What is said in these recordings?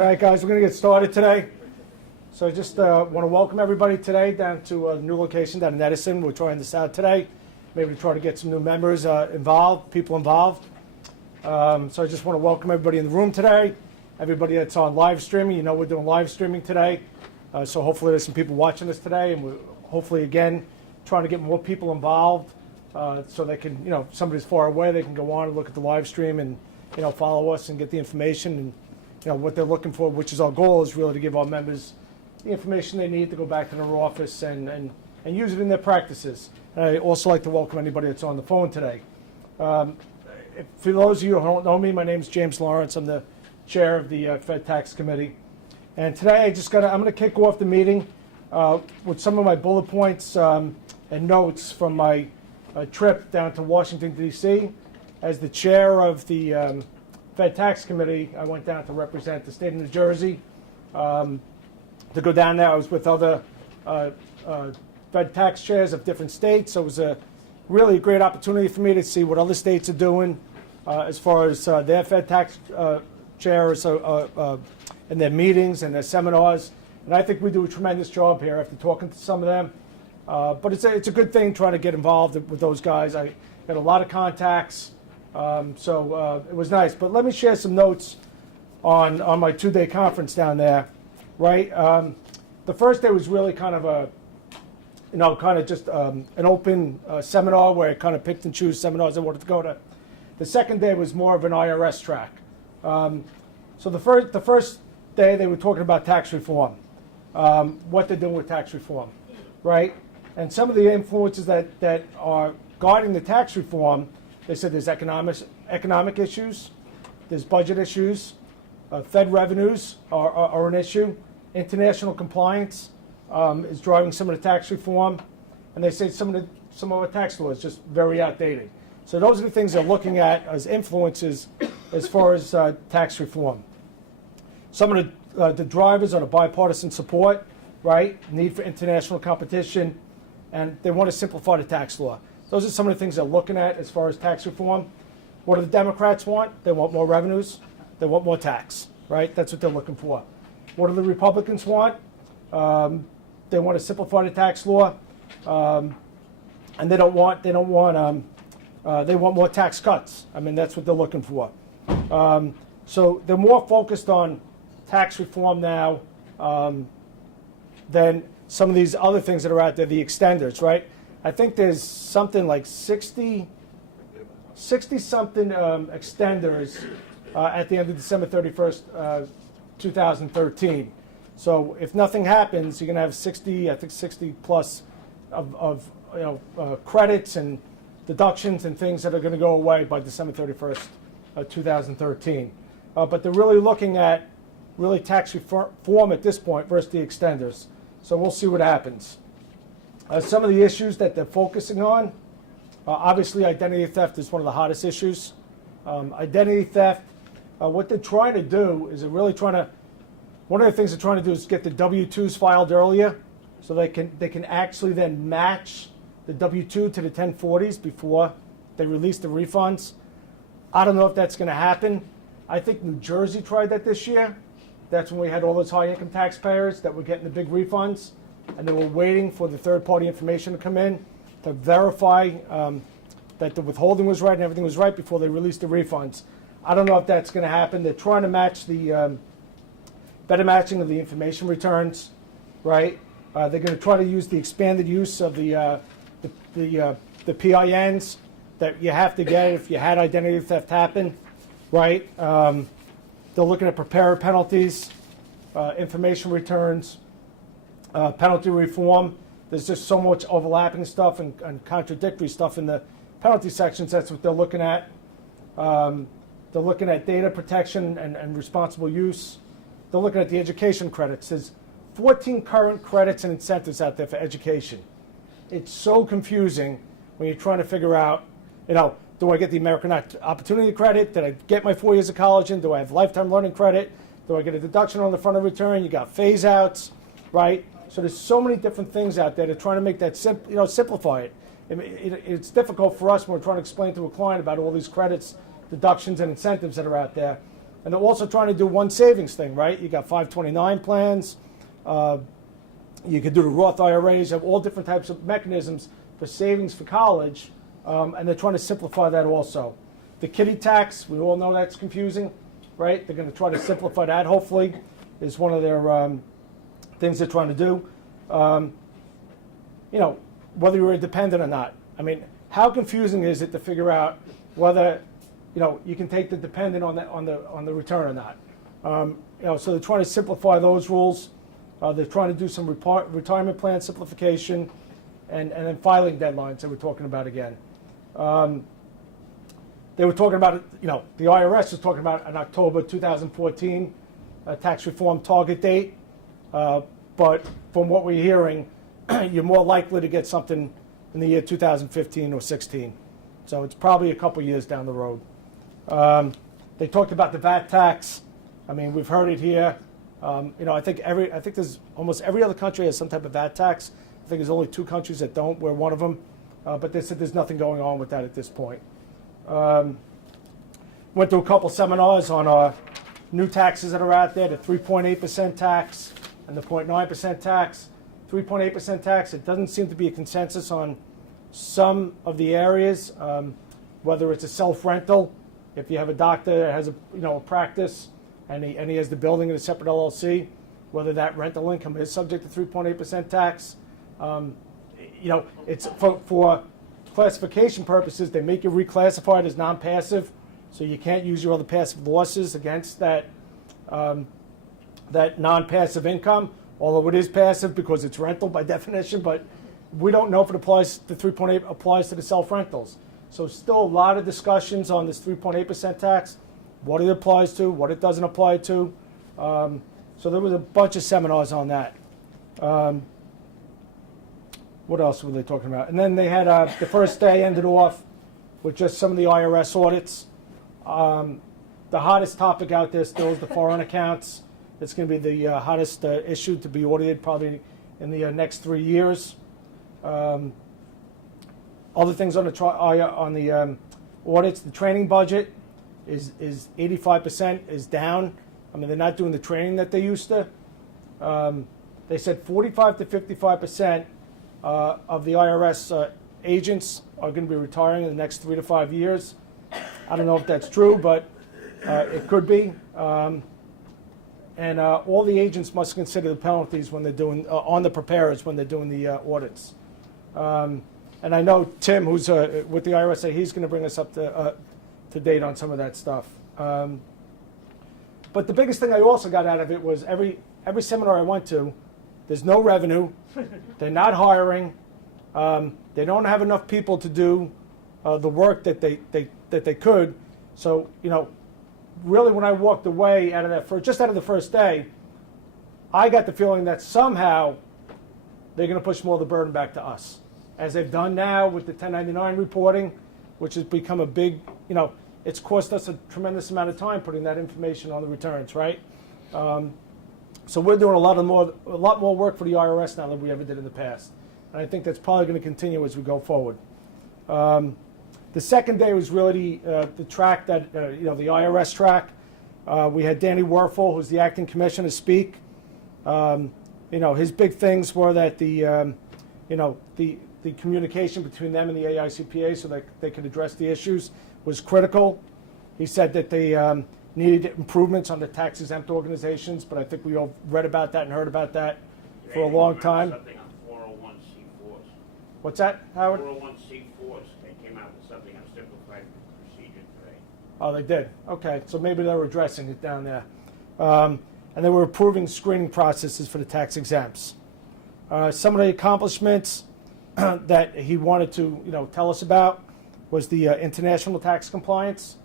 All right, guys, we're going to get started today. So I just want to welcome everybody today down to a new location down in Edison. We're trying this out today. Maybe to try to get some new members people involved. So I just want to welcome everybody in the room today. Everybody that's on live streaming, you know we're doing live streaming today. So hopefully there's some people watching us today, and we're hopefully, again, trying to get more people involved so they can, somebody's far away, they can go on and look at the live stream and, follow us and get the information and, what they're looking for, which is our goal, is really to give our members the information they need to go back to their office and use it in their practices. And I also like to welcome anybody that's on the phone today. For those of you who don't know me, my name is James Lawrence. I'm the chair of the Fed Tax Committee. And today I'm going to kick off the meeting with some of my bullet points and notes from my trip down to Washington, D.C. As the chair of the Fed Tax Committee, I went down to represent the state of New Jersey. To go down there, I was with other Fed tax chairs of different states. So it was a really great opportunity for me to see what other states are doing as far as their Fed tax chairs in their meetings and their seminars. And I think we do a tremendous job here after talking to some of them. But it's a good thing trying to get involved with those guys. I got a lot of contacts, so it was nice. But let me share some notes on my two-day conference down there. Right, the first day was really kind of just an open seminar where I kind of picked and choose seminars I wanted to go to. The second day was more of an I.R.S. track. So the first day they were talking about tax reform, what they're doing with tax reform, right? And some of the influences that are guarding the tax reform, they said there's economic issues, there's budget issues, Fed revenues are an issue. International compliance is driving some of the tax reform, and they say some of our tax laws just very outdated. So those are the things they're looking at as influences as far as tax reform. Some of the drivers are the bipartisan support, right? Need for international competition, and they want to simplify the tax law. Those are some of the things they're looking at as far as tax reform. What do the Democrats want? They want more revenues. They want more tax, right? That's what they're looking for. What do the Republicans want? They want to simplify the tax law, and they want more tax cuts. I mean, that's what they're looking for. So they're more focused on tax reform now than some of these other things that are out there, the extenders, right? I think there's something like 60-something extenders at the end of December 31st, 2013. So if nothing happens, you're going to have 60 plus of credits and deductions and things that are going to go away by December 31st, 2013. But they're really looking at tax reform at this point versus the extenders. So we'll see what happens. Some of the issues that they're focusing on, obviously identity theft is one of the hottest issues. Identity theft, what they're trying to do is one of the things they're trying to do is get the W-2s filed earlier so they can actually then match the W-2 to the 1040s before they release the refunds. I don't know if that's going to happen. I think New Jersey tried that this year. That's when we had all those high-income taxpayers that were getting the big refunds, and they were waiting for the third-party information to come in to verify that the withholding was right and everything was right before they released the refunds. I don't know if that's going to happen. They're trying to match the better matching of the information returns, right? They're going to try to use the expanded use of the PINs that you have to get if you had identity theft happen, right? They're looking at preparer penalties, information returns, penalty reform. There's just so much overlapping stuff and contradictory stuff in the penalty sections. That's what they're looking at. They're looking at data protection and responsible use. They're looking at the education credits. There's 14 current credits and incentives out there for education. It's so confusing when you're trying to figure out, do I get the American Opportunity Credit? Did I get my 4 years of college in? Do I have lifetime learning credit? Do I get a deduction on the front of return? You got phase outs, right? So there's so many different things out there. They're trying to make that simplify it. It's difficult for us when we're trying to explain to a client about all these credits, deductions, and incentives that are out there. And they're also trying to do one savings thing, right? You got 529 plans. You could do the Roth IRAs. You have all different types of mechanisms for savings for college, and they're trying to simplify that also. The kiddie tax, we all know that's confusing, right? They're going to try to simplify that, hopefully, is one of their things they're trying to do. You know, whether you're a dependent or not. I mean, how confusing is it to figure out whether, you know, you can take the dependent on the return or not? You know, so they're trying to simplify those rules. They're trying to do some retirement plan simplification, and then filing deadlines that we're talking about again. They were talking about, you know, the I.R.S. was talking about an October 2014 tax reform target date. But from what we're hearing, you're more likely to get something in the year 2015 or 16. So it's probably a couple years down the road. They talked about the VAT tax. I mean, we've heard it here. You know, I think there's almost every other country has some type of VAT tax. I think there's only 2 countries that don't. We're one of them. But they said there's nothing going on with that at this point. Went to a couple seminars on new taxes that are out there, the 3.8% tax and the 0.9% tax. 3.8% tax, it doesn't seem to be a consensus on some of the areas, whether it's a self-rental, if you have a doctor that has a practice and he has the building in a separate LLC, whether that rental income is subject to 3.8% tax. You know, it's for classification purposes, they make you reclassified as non-passive, so you can't use your other passive losses against that that non-passive income, although it is passive because it's rental by definition, but we don't know if it applies, the 3.8 applies to the self-rentals. So still a lot of discussions on this 3.8% tax, what it applies to, what it doesn't apply to. So there was a bunch of seminars on that. What else were they talking about? And then they had the first day ended off with just some of the I.R.S. audits. The hottest topic out there still is the foreign accounts. It's going to be the hottest issue to be audited probably in the next 3 years. Other things on the audits, the training budget is 85% is down. I mean, they're not doing the training that they used to. They said 45 to 55% of the I.R.S. Agents are going to be retiring in the next 3 to 5 years. I don't know if that's true, but it could be. And all the agents must consider the penalties when they're doing, on the preparers when they're doing the audits. And I know Tim, who's with the I.R.S., he's going to bring us up to date on some of that stuff. But the biggest thing I also got out of it was every seminar I went to, there's no revenue, they're not hiring, they don't have enough people to do the work that they could. So, you know, really when I walked away out of that just out of the first day, I got the feeling that somehow they're going to push more of the burden back to us, as they've done now with the 1099 reporting, which has become a big, you know, it's cost us a tremendous amount of time putting that information on the returns, right? So we're doing a lot more work for the I.R.S. now than we ever did in the past, and I think that's probably going to continue as we go forward. The second day was really the track that, you know, the I.R.S. track. We had Danny Werfel, who's the acting commissioner, speak. You know, his big things were that the communication between them and the AICPA so that they could address the issues was critical. He said that they needed improvements on the tax-exempt organizations, but I think we all read about that and heard about that for a long time. Something on 401c4s. What's that, Howard? 401c4s. They came out with something on simplified procedure today. Oh, they did? Okay, so maybe they were addressing it down there. And they were approving screening processes for the tax exempts. Some of the accomplishments that he wanted to, you know, tell us about was the international tax compliance.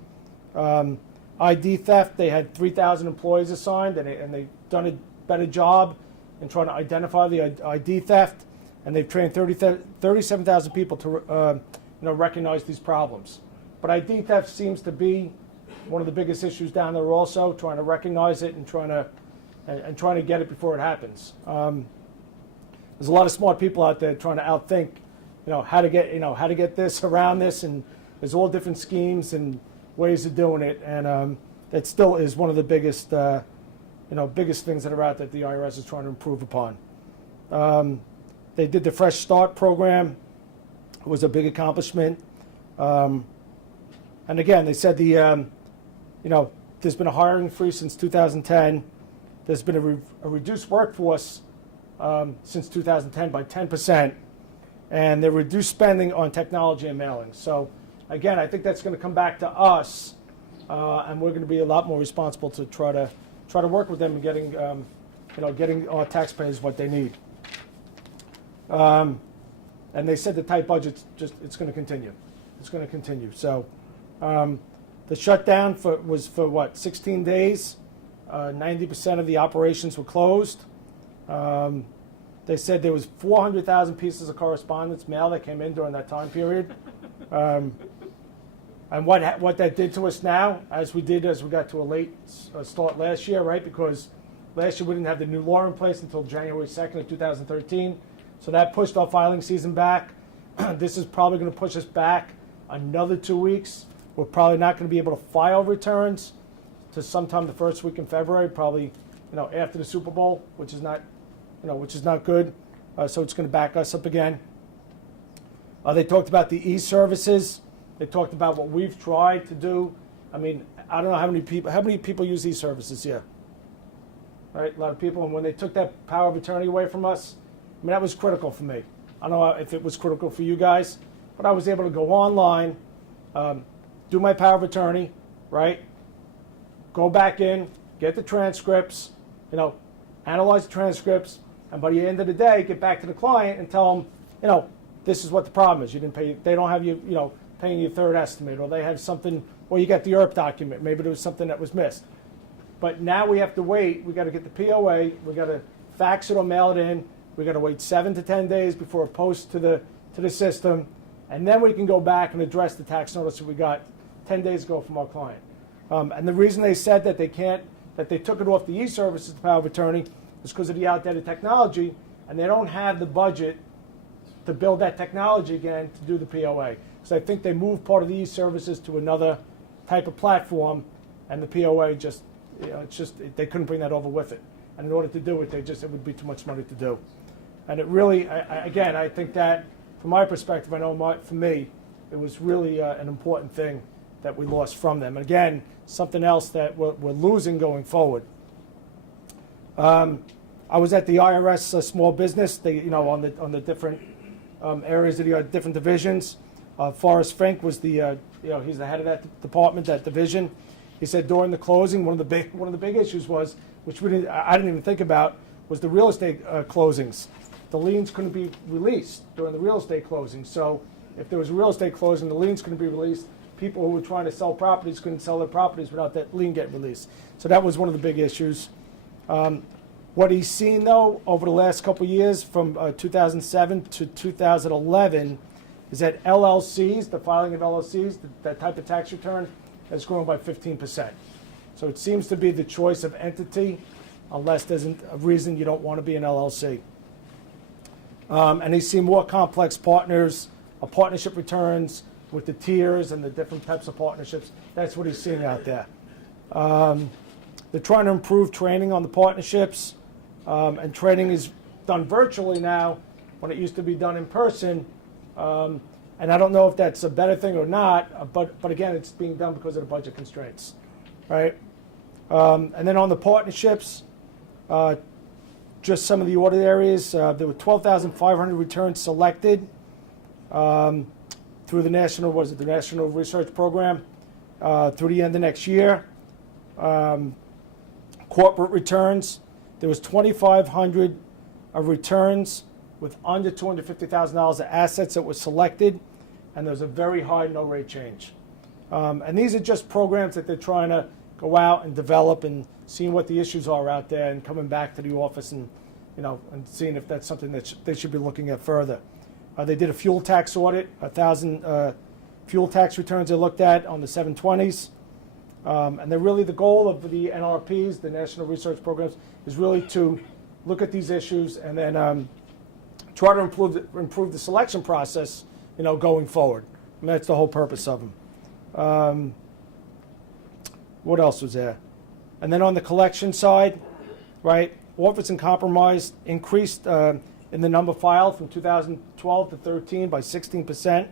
ID theft, they had 3,000 employees assigned, and they've done a better job in trying to identify the ID theft, and they've trained 37,000 people to you know, recognize these problems. But ID theft seems to be one of the biggest issues down there also, trying to recognize it and trying to get it before it happens. There's a lot of smart people out there trying to outthink, you know, how to get this around this, and there's all different schemes and ways of doing it. And that still is one of the biggest, biggest things that are out that the IRS is trying to improve upon. They did the Fresh Start program. It was a big accomplishment. And again, they said there's been a hiring freeze since 2010. There's been a reduced workforce since 2010 by 10%, and they reduced spending on technology and mailing. So again, I think that's going to come back to us, and we're going to be a lot more responsible to try to work with them and getting our taxpayers what they need. And they said the tight budget's it's going to continue. It's going to continue. So the shutdown was for what, 16 days. 90% of the operations were closed. They said there was 400,000 pieces of correspondence mail that came in during that time period. And what that did to us now, as we got to a late start last year, right? Because last year we didn't have the new law in place until January 2nd of 2013. So that pushed our filing season back. This is probably going to push us back another 2 weeks. We're probably not going to be able to file returns to sometime the first week in February, probably after the Super Bowl, which is not good. So it's going to back us up again. They talked about the e-services. They talked about what we've tried to do. I mean, I don't know how many people use e-services here. Right, a lot of people. And when they took that power of attorney away from us, I mean, that was critical for me. I don't know if it was critical for you guys, but I was able to go online, do my power of attorney, right? Go back in, get the transcripts, analyze the transcripts, and by the end of the day, get back to the client and tell them, this is what the problem is. You didn't pay. They don't have you, paying your third estimate, or they have something, or you got the IRP document. Maybe there was something that was missed. But now we have to wait. We got to get the POA. We got to fax it or mail it in. We got to wait 7 to 10 days before it posts to the system, and then we can go back and address the tax notice that we got 10 days ago from our client. And the reason they said that they took it off the e-services, the power of attorney, is because of the outdated technology, and they don't have the budget to build that technology again to do the POA. So I think they moved part of the e-services to another type of platform, and the POA they couldn't bring that over with it. And in order to do it, it would be too much money to do. And it really, I think that, from my perspective, for me, it was really an important thing that we lost from them. And again, something else that we're losing going forward. I was at the I.R.S. Small Business, on the different areas of the different divisions. Forrest Fink was he's the head of that department, that division. He said during the closing, one of the big issues was, which I didn't even think about, was the real estate closings. The liens couldn't be released during the real estate closing. So if there was a real estate closing, the liens couldn't be released. People who were trying to sell properties couldn't sell their properties without that lien getting released. So that was one of the big issues. What he's seen, though, over the last couple of years, from 2007 to 2011, is that LLCs, the filing of LLCs, that type of tax return, has grown by 15%. So it seems to be the choice of entity, unless there's a reason you don't want to be an LLC. And he's seen more complex partnership returns with the tiers and the different types of partnerships. That's what he's seeing out there. They're trying to improve training on the partnerships, and training is done virtually now when it used to be done in person. And I don't know if that's a better thing or not, but again, it's being done because of the budget constraints, right? And then on the partnerships, just some of the audit areas, there were 12,500 returns selected through the National Research Program through the end of next year. Corporate returns, there was 2,500 returns with under $250,000 of assets that were selected, and there was a very high no rate change. And these are just programs that they're trying to go out and develop and seeing what the issues are out there and coming back to the office and and seeing if that's something that they should be looking at further. They did a fuel tax audit, 1,000 fuel tax returns they looked at on the 720s. And they're really, the goal of the NRPs, the National Research Programs, is really to look at these issues and then try to improve the selection process, going forward. And that's the whole purpose of them. What else was there? And then on the collection side, right, offers and compromise increased in the number filed from 2012 to 13 by 16%.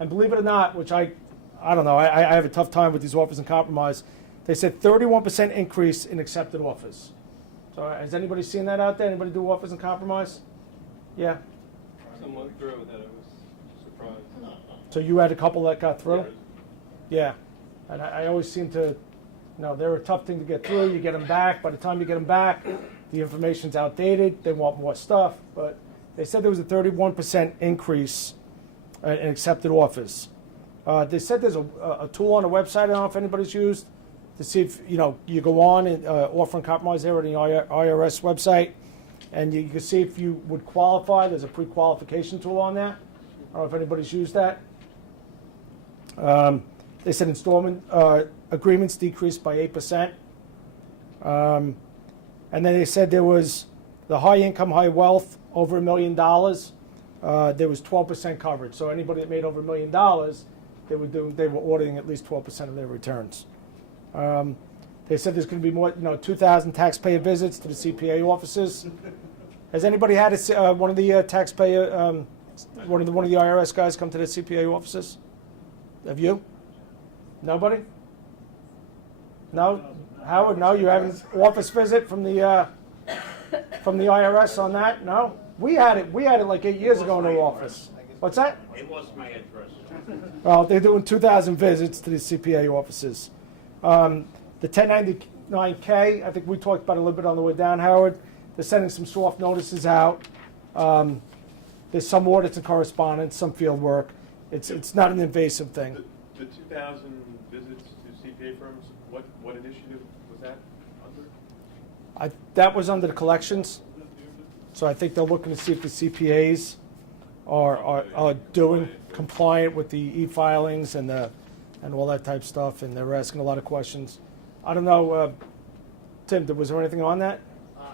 And believe it or not, which I don't know, I have a tough time with these offers and compromise. They said 31% increase in accepted offers. So has anybody seen that out there? Anybody do offers and compromise? Yeah. Someone through that I was surprised. So you had a couple that got through? Yeah. And I always seem to, they're a tough thing to get through. You get them back. By the time you get them back, the information's outdated. They want more stuff. But they said there was a 31% increase in accepted offers. They said there's a tool on the website, I don't know if anybody's used, to see if, you go on and offer and compromise there on the I.R.S. website, and you can see if you would qualify. There's a pre-qualification tool on there. I don't know if anybody's used that. They said installment agreements decreased by 8%. And then they said there was the high income, high wealth, over $1 million. There was 12% coverage. So anybody that made over $1 million, they were auditing at least 12% of their returns. They said there's going to be more, 2,000 taxpayer visits to the CPA offices. Has anybody had one of the taxpayer, one of the I.R.S. guys come to the CPA offices? Have you? Nobody? No? Howard, no? You haven't office visit from the I.R.S. on that? No? We had it like 8 years ago in the office. What's that? It was my address. Well, they're doing 2,000 visits to the CPA offices. The 1099K, I think we talked about it a little bit on the way down, Howard. They're sending some soft notices out. There's some audits and correspondence, some field work. It's not an invasive thing. The 2,000 visits to CPA firms, what initiative was that under? That was under the collections. So I think they're looking to see if the CPAs are doing compliant with the e-filings and all that type of stuff, and they're asking a lot of questions. I don't know, Tim, was there anything on that?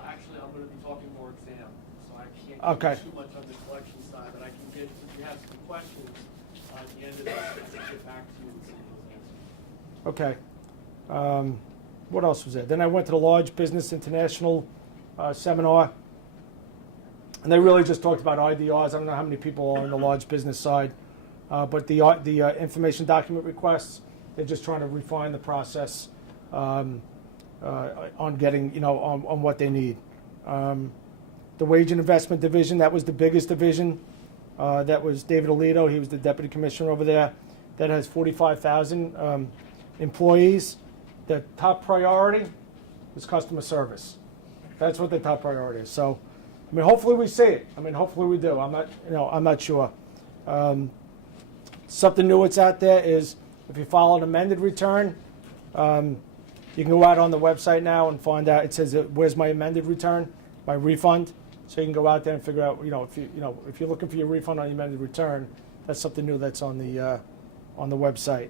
Actually, I'm going to be talking more exam, so I can't get too much on the collection side, but I can get, if you have some questions at the end of this, I can get back to you with some of those answers. Okay. What else was there? Then I went to the Large Business International seminar, and they really just talked about IDRs. I don't know how many people are on the large business side, but the information document requests, they're just trying to refine the process on getting, on what they need. The Wage and Investment Division, that was the biggest division. That was David Alito. He was the deputy commissioner over there. That has 45,000 employees. The top priority is customer service. That's what the top priority is. So, hopefully we see it. Hopefully we do. I'm not sure. Something new that's out there is if you file an amended return, you can go out on the website now and find out. It says, "Where's my amended return? My refund?" So you can go out there and figure out, if you're looking for your refund on your amended return, that's something new that's on the website.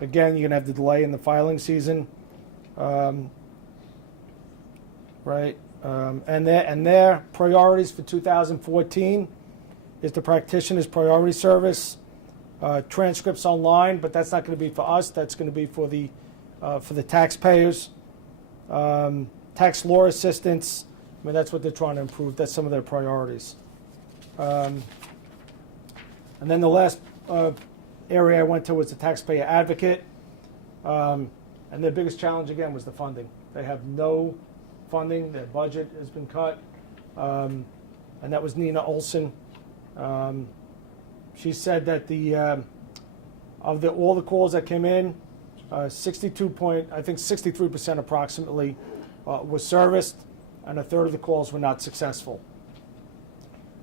Again, you're gonna have the delay in the filing season, right? And their priorities for 2014 is the practitioner's priority service, transcripts online, but that's not going to be for us. That's going to be for the taxpayers. Tax law assistance. That's what they're trying to improve. That's some of their priorities. And then the last area I went to was the taxpayer advocate. And their biggest challenge, again, was the funding. They have no funding. Their budget has been cut. And that was Nina Olson. She said that all the calls that came in, 63% approximately was serviced, and a third of the calls were not successful.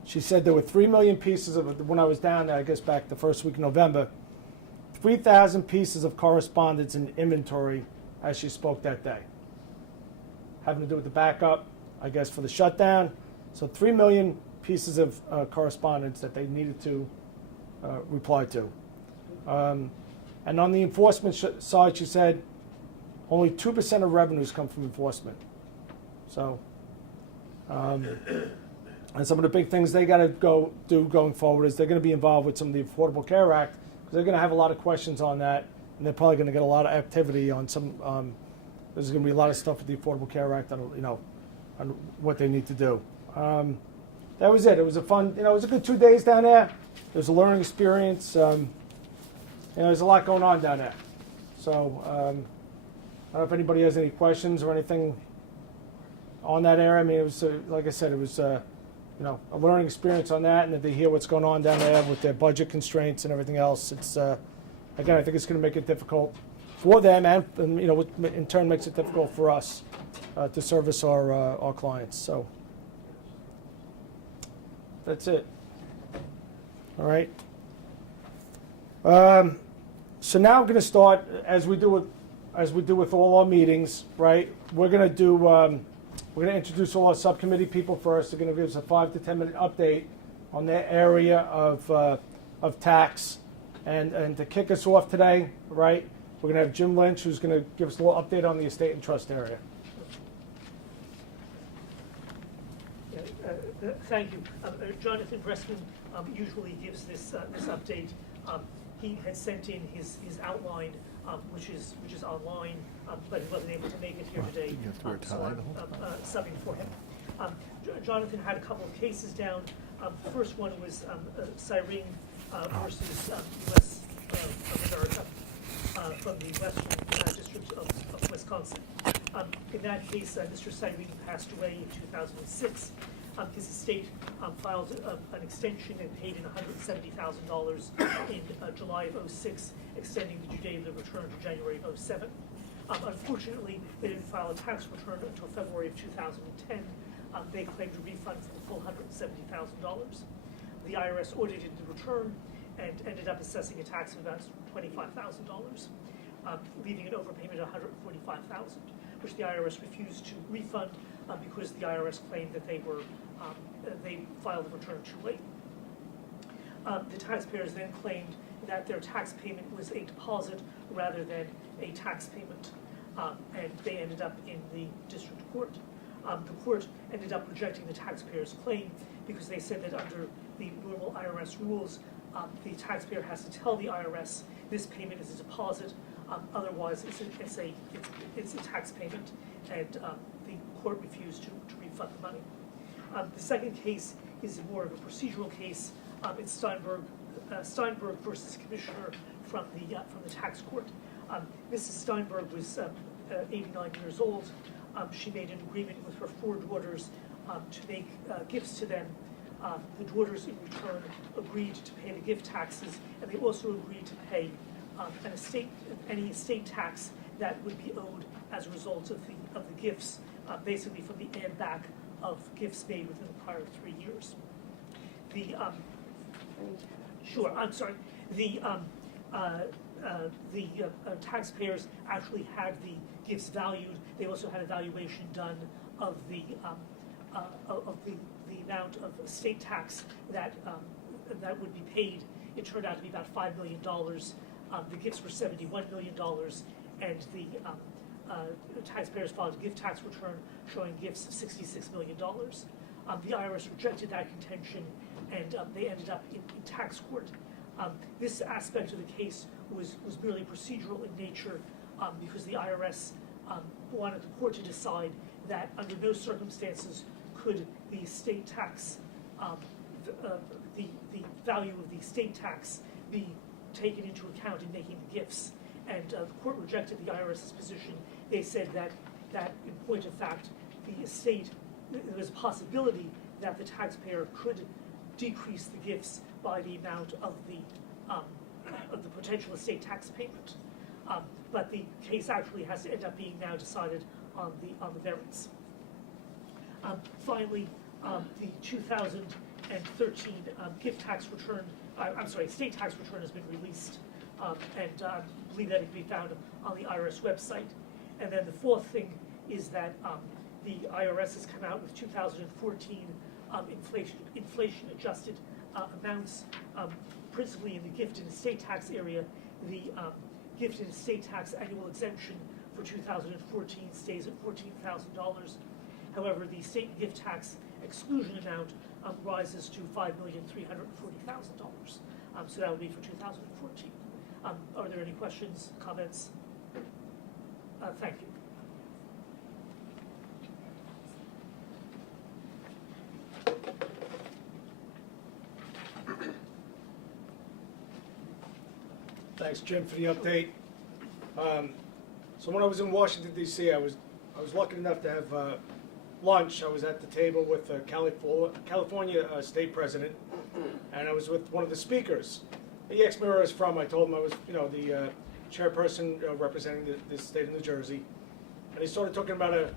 She said there were 3 million pieces of, when I was down there, I guess back the first week of November, 3,000 pieces of correspondence in inventory as she spoke that day. Having to do with the backup, I guess, for the shutdown. So 3 million pieces of correspondence that they needed to reply to. And on the enforcement side, she said only 2% of revenues come from enforcement. So, and some of the big things they got to do going forward is they're going to be involved with some of the Affordable Care Act, because they're going to have a lot of questions on that, and they're probably going to get a lot of activity on some. There's going to be a lot of stuff with the Affordable Care Act on, on what they need to do. That was it. It was a fun, it was a good 2 days down there. It was a learning experience. There's a lot going on down there. So I don't know if anybody has any questions or anything on that area. I mean, it was like I said, it was a learning experience on that, and that they hear what's going on down there with their budget constraints and everything else. It's again, I think it's going to make it difficult for them, and in turn makes it difficult for us to service our clients. So that's it. All right. So now I'm going to start, as we do with all our meetings, right? We're going to introduce all our subcommittee people first. They're going to give us a 5 to 10 minute update on their area of tax, and to kick us off today, right? We're going to have Jim Lynch, who's going to give us a little update on the estate and trust area. Thank you. Jonathan Bressman usually gives this update. He had sent in his outline, which is online, but he wasn't able to make it here today. So I'm subbing for him. Jonathan had a couple of cases down. The first one was Cyrene versus U.S. of America from the Western District of Wisconsin. In that case, Mr. Cyrene passed away in 2006. His estate filed an extension and paid in $170,000 in July of 2006, extending the due date of the return to January of 2007. Unfortunately, they didn't file a tax return until February of 2010. They claimed a refund for the full $170,000. The IRS audited the return and ended up assessing a tax of about $25,000, leaving an overpayment of $145,000, which the IRS refused to refund because the IRS claimed that they filed the return too late. The taxpayers then claimed that their tax payment was a deposit rather than a tax payment, and they ended up in the district court. The court ended up rejecting the taxpayer's claim because they said that under the normal IRS rules, the taxpayer has to tell the IRS this payment is a deposit, otherwise it's a tax payment, and the court refused to refund the money. The second case is more of a procedural case. It's Steinberg versus Commissioner from the tax court. Mrs. Steinberg was 89 years old. She made an agreement with her 4 daughters to make gifts to them. The daughters in return agreed to pay the gift taxes, and they also agreed to pay any estate tax that would be owed as a result of the gifts, basically from the add back of gifts made within the prior 3 years. The taxpayers actually had the gifts valued. They also had a valuation done of the amount of estate tax that would be paid. It turned out to be about $5 million. The gifts were $71 million, and the taxpayers filed a gift tax return showing gifts of $66 million. The IRS rejected that contention, and they ended up in tax court. This aspect of the case was merely procedural in nature because the IRS wanted the court to decide that under no circumstances could the estate tax, the value of the estate tax be taken into account in making the gifts. And the court rejected the IRS's position. They said that in point of fact, the estate, there was a possibility that the taxpayer could decrease the gifts by the amount of the potential estate tax payment. But the case actually has to end up being now decided on the merits. Finally, the 2013 gift tax return, estate tax return has been released, and I believe that it can be found on the IRS website. And then the fourth thing is that the IRS has come out with 2014 inflation-adjusted amounts, principally in the gift and estate tax area. The gift and estate tax annual exemption for 2014 stays at $14,000. However, the state gift tax exclusion amount rises to $5,340,000. So that would be for 2014. Are there any questions, comments? Thank you. Thanks, Jim, for the update. So when I was in Washington, D.C., I was lucky enough to have lunch. I was at the table with California State President, and I was with one of the speakers. He asked me where I was from. I told him I was, the chairperson representing the state of New Jersey. And he started talking about a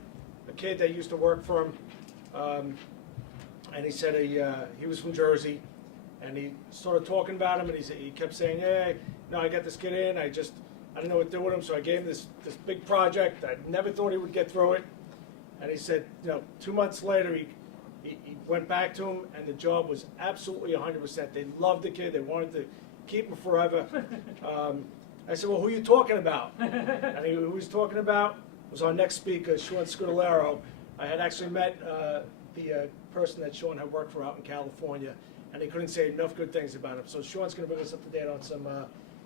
kid that used to work for him, and he said he was from Jersey. And he started talking about him, and he kept saying, "Yeah, I got this kid in. I didn't know what to do with him, so I gave him this big project. I never thought he would get through it." And he said, 2 months later, he went back to him, and the job was absolutely 100%. They loved the kid. They wanted to keep him forever. I said, "Well, who are you talking about?" And who he was talking about was our next speaker, Sean Scudolero. I had actually met the person that Sean had worked for out in California, and he couldn't say enough good things about him. So Sean's going to bring us up to date on some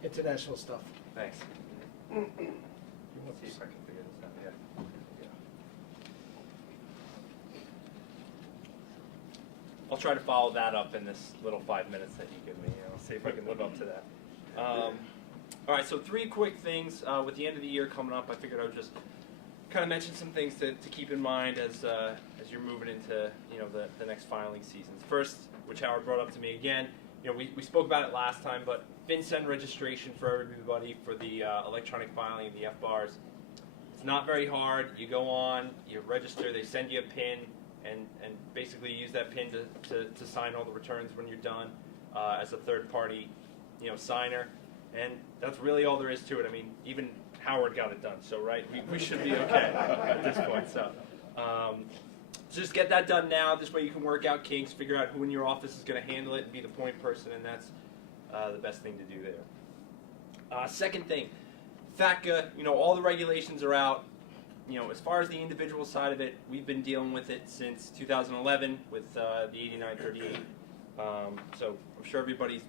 international stuff. Thanks. See if I can figure this out. Yeah. I'll try to follow that up in this little 5 minutes that you give me. I'll see if I can live up to that. All right, so 3 quick things. With the end of the year coming up, I figured I would just kind of mention some things to keep in mind as you're moving into the next filing seasons. First, which Howard brought up to me again, we spoke about it last time, but FinCEN registration for everybody for the electronic filing and the FBARs. It's not very hard. You go on, you register, they send you a PIN, and basically use that PIN to sign all the returns when you're done as a third-party signer. And that's really all there is to it. I mean, even Howard got it done, so right, we should be okay at this point. So just get that done now. This way you can work out kinks, figure out who in your office is going to handle it, and be the point person, and that's the best thing to do there. Second thing, FATCA, all the regulations are out. As far as the individual side of it, we've been dealing with it since 2011 with the 8938. So I'm sure everybody's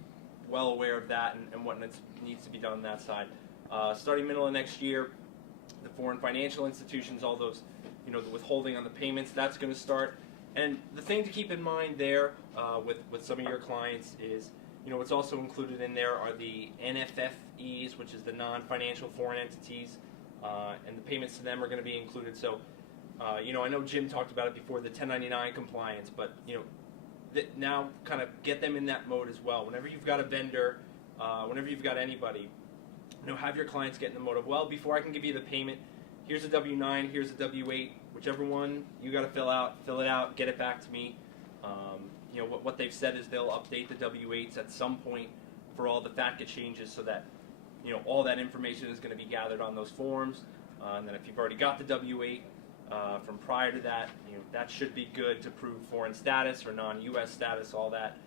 well aware of that and what needs to be done on that side. Starting middle of next year, the foreign financial institutions, all those, the withholding on the payments, that's going to start. And the thing to keep in mind there with some of your clients is, what's also included in there are the NFFEs, which is the non-financial foreign entities, and the payments to them are going to be included. So, I know Jim talked about it before, the 1099 compliance, but, now kind of get them in that mode as well. Whenever you've got a vendor, whenever you've got anybody, have your clients get in the mode of, well, before I can give you the payment, here's a W-9, here's a W-8, whichever one you got to fill it out, get it back to me. What they've said is they'll update the W-8s at some point for all the FATCA changes so that, all that information is going to be gathered on those forms. And then if you've already got the W-8 from prior to that, that should be good to prove foreign status or non-U.S. status, all that.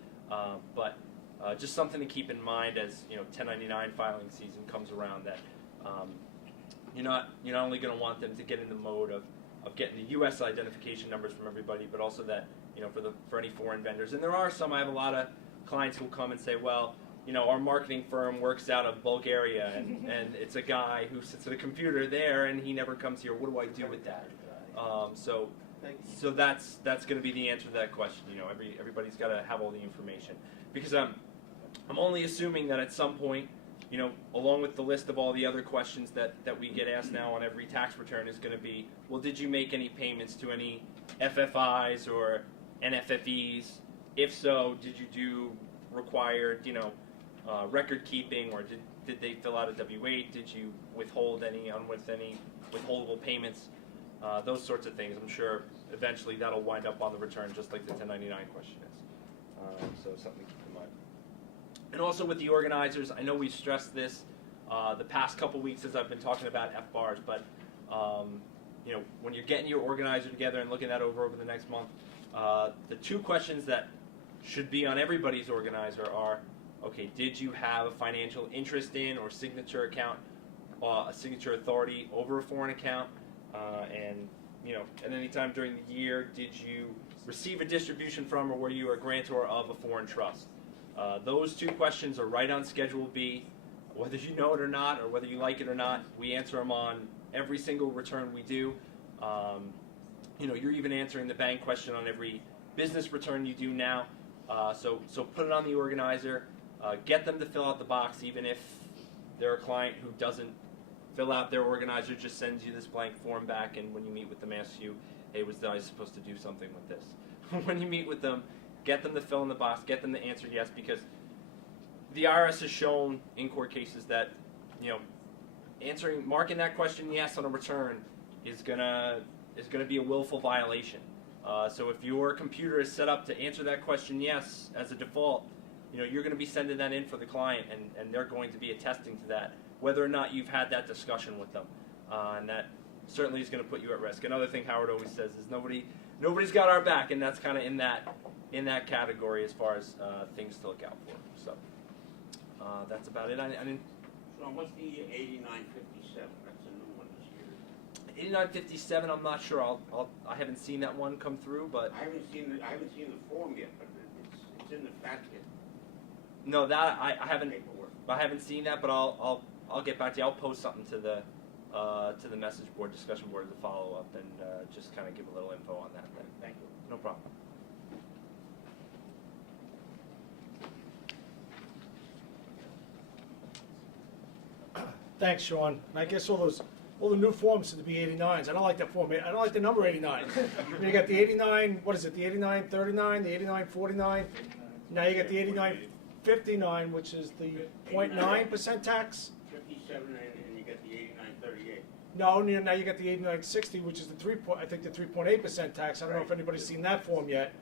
But just something to keep in mind as 1099 filing season comes around, that you're not only going to want them to get in the mode of getting the U.S. identification numbers from everybody, but also that for any foreign vendors. And there are some. I have a lot of clients who will come and say, well, our marketing firm works out of Bulgaria, and it's a guy who sits at a computer there, and he never comes here. What do I do with that? So that's going to be the answer to that question. Everybody's got to have all the information, because I'm only assuming that at some point, along with the list of all the other questions that we get asked now on every tax return is going to be, well, did you make any payments to any FFIs or NFFEs? If so, did you do required, record keeping, or did they fill out a W-8? Did you withhold any withholdable payments? Those sorts of things. I'm sure eventually that'll wind up on the return, just like the 1099 question is. So something to keep in mind. And also with the organizers, I know we've stressed this the past couple weeks as I've been talking about FBARs, but when you're getting your organizer together and looking that over the next month, the 2 questions that should be on everybody's organizer are, okay, did you have a financial interest in or signature account, a signature authority over a foreign account, and at any time during the year, did you receive a distribution from, or were you a grantor of a foreign trust? Those 2 questions are right on Schedule B. whether you know it or not, or whether you like it or not. We answer them on every single return we do. You're even answering the bank question on every business return you do now. So put it on the organizer. Get them to fill out the box, even if they're a client who doesn't fill out their organizer, just sends you this blank form back, and when you meet with them, asks you, hey, was I supposed to do something with this? When you meet with them, get them to fill in the box, get them to answer yes, because the IRS has shown in court cases that, marking that question yes on a return is gonna be a willful violation. So if your computer is set up to answer that question yes as a default, you're going to be sending that in for the client, and they're going to be attesting to that, whether or not you've had that discussion with them, and that certainly is going to put you at risk. Another thing Howard always says is nobody's got our back, and that's kind of in that category as far as things to look out for. So that's about it. I didn't. So what's the 8957? That's a new one this year. 8957. I'm not sure. I haven't seen that one come through, but I haven't seen the form yet, but it's in the fact kit. no, that I haven't. Paperwork. I haven't seen that, but I'll get back to you. I'll post something to the message board, discussion board as a follow up, and just kind of give a little info on that. Then. Thank you. No problem. Thanks, Sean. And I guess all the new forms to be 89s. I don't like that form. I don't like the number 89. You got the 89, what is it, the 8939, the 8949. Now you got the 8959, which is the 0.9% tax. 57, and you get the 8938. No, now you got the 8960, which is the 3.8% tax. I don't know if anybody's seen that form yet.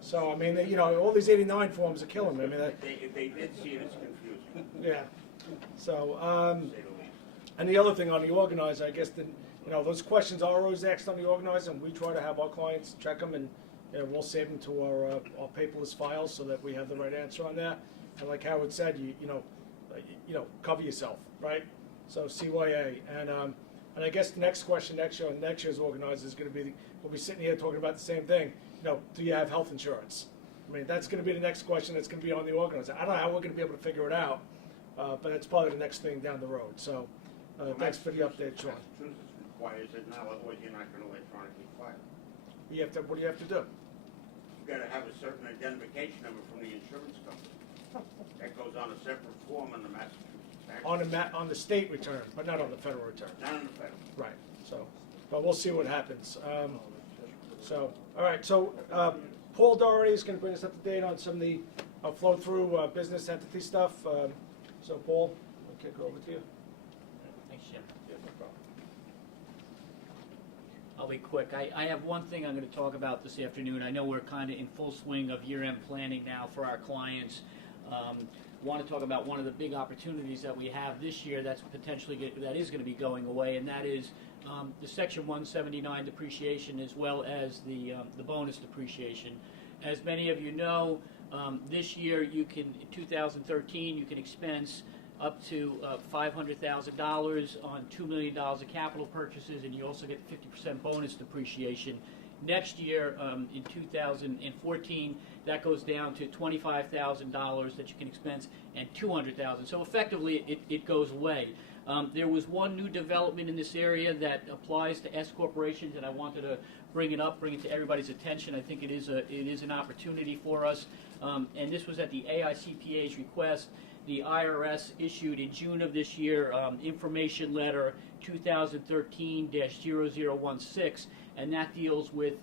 So I mean, all these 89 forms are killing me. I mean, If they did see it, it's confusing. yeah. So, To say the least. and the other thing on the organizer, I guess those questions are always asked on the organizer, and we try to have our clients check them, and we'll save them to our paperless files so that we have the right answer on that. And like Howard said, cover yourself, right? So CYA, and I guess the next question next year's organizer is going to be, we'll be sitting here talking about the same thing. Do you have health insurance? I mean, that's going to be the next question that's going to be on the organizer. I don't know how we're going to be able to figure it out, but that's probably the next thing down the road. So thanks for the update, Sean. Massachusetts requires it now, otherwise you're not going to electronically file. What do you have to do? You've got to have a certain identification number from the insurance company. That goes on a separate form on the Massachusetts tax. On the state return, but not on the federal return. Not on the federal. Right. So, but we'll see what happens. All right. So Paul Doherty is going to bring us up to date on some of the flow-through business entity stuff. So Paul, I'll kick it over to you. Thanks, Jim. Yeah, no problem. I'll be quick. I have one thing I'm going to talk about this afternoon. I know we're kind of in full swing of year-end planning now for our clients. Want to talk about one of the big opportunities that we have this year that is going to be going away, and that is the Section 179 depreciation as well as the bonus depreciation. As many of you know, this year in 2013, you can expense up to $500,000 on $2 million of capital purchases, and you also get 50% bonus depreciation. Next year, in 2014, that goes down to $25,000 that you can expense and $200,000. So effectively, it goes away. There was one new development in this area that applies to S corporations, and I wanted to bring it to everybody's attention. I think it is an opportunity for us, and this was at the AICPA's request. The I.R.S. issued in June of this year information letter 2013-0016, and that deals with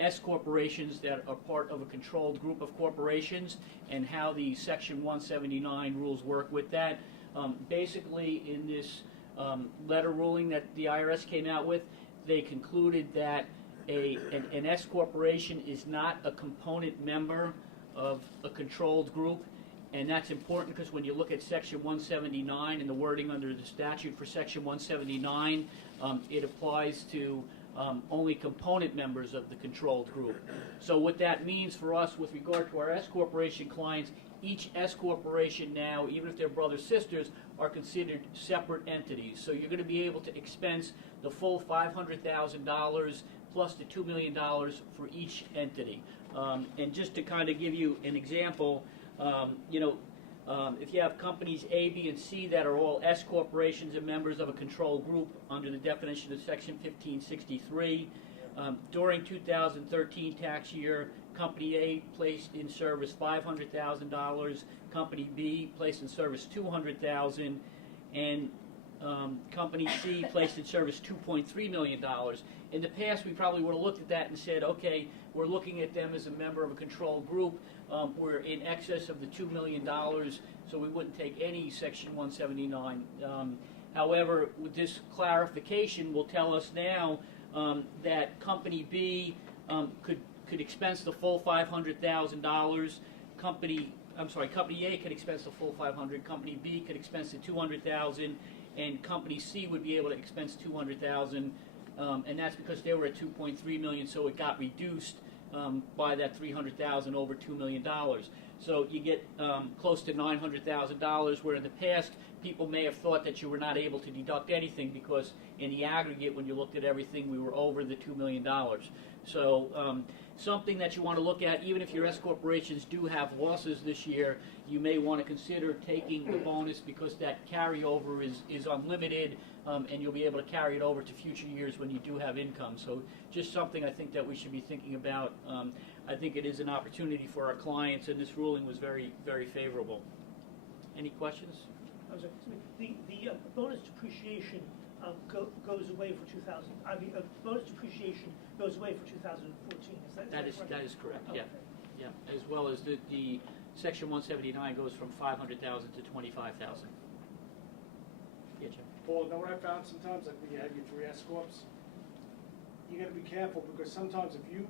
S corporations that are part of a controlled group of corporations and how the Section 179 rules work with that. Basically, in this letter ruling that the I.R.S. came out with, they concluded that an S corporation is not a component member of a controlled group. And that's important because when you look at Section 179 and the wording under the statute for Section 179, it applies to only component members of the controlled group. So what that means for us with regard to our S corporation clients, each S corporation now, even if they're brothers sisters, are considered separate entities. So you're going to be able to expense the full $500,000 plus the $2 million for each entity. And just to kind of give you an example, If you have companies A, B, and C that are all S corporations and members of a control group under the definition of Section 1563, during 2013 tax year, Company A placed in service $500,000, Company B placed in service $200,000, and Company C placed in service $2.3 million. In the past, we probably would have looked at that and said, okay, we're looking at them as a member of a control group. We're in excess of the $2 million, so we wouldn't take any Section 179. However, with this clarification will tell us now that Company B could expense the full $500,000. Company A could expense the full $500,000. Company B could expense the $200,000, and Company C would be able to expense $200,000. And that's because they were at $2.3 million, so it got reduced by that $300,000 over $2 million. So you get close to $900,000, where in the past people may have thought that you were not able to deduct anything because in the aggregate, when you looked at everything, we were over the $2 million. So something that you want to look at, even if your S corporations do have losses this year, you may want to consider taking the bonus because that carryover is unlimited, and you'll be able to carry it over to future years when you do have income. So just something I think that we should be thinking about. I think it is an opportunity for our clients, and this ruling was very, very favorable. Any questions? The bonus depreciation goes away for 2000. I mean, bonus depreciation goes away for 2014. That is correct. Okay. Yeah, as well as the Section 179 goes from 500,000 to 25,000. Yeah, Jim. Paul, you know what I found sometimes, like when you have your 3 S corps, you gotta be careful because sometimes if you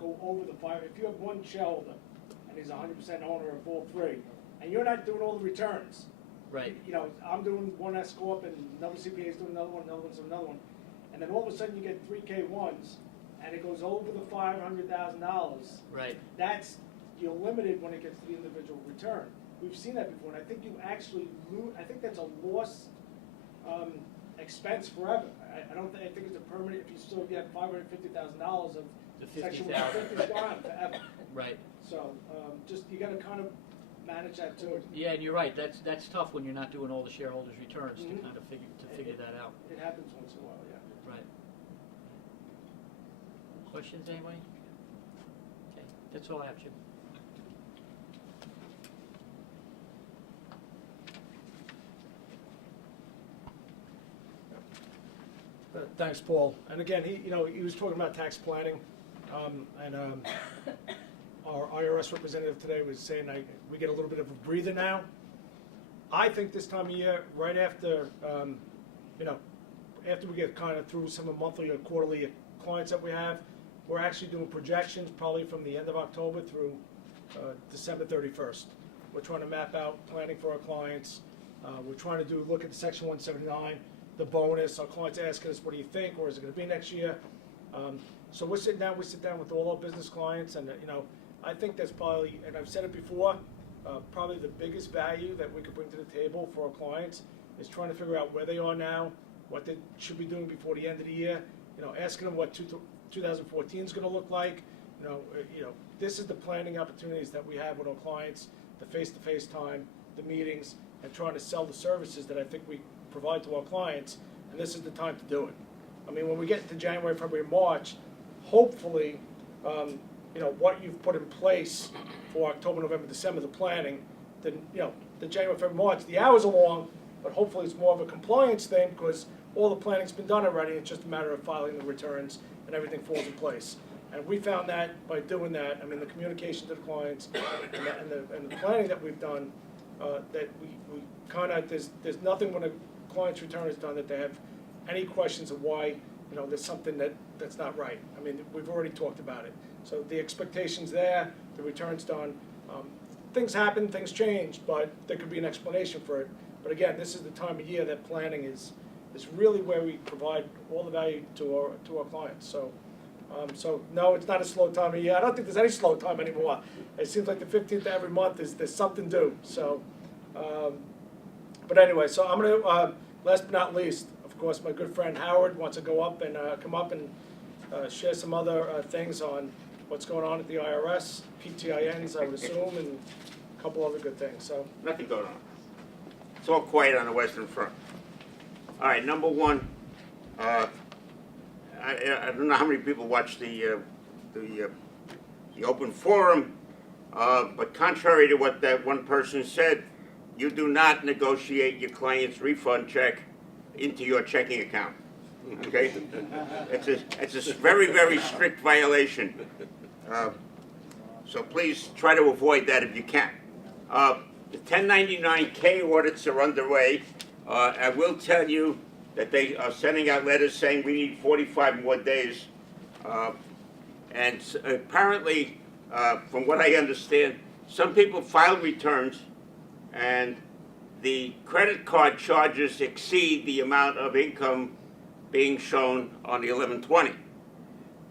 go over the if you have one shareholder and he's 100% owner of all 3, and you're not doing all the returns. Right. You know, I'm doing one S corp and another CPA is doing another one, another one's doing another one, and then all of a sudden you get 3 K1s, and it goes over the $500,000. Right. That's, you're limited when it gets to the individual return. We've seen that before, and I think you actually lose. I think that's a loss expense forever. I don't think. I think it's a permanent. If you have $550,000 of The Section 50,000. 150 is gone forever. Right. So just you got to kind of manage that too. Yeah, and you're right. That's tough when you're not doing all the shareholders' returns Mhm. to kind of figure that out. It happens once in a while, yeah. Right. Questions, anybody? Okay, that's all I have, Jim. Thanks, Paul. And again, he was talking about tax planning, and our I.R.S. representative today was saying we get a little bit of a breather now. I think this time of year, right after, after we get kind of through some of the monthly or quarterly clients that we have, we're actually doing projections probably from the end of October through December 31st. We're trying to map out planning for our clients. We're trying to look at the Section 179, the bonus. Our clients asking us, what do you think, or is it going to be next year? So we sit down with all our business clients, and I think that's probably, and I've said it before, probably the biggest value that we could bring to the table for our clients is trying to figure out where they are now, what they should be doing before the end of the year. Asking them what 2014 is going to look like. This is the planning opportunities that we have with our clients, the face-to-face time, the meetings, and trying to sell the services that I think we provide to our clients, and this is the time to do it. I mean, when we get into January, February, March, hopefully, what you've put in place for October, November, December, the planning, then, the January, February, March, the hours are long, but hopefully it's more of a compliance thing because all the planning's been done already. It's just a matter of filing the returns and everything falls in place. And we found that by doing that, I mean, the communication to the clients and the planning that we've done, that we kind of, there's nothing when a client's return is done that they have any questions of why, there's something that's not right. I mean, we've already talked about it. So the expectation's there, the return's done. Things happen, things change, but there could be an explanation for it. But again, this is the time of year that planning is really where we provide all the value to our clients. So no, it's not a slow time of year. I don't think there's any slow time anymore. It seems like the 15th of every month there's something due. So, but anyway, so I'm going to, last but not least, of course, my good friend Howard wants to go up and come up and share some other things on what's going on at the I.R.S., PTINs, I would assume, and a couple other good things. So Nothing going on. It's all quiet on the Western Front. All right, number one, I don't know how many people watch the open forum, but contrary to what that one person said, you do not negotiate your client's refund check into your checking account. Okay? It's a very, very strict violation. So please try to avoid that if you can. The 1099K audits are underway. I will tell you that they are sending out letters saying we need 45 more days. And apparently, from what I understand, some people filed returns and the credit card charges exceed the amount of income being shown on the 1120.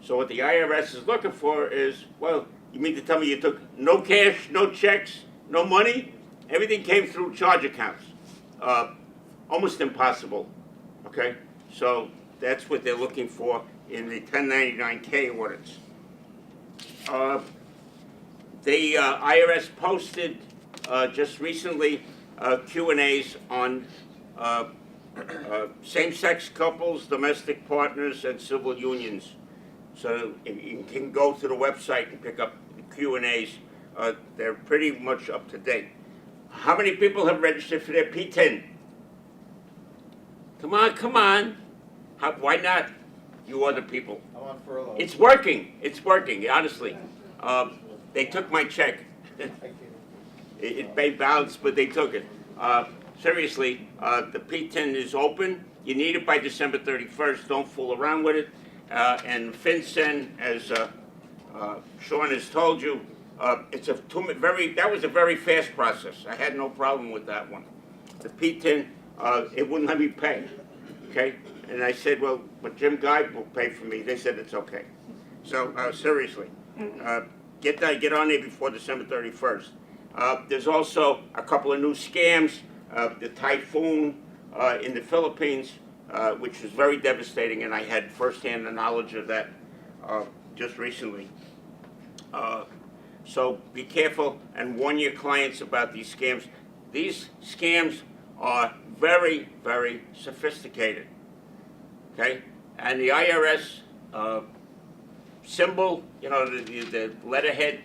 So what the IRS is looking for is, well, you mean to tell me you took no cash, no checks, no money? Everything came through charge accounts. Almost impossible, okay? So that's what they're looking for in the 1099K audits. The IRS posted just recently Q&As on same-sex couples, domestic partners, and civil unions. So you can go to the website and pick up the Q&As. They're pretty much up to date. How many people have registered for their P10? Come on, come on. Why not? You other people. I'm on furlough. It's working. It's working, honestly. They took my check. It may bounce, but they took it. Seriously, the P10 is open. You need it by December 31st. Don't fool around with it. And FinCEN, as Sean has told you, that was a very fast process. I had no problem with that one. The P10, it wouldn't let me pay, okay? And I said, well, but Jim Guy will pay for me. They said it's okay. So seriously, get on there before December 31st. There's also a couple of new scams. The typhoon in the Philippines, which was very devastating, and I had firsthand knowledge of that just recently. So be careful and warn your clients about these scams. These scams are very, very sophisticated, okay? And the IRS symbol, you know, the letterhead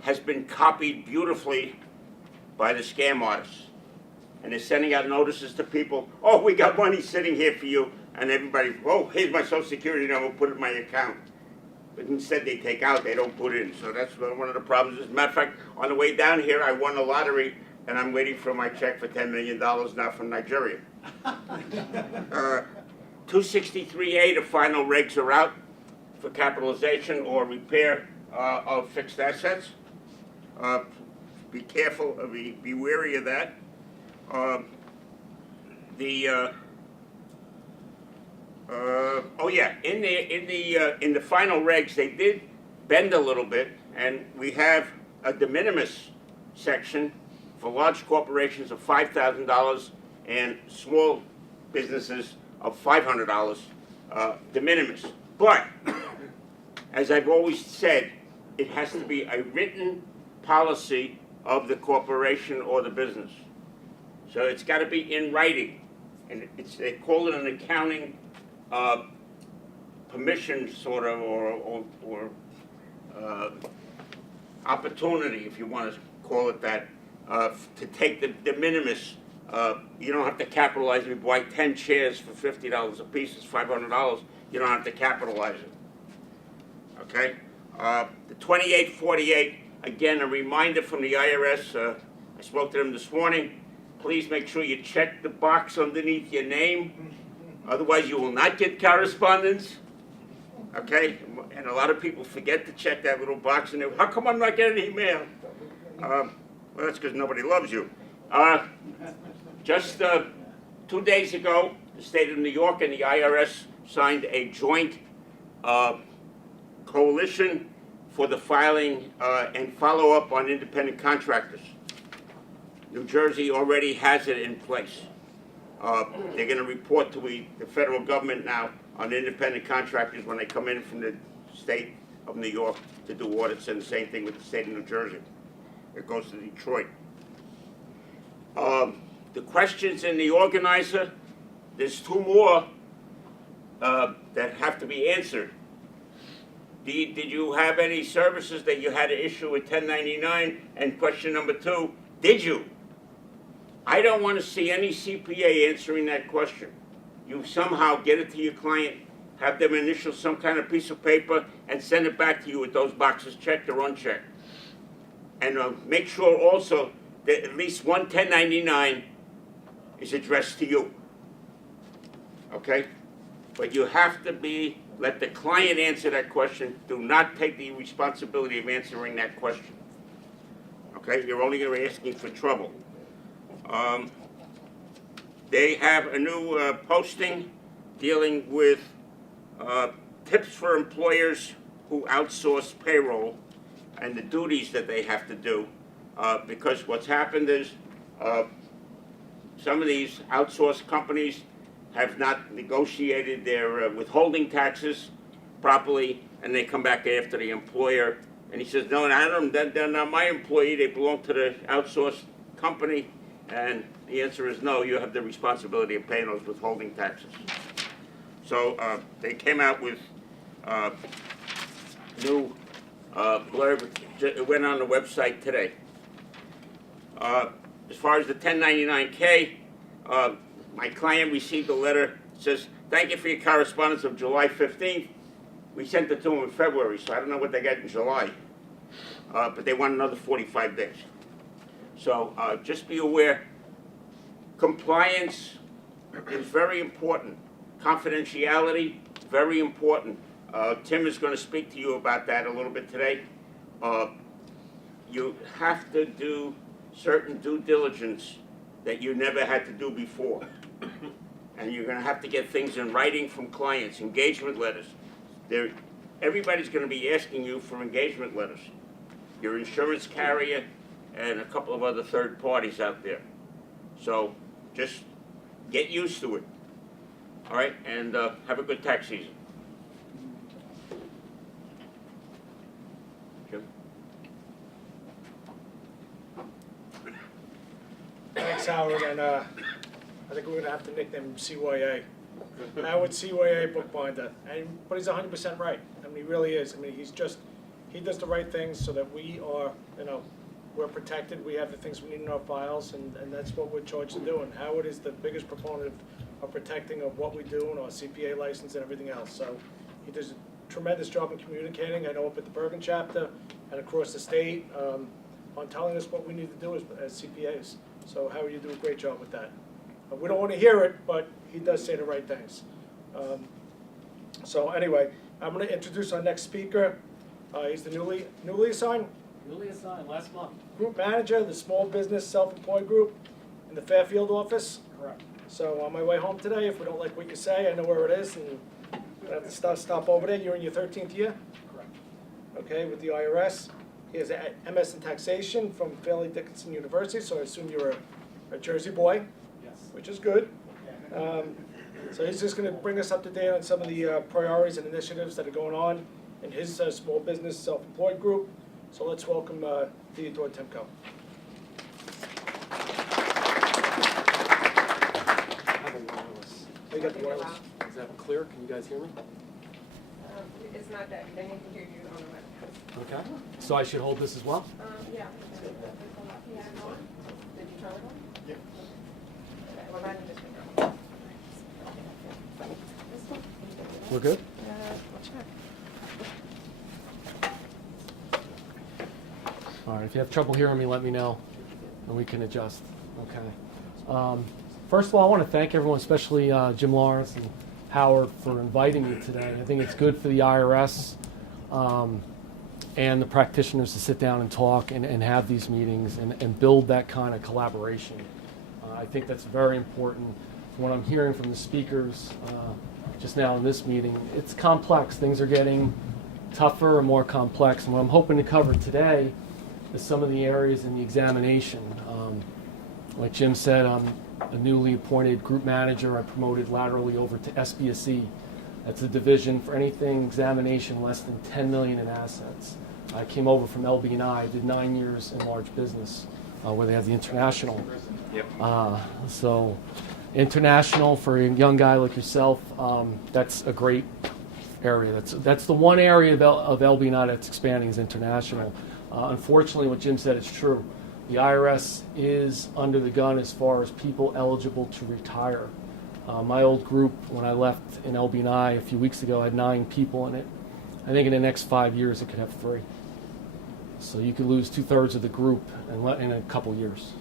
has been copied beautifully by the scam artists. And they're sending out notices to people, oh, we got money sitting here for you. And everybody, oh, here's my Social Security number, put it in my account. But instead they take out, they don't put in. So that's one of the problems. As a matter of fact, on the way down here, I won the lottery, and I'm waiting for my check for $10 million now from Nigeria. 263A, the final regs are out for capitalization or repair of fixed assets. Be careful, be wary of that. Oh yeah, in the final regs, they did bend a little bit, and we have a de minimis section for large corporations of $5,000 and small businesses of $500 de minimis. But as I've always said, it has to be a written policy of the corporation or the business. So it's got to be in writing, and they call it an accounting permission, sort of, or opportunity, if you want to call it that, to take the de minimis. You don't have to capitalize. If you buy 10 shares for $50 a piece, it's $500. You don't have to capitalize it. Okay? The 2848, again, a reminder from the IRS. I spoke to them this morning. Please make sure you check the box underneath your name. Otherwise, you will not get correspondence. Okay? And a lot of people forget to check that little box, and they, how come I'm not getting an email? Well, that's because nobody loves you. Just 2 days ago, the state of New York and the IRS signed a joint coalition for the filing and follow-up on independent contractors. New Jersey already has it in place. They're going to report to the federal government now on independent contractors when they come in from the state of New York to do audits, and the same thing with the state of New Jersey. It goes to Detroit. The questions in the organizer, there's 2 more that have to be answered. Did you have any services that you had to issue with 1099? And question number 2, did you? I don't want to see any CPA answering that question. You somehow get it to your client, have them initial some kind of piece of paper, and send it back to you with those boxes checked or unchecked. And make sure also that at least one 1099 is addressed to you. Okay? But you have to let the client answer that question. Do not take the responsibility of answering that question. Okay? You're only going to be asking for trouble. They have a new posting dealing with tips for employers who outsource payroll and the duties that they have to do. Because what's happened is some of these outsourced companies have not negotiated their withholding taxes properly, and they come back after the employer, and he says, no, they're not my employee, they belong to the outsourced company, and the answer is no, you have the responsibility of paying those withholding taxes. So they came out with new blurb. It went on the website today. As far as the 1099K, my client received a letter that says, thank you for your correspondence of July 15th. We sent it to them in February, so I don't know what they got in July. But they want another 45 days. So just be aware, compliance is very important. Confidentiality, very important. Tim is going to speak to you about that a little bit today. You have to do certain due diligence that you never had to do before. And you're going to have to get things in writing from clients, engagement letters. Everybody's going to be asking you for engagement letters. Your insurance carrier and a couple of other third parties out there. So just get used to it. All right, and have a good tax season. Jim? Thanks, Howard, and I think we're gonna have to nickname him CYA. Howard CYA bookbinder, but he's 100% right. I mean, he really is. I mean, he does the right things so that we are, we're protected. We have the things we need in our files, and that's what we're charged to do. And Howard is the biggest proponent of protecting of what we do and our CPA license and everything else. So he does a tremendous job in communicating. I know up at the Bergen chapter and across the state on telling us what we need to do as CPAs. So Howard, you do a great job with that. We don't want to hear it, but he does say the right things. So anyway, I'm going to introduce our next speaker. He's the newly assigned last month. group manager of the Small Business Self-Employed Group in the Fairfield office. Correct. So on my way home today, if we don't like what you say, I know where it is, and I have to stop over there. You're in your 13th year? Correct. Okay, with the I.R.S. He has an MS in taxation from Fairleigh Dickinson University, so I assume you're a Jersey boy, Yes. which is good. So he's just going to bring us up to date on some of the priorities and initiatives that are going on in his small business self-employed group. So let's welcome Theodore Timko. I have a wireless. Oh, you got the wireless. Is that clear? Can you guys hear me? It's not that, they need to hear you on the webcast. Okay. So I should hold this as well? Yeah. Did you turn it on? Yeah. Okay, well, now you just turn it on. This one? We're good? We'll check. All right. If you have trouble hearing me, let me know, and we can adjust. Okay. First of all, I want to thank everyone, especially Jim Lawrence and Howard, for inviting me today. I think it's good for the I.R.S. And the practitioners to sit down and talk and have these meetings and build that kind of collaboration. I think that's very important. From what I'm hearing from the speakers just now in this meeting, it's complex. Things are getting tougher and more complex. And what I'm hoping to cover today is some of the areas in the examination. Like Jim said, I'm a newly appointed group manager. I promoted laterally over to SBSE. That's a division for anything examination less than $10 million in assets. I came over from LB&I, did 9 years in large business, where they have the international. Yep. So international for a young guy like yourself, that's a great area. That's the one area of LB&I that's expanding is international. Unfortunately, what Jim said is true. The IRS is under the gun as far as people eligible to retire. My old group, when I left in LB&I a few weeks ago, had 9 people in it. I think in the next 5 years it could have 3. So you could lose 2/3 of the group in a couple years.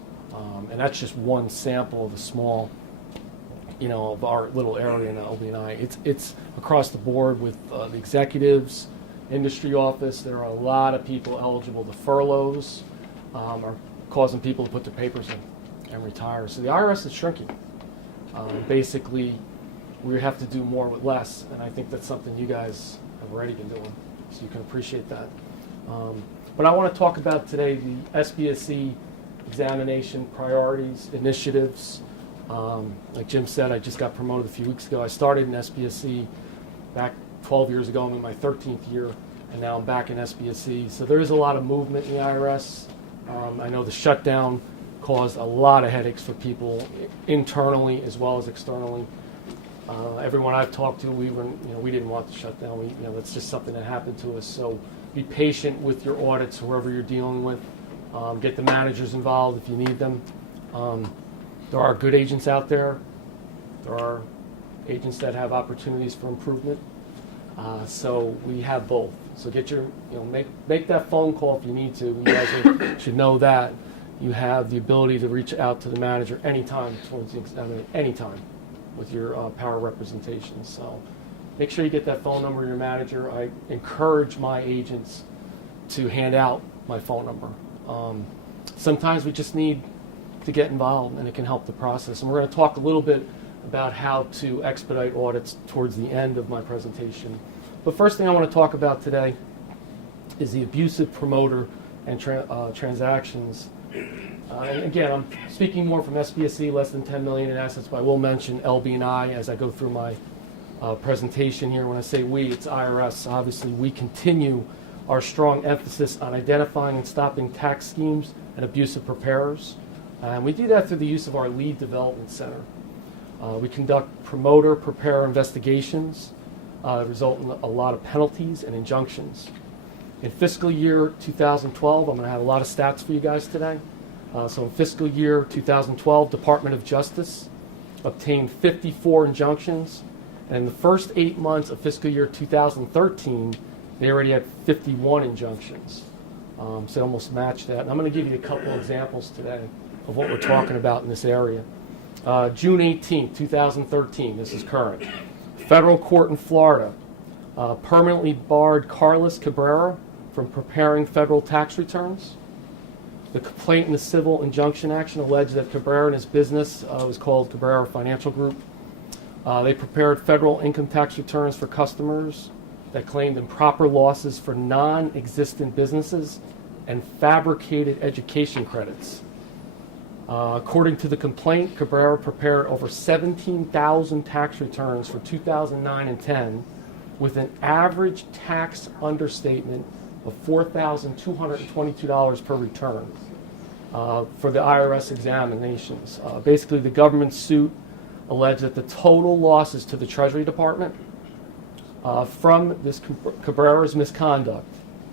And that's just one sample of a small, of our little area in LB&I. It's across the board with the executives, industry office. There are a lot of people eligible. The furloughs are causing people to put their papers in and retire. So the IRS is shrinking. Basically, we have to do more with less, and I think that's something you guys have already been doing, so you can appreciate that. But I want to talk about today the SBSE examination priorities, initiatives. Like Jim said, I just got promoted a few weeks ago. I started in SBSE back 12 years ago. I'm in my 13th year, and now I'm back in SBSE. So there is a lot of movement in the IRS. I know the shutdown caused a lot of headaches for people internally as well as externally. Everyone I've talked to, we didn't want the shutdown. That's just something that happened to us. So be patient with your audits, whoever you're dealing with. Get the managers involved if you need them. There are good agents out there. There are agents that have opportunities for improvement. So we have both. So get your, make that phone call if you need to. You guys should know that. You have the ability to reach out to the manager anytime towards the examiner, anytime with your power representation. So make sure you get that phone number of your manager. I encourage my agents to hand out my phone number. Sometimes we just need to get involved, and it can help the process. And we're going to talk a little bit about how to expedite audits towards the end of my presentation. But first thing I want to talk about today is the abusive promoter and transactions. And again, I'm speaking more from SBSE, less than $10 million in assets, but I will mention LB&I as I go through my presentation here. When I say we, it's I.R.S. Obviously, we continue our strong emphasis on identifying and stopping tax schemes and abusive preparers. And we do that through the use of our lead development center. We conduct promoter preparer investigations that result in a lot of penalties and injunctions. In fiscal year 2012, I'm going to have a lot of stats for you guys today. So in fiscal year 2012, Department of Justice obtained 54 injunctions. And in the first 8 months of fiscal year 2013, they already had 51 injunctions. So they almost matched that. And I'm going to give you a couple examples today of what we're talking about in this area. June 18, 2013, this is current. Federal court in Florida permanently barred Carlos Cabrera from preparing federal tax returns. The complaint in the civil injunction action alleged that Cabrera and his business was called Cabrera Financial Group. They prepared federal income tax returns for customers that claimed improper losses for non-existent businesses and fabricated education credits. According to the complaint, Cabrera prepared over 17,000 tax returns for 2009 and 10 with an average tax understatement of $4,222 per return for the I.R.S. examinations. Basically, the government suit alleged that the total losses to the Treasury Department from this Cabrera's misconduct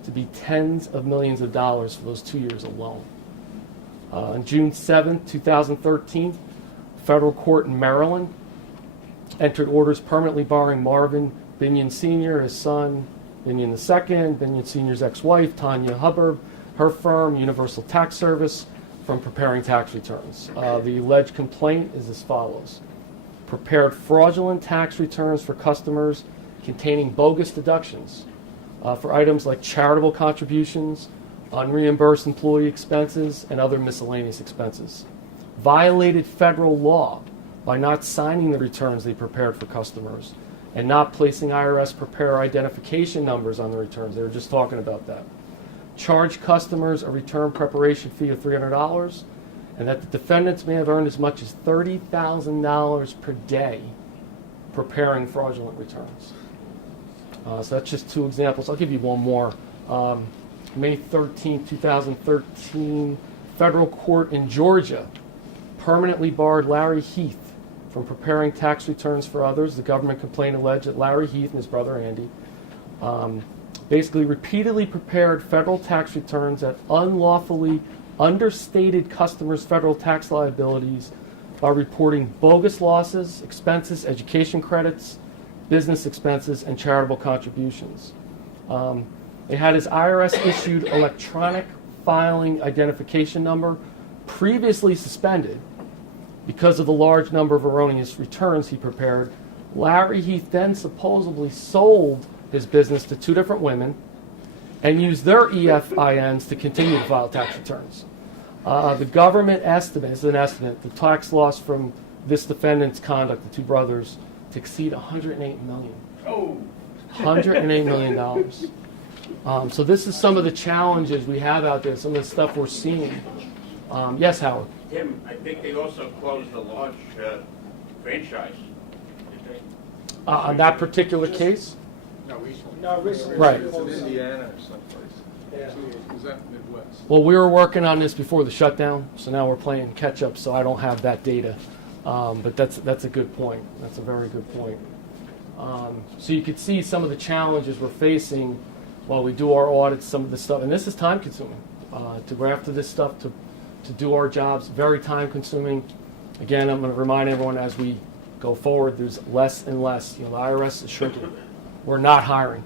to be tens of millions of dollars for those 2 years alone. On June 7, 2013, federal court in Maryland entered orders permanently barring Marvin Binion Sr., his son, Binion II, Binion Sr.'s ex-wife, Tanya Hubbard, her firm, Universal Tax Service, from preparing tax returns. The alleged complaint is as follows. Prepared fraudulent tax returns for customers containing bogus deductions for items like charitable contributions, unreimbursed employee expenses, and other miscellaneous expenses. Violated federal law by not signing the returns they prepared for customers and not placing I.R.S. preparer identification numbers on the returns. They were just talking about that. Charged customers a return preparation fee of $300, and that the defendants may have earned as much as $30,000 per day preparing fraudulent returns. So that's just 2 examples. I'll give you one more. May 13, 2013, federal court in Georgia permanently barred Larry Heath from preparing tax returns for others. The government complaint alleged that Larry Heath and his brother Andy basically repeatedly prepared federal tax returns that unlawfully understated customers' federal tax liabilities by reporting bogus losses, expenses, education credits, business expenses, and charitable contributions. They had his IRS issued electronic filing identification number previously suspended because of the large number of erroneous returns he prepared. Larry Heath then supposedly sold his business to 2 different women and used their EFINs to continue to file tax returns. The government estimate, this is an estimate, the tax loss from this defendant's conduct, the 2 brothers, to exceed $108 million. Oh. $108 million. So this is some of the challenges we have out there, some of the stuff we're seeing. Yes, Howard? Tim, I think they also closed a large franchise. Did they? On that particular case? No, recently. Right. It's in Indiana or someplace. Yeah. Was that Midwest? Well, we were working on this before the shutdown, so now we're playing catch up, so I don't have that data. But that's a good point. That's a very good point. So you could see some of the challenges we're facing while we do our audits, some of the stuff, and this is time consuming. To go after this stuff, to do our jobs, very time consuming. Again, I'm going to remind everyone as we go forward, there's less and less. The IRS is shrinking. We're not hiring.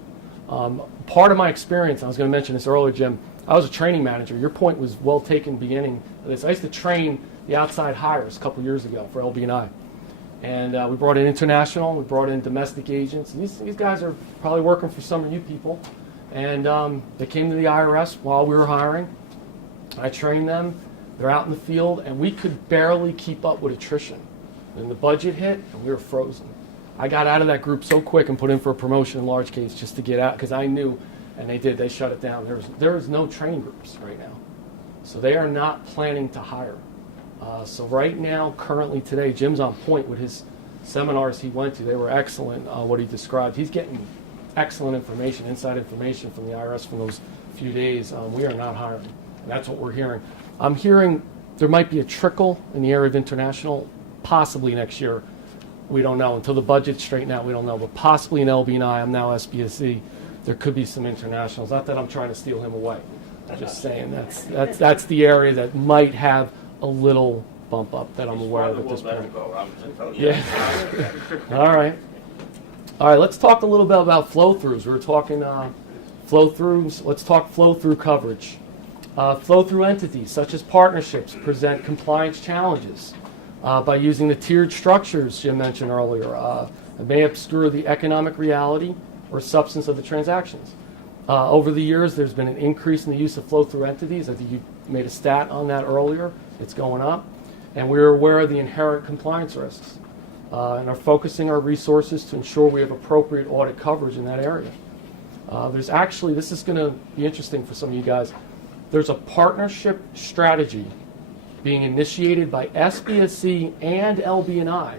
Part of my experience, I was going to mention this earlier, Jim, I was a training manager. Your point was well taken beginning of this. I used to train the outside hires a couple years ago for LB&I. And we brought in international, we brought in domestic agents. And these guys are probably working for some of you people. And they came to the IRS while we were hiring. I trained them. They're out in the field, and we could barely keep up with attrition. And the budget hit, and we were frozen. I got out of that group so quick and put in for a promotion in large case just to get out, because I knew, and they did, they shut it down. There is no training groups right now. So they are not planning to hire. So right now, currently today, Jim's on point with his seminars he went to. They were excellent, what he described. He's getting excellent information, inside information from the IRS from those few days. We are not hiring. And that's what we're hearing. I'm hearing there might be a trickle in the area of international, possibly next year. We don't know. Until the budget's straightened out, we don't know. But possibly in LB&I, I'm now SBSE, there could be some internationals. Not that I'm trying to steal him away. I'm just saying that's the area that might have a little bump up that I'm aware of at this point. Yeah. All right. All right, let's talk a little bit about flow-throughs. We were talking flow-throughs. Let's talk flow-through coverage. Flow-through entities, such as partnerships, present compliance challenges by using the tiered structures Jim mentioned earlier. It may obscure the economic reality or substance of the transactions. Over the years, there's been an increase in the use of flow-through entities. I think you made a stat on that earlier. It's going up. And we're aware of the inherent compliance risks and are focusing our resources to ensure we have appropriate audit coverage in that area. There's actually, this is going to be interesting for some of you guys, there's a partnership strategy being initiated by SBSE and LB&I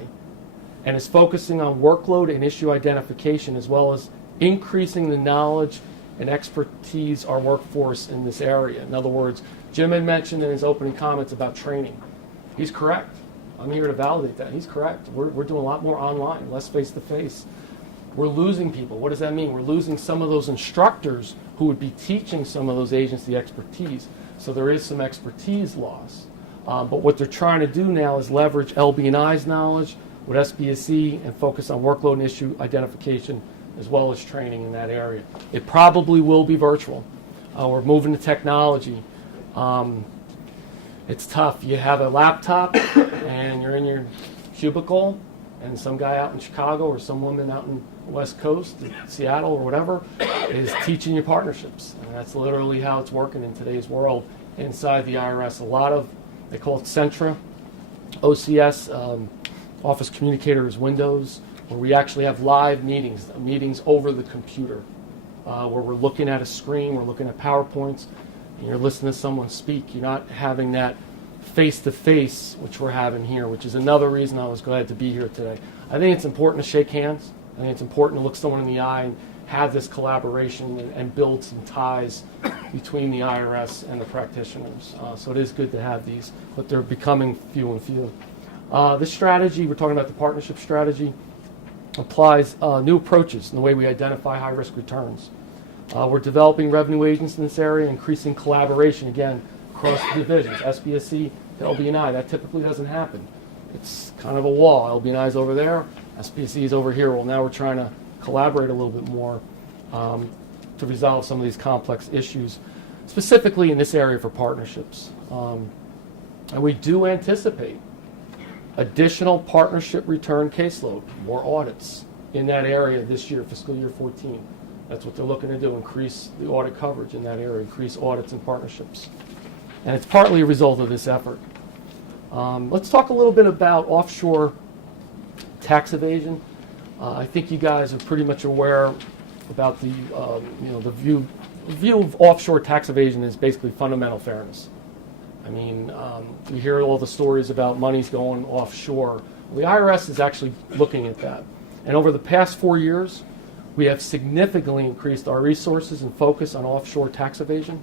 and is focusing on workload and issue identification as well as increasing the knowledge and expertise our workforce in this area. In other words, Jim had mentioned in his opening comments about training. He's correct. I'm here to validate that. He's correct. We're doing a lot more online, less face-to-face. We're losing people. What does that mean? We're losing some of those instructors who would be teaching some of those agents the expertise. So there is some expertise loss. But what they're trying to do now is leverage LB&I's knowledge with SBSE and focus on workload and issue identification as well as training in that area. It probably will be virtual. We're moving to technology. It's tough. You have a laptop and you're in your cubicle and some guy out in Chicago or some woman out in the West Coast, Seattle or whatever, is teaching you partnerships. And that's literally how it's working in today's world inside the IRS. A lot of, they call it Centra, OCS, Office Communicators Windows, where we actually have live meetings over the computer, where we're looking at a screen, we're looking at PowerPoints, and you're listening to someone speak. You're not having that face-to-face, which we're having here, which is another reason I was glad to be here today. I think it's important to shake hands. I think it's important to look someone in the eye have this collaboration and build some ties between the IRS and the practitioners. So it is good to have these, but they're becoming few and few. This strategy, we're talking about the partnership strategy, applies new approaches in the way we identify high-risk returns. We're developing revenue agents in this area, increasing collaboration, again, across the divisions, SBSC to LB&I. That typically doesn't happen. It's kind of a wall. LB&I is over there, SBSC is over here. Well, now we're trying to collaborate a little bit more to resolve some of these complex issues, specifically in this area for partnerships. And we do anticipate additional partnership return caseload, more audits in that area this year, fiscal year 14. That's what they're looking to do, increase the audit coverage in that area, increase audits and partnerships. And it's partly a result of this effort. Let's talk a little bit about offshore tax evasion. I think you guys are pretty much aware about the, the view of offshore tax evasion is basically fundamental fairness. I mean, you hear all the stories about monies going offshore. Well, the IRS is actually looking at that. And over the past 4 years, we have significantly increased our resources and focus on offshore tax evasion,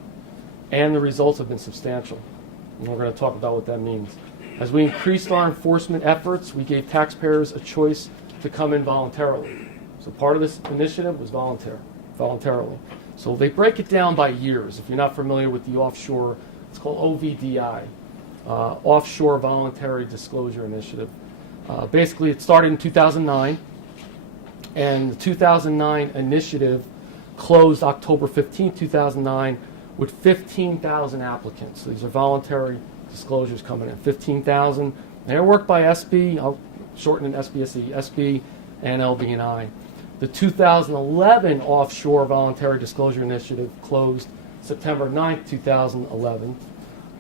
and the results have been substantial. And we're going to talk about what that means. As we increased our enforcement efforts, we gave taxpayers a choice to come in voluntarily. So part of this initiative was voluntarily. So they break it down by years. If you're not familiar with the offshore, it's called OVDI, Offshore Voluntary Disclosure Initiative. Basically, it started in 2009, and the 2009 initiative closed October 15, 2009, with 15,000 applicants. So these are voluntary disclosures coming in, 15,000. They're worked by SB, I'll shorten it SBSE, SB and LB&I. The 2011 Offshore Voluntary Disclosure Initiative closed September 9th, 2011,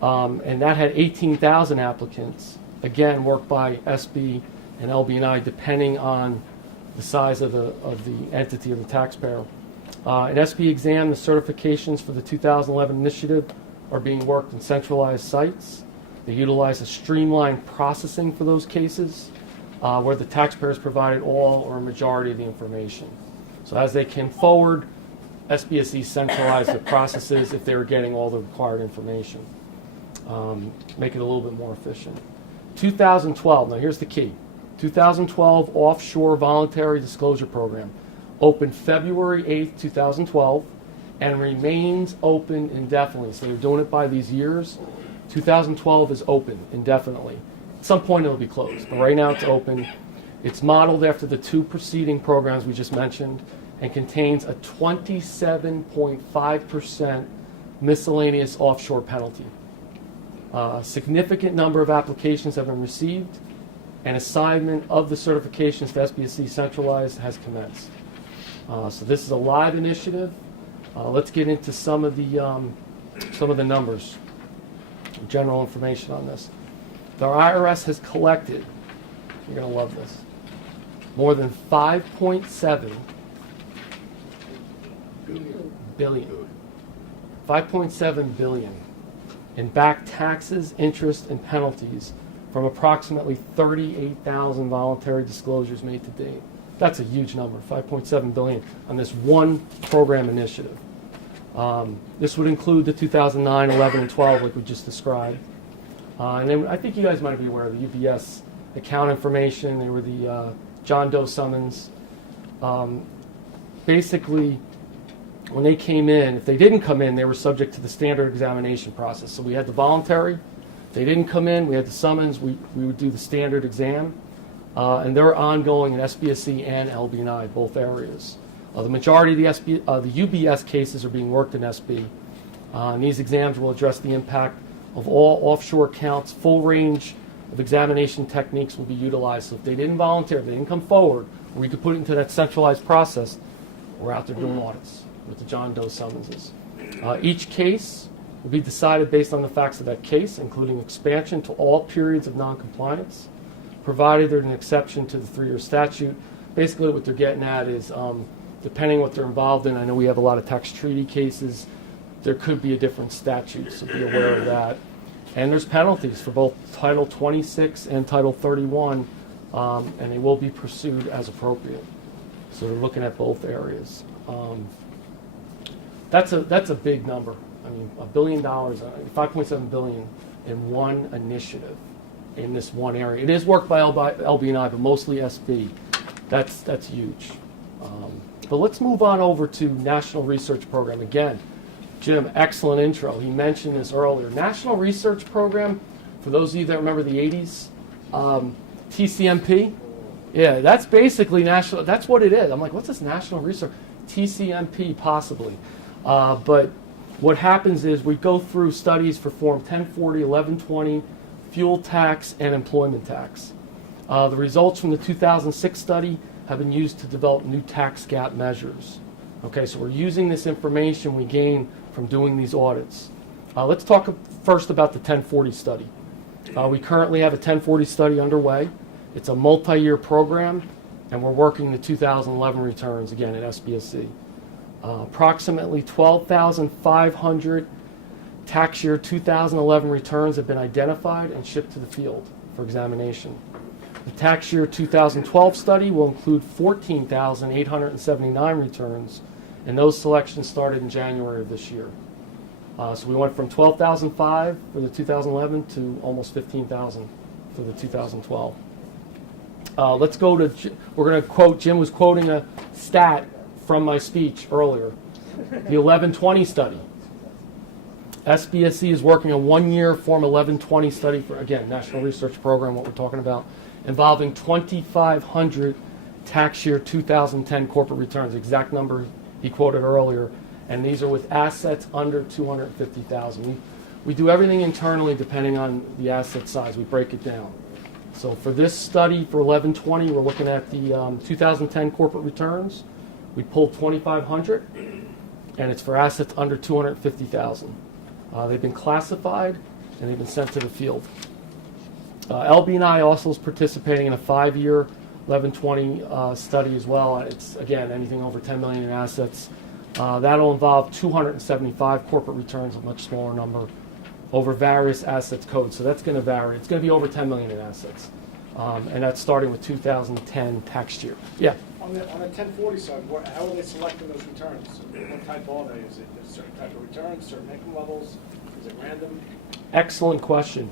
and that had 18,000 applicants, again worked by SB and LB&I, depending on the size of the entity of the taxpayer. At SB exam, the certifications for the 2011 initiative are being worked in centralized sites. They utilize a streamlined processing for those cases, where the taxpayers provided all or a majority of the information. So as they came forward, SBSE centralized the processes if they were getting all the required information, make it a little bit more efficient. 2012, now here's the key. 2012 Offshore Voluntary Disclosure Program opened February 8th, 2012, and remains open indefinitely. So they're doing it by these years. 2012 is open indefinitely. At some point it'll be closed, but right now it's open. It's modeled after the two preceding programs we just mentioned and contains a 27.5% miscellaneous offshore penalty. A significant number of applications have been received, and assignment of the certifications to SBSE Centralized has commenced. So this is a live initiative. Let's get into some of the numbers, general information on this. The IRS has collected, you're going to love this, more than 5.7 billion in back taxes, interest, and penalties from approximately 38,000 voluntary disclosures made to date. That's a huge number, 5.7 billion on this one program initiative. This would include the 2009, 11, and 12, like we just described. And then I think you guys might be aware of the UBS account information. They were the John Doe summons. Basically, when they came in, if they didn't come in, they were subject to the standard examination process. So we had the voluntary. If they didn't come in, we had the summons. We would do the standard exam. And they're ongoing in SBSE and LB&I, both areas. The majority of the UBS cases are being worked in SB. And these exams will address the impact of all offshore accounts. Full range of examination techniques will be utilized. So if they didn't volunteer, if they didn't come forward, or we could put it into that centralized process, we're out there doing audits with the John Doe summonses. Each case will be decided based on the facts of that case, including expansion to all periods of noncompliance, provided there's an exception to the 3-year statute. Basically what they're getting at is, depending what they're involved in, I know we have a lot of tax treaty cases, there could be a different statute, so be aware of that. And there's penalties for both Title 26 and Title 31, and they will be pursued as appropriate. So they're looking at both areas. That's a big number. I mean, $1 billion, 5.7 billion in one initiative in this one area. It is worked by LB&I, but mostly SB. That's huge. But let's move on over to National Research Program. Again, Jim, excellent intro. He mentioned this earlier. National Research Program, for those of you that remember the 80s, TCMP, yeah, that's basically national, that's what it is. I'm like, what's this National Research? TCMP, possibly. But what happens is we go through studies for Form 1040, 1120, fuel tax, and employment tax. The results from the 2006 study have been used to develop new tax gap measures. Okay, so we're using this information we gain from doing these audits. Let's talk first about the 1040 study. We currently have a 1040 study underway. It's a multi-year program, and we're working the 2011 returns again at SBSC. Approximately 12,500 tax year 2011 returns have been identified and shipped to the field for examination. The tax year 2012 study will include 14,879 returns, and those selections started in January of this year. So we went from 12,005 for the 2011 to almost 15,000 for the 2012. Let's go to, we're going to quote, Jim was quoting a stat from my speech earlier. The 1120 study. SBSC is working on 1 year Form 1120 study for, again, National Research Program, what we're talking about, involving 2,500 tax year 2010 corporate returns, exact number he quoted earlier, and these are with assets under 250,000. We do everything internally depending on the asset size. We break it down. So for this study for 1120, we're looking at the 2010 corporate returns. We pulled 2,500, and it's for assets under 250,000. They've been classified, and they've been sent to the field. LB&I also is participating in a 5-year 1120 study as well. It's, again, anything over 10 million in assets. That'll involve 275 corporate returns, a much smaller number, over various assets codes. So that's going to vary. It's going to be over 10 million in assets. And that's starting with 2010 tax year. Yeah? On the 1040 side, how are they selecting those returns? What type are they? Is it a certain type of returns, certain income levels? Is it random? Excellent question.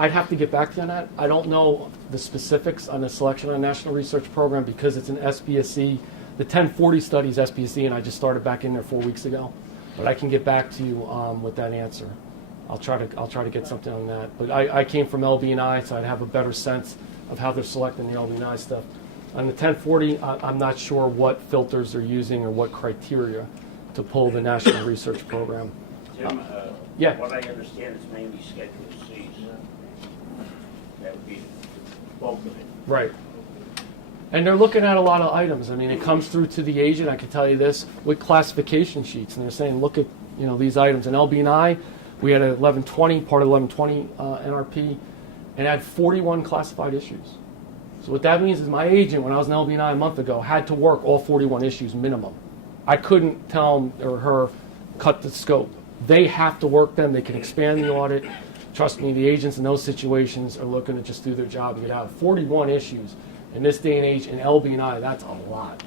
I'd have to get back to you on that. I don't know the specifics on the selection on a National Research Program because it's an SBSC. The 1040 study is SBSC, and I just started back in there 4 weeks ago. But I can get back to you with that answer. I'll try to get something on that. But I came from LB&I, so I'd have a better sense of how they're selecting the LB&I stuff. On the 1040, I'm not sure what filters they're using or what criteria to pull the National Research Program. Jim, yeah. What I understand is mainly Schedule C's. That would be the bulk of it. Right. And they're looking at a lot of items. I mean, it comes through to the agent, I can tell you this, with classification sheets. And they're saying, look at these items. In LB&I, we had a 1120, part of 1120 NRP, and had 41 classified issues. So what that means is my agent, when I was in LB&I a month ago, had to work all 41 issues minimum. I couldn't tell him or her, cut the scope. They have to work them. They can expand the audit. Trust me, the agents in those situations are looking to just do their job and get out. 41 issues in this day and age in LB&I, that's a lot.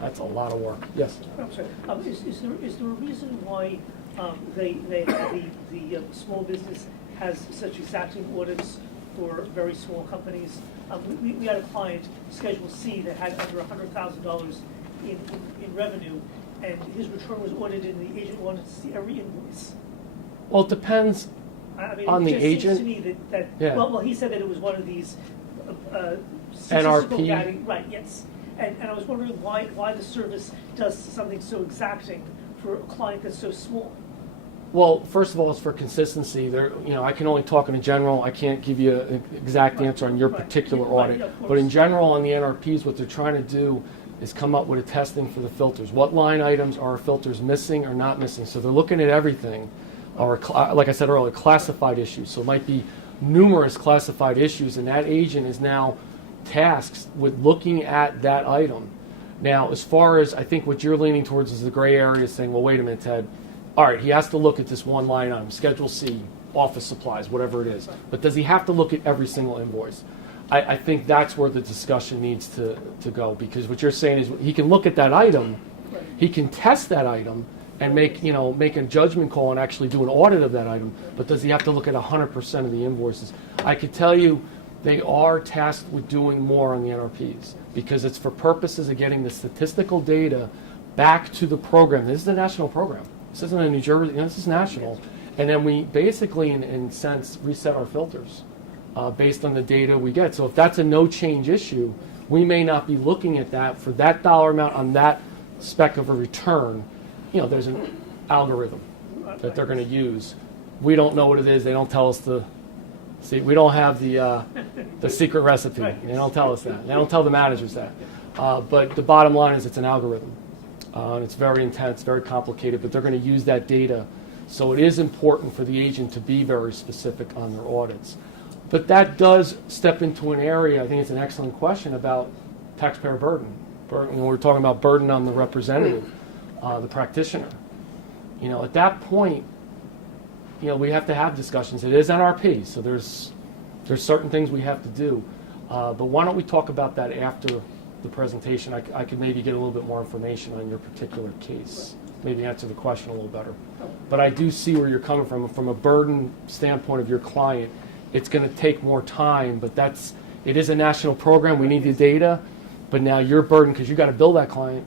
That's a lot of work. Yes? I'm sorry. Is there a reason why the small business has such exacting audits for very small companies? We had a client, Schedule C, that had under $100,000 in revenue, and his return was audited, and the agent wanted to see every invoice. Well, it depends on the agent. It just seems to me that Yeah. well, he said that it was one of these NRP? Right, yes. And I was wondering why the service does something so exacting for a client that's so small. Well, first of all, it's for consistency. I can only talk in general. I can't give you an exact answer on your particular audit. But in general, on the NRPs, what they're trying to do is come up with a testing for the filters. What line items are filters missing or not missing? So they're looking at everything, or like I said earlier, classified issues. So it might be numerous classified issues, and that agent is now tasked with looking at that item. Now, as far as I think what you're leaning towards is the gray area, saying, well, wait a minute, Ted. All right, he has to look at this one line item, Schedule C, office supplies, whatever it is. But does he have to look at every single invoice? I think that's where the discussion needs to go, because what you're saying is he can look at that item, he can test that item, and make a judgment call and actually do an audit of that item, but does he have to look at 100% of the invoices? I could tell you they are tasked with doing more on the NRPs, because it's for purposes of getting the statistical data back to the program. This is a national program. This isn't a New Jersey, this is national. And then we basically, in a sense, reset our filters based on the data we get. So if that's a no change issue, we may not be looking at that for that dollar amount on that spec of a return. There's an algorithm that they're going to use. We don't know what it is. They don't tell us see, we don't have the secret recipe. They don't tell us that. They don't tell the managers that. But the bottom line is it's an algorithm. And it's very intense, very complicated, but they're going to use that data. So it is important for the agent to be very specific on their audits. But that does step into an area, I think it's an excellent question, about taxpayer burden. We're talking about burden on the representative, the practitioner. At that point, we have to have discussions. It is NRP, so there's certain things we have to do. But why don't we talk about that after the presentation? I could maybe get a little bit more information on your particular case, maybe answer the question a little better. But I do see where you're coming from a burden standpoint of your client. It's going to take more time, but it is a national program. We need the data, but now your burden, because you got to bill that client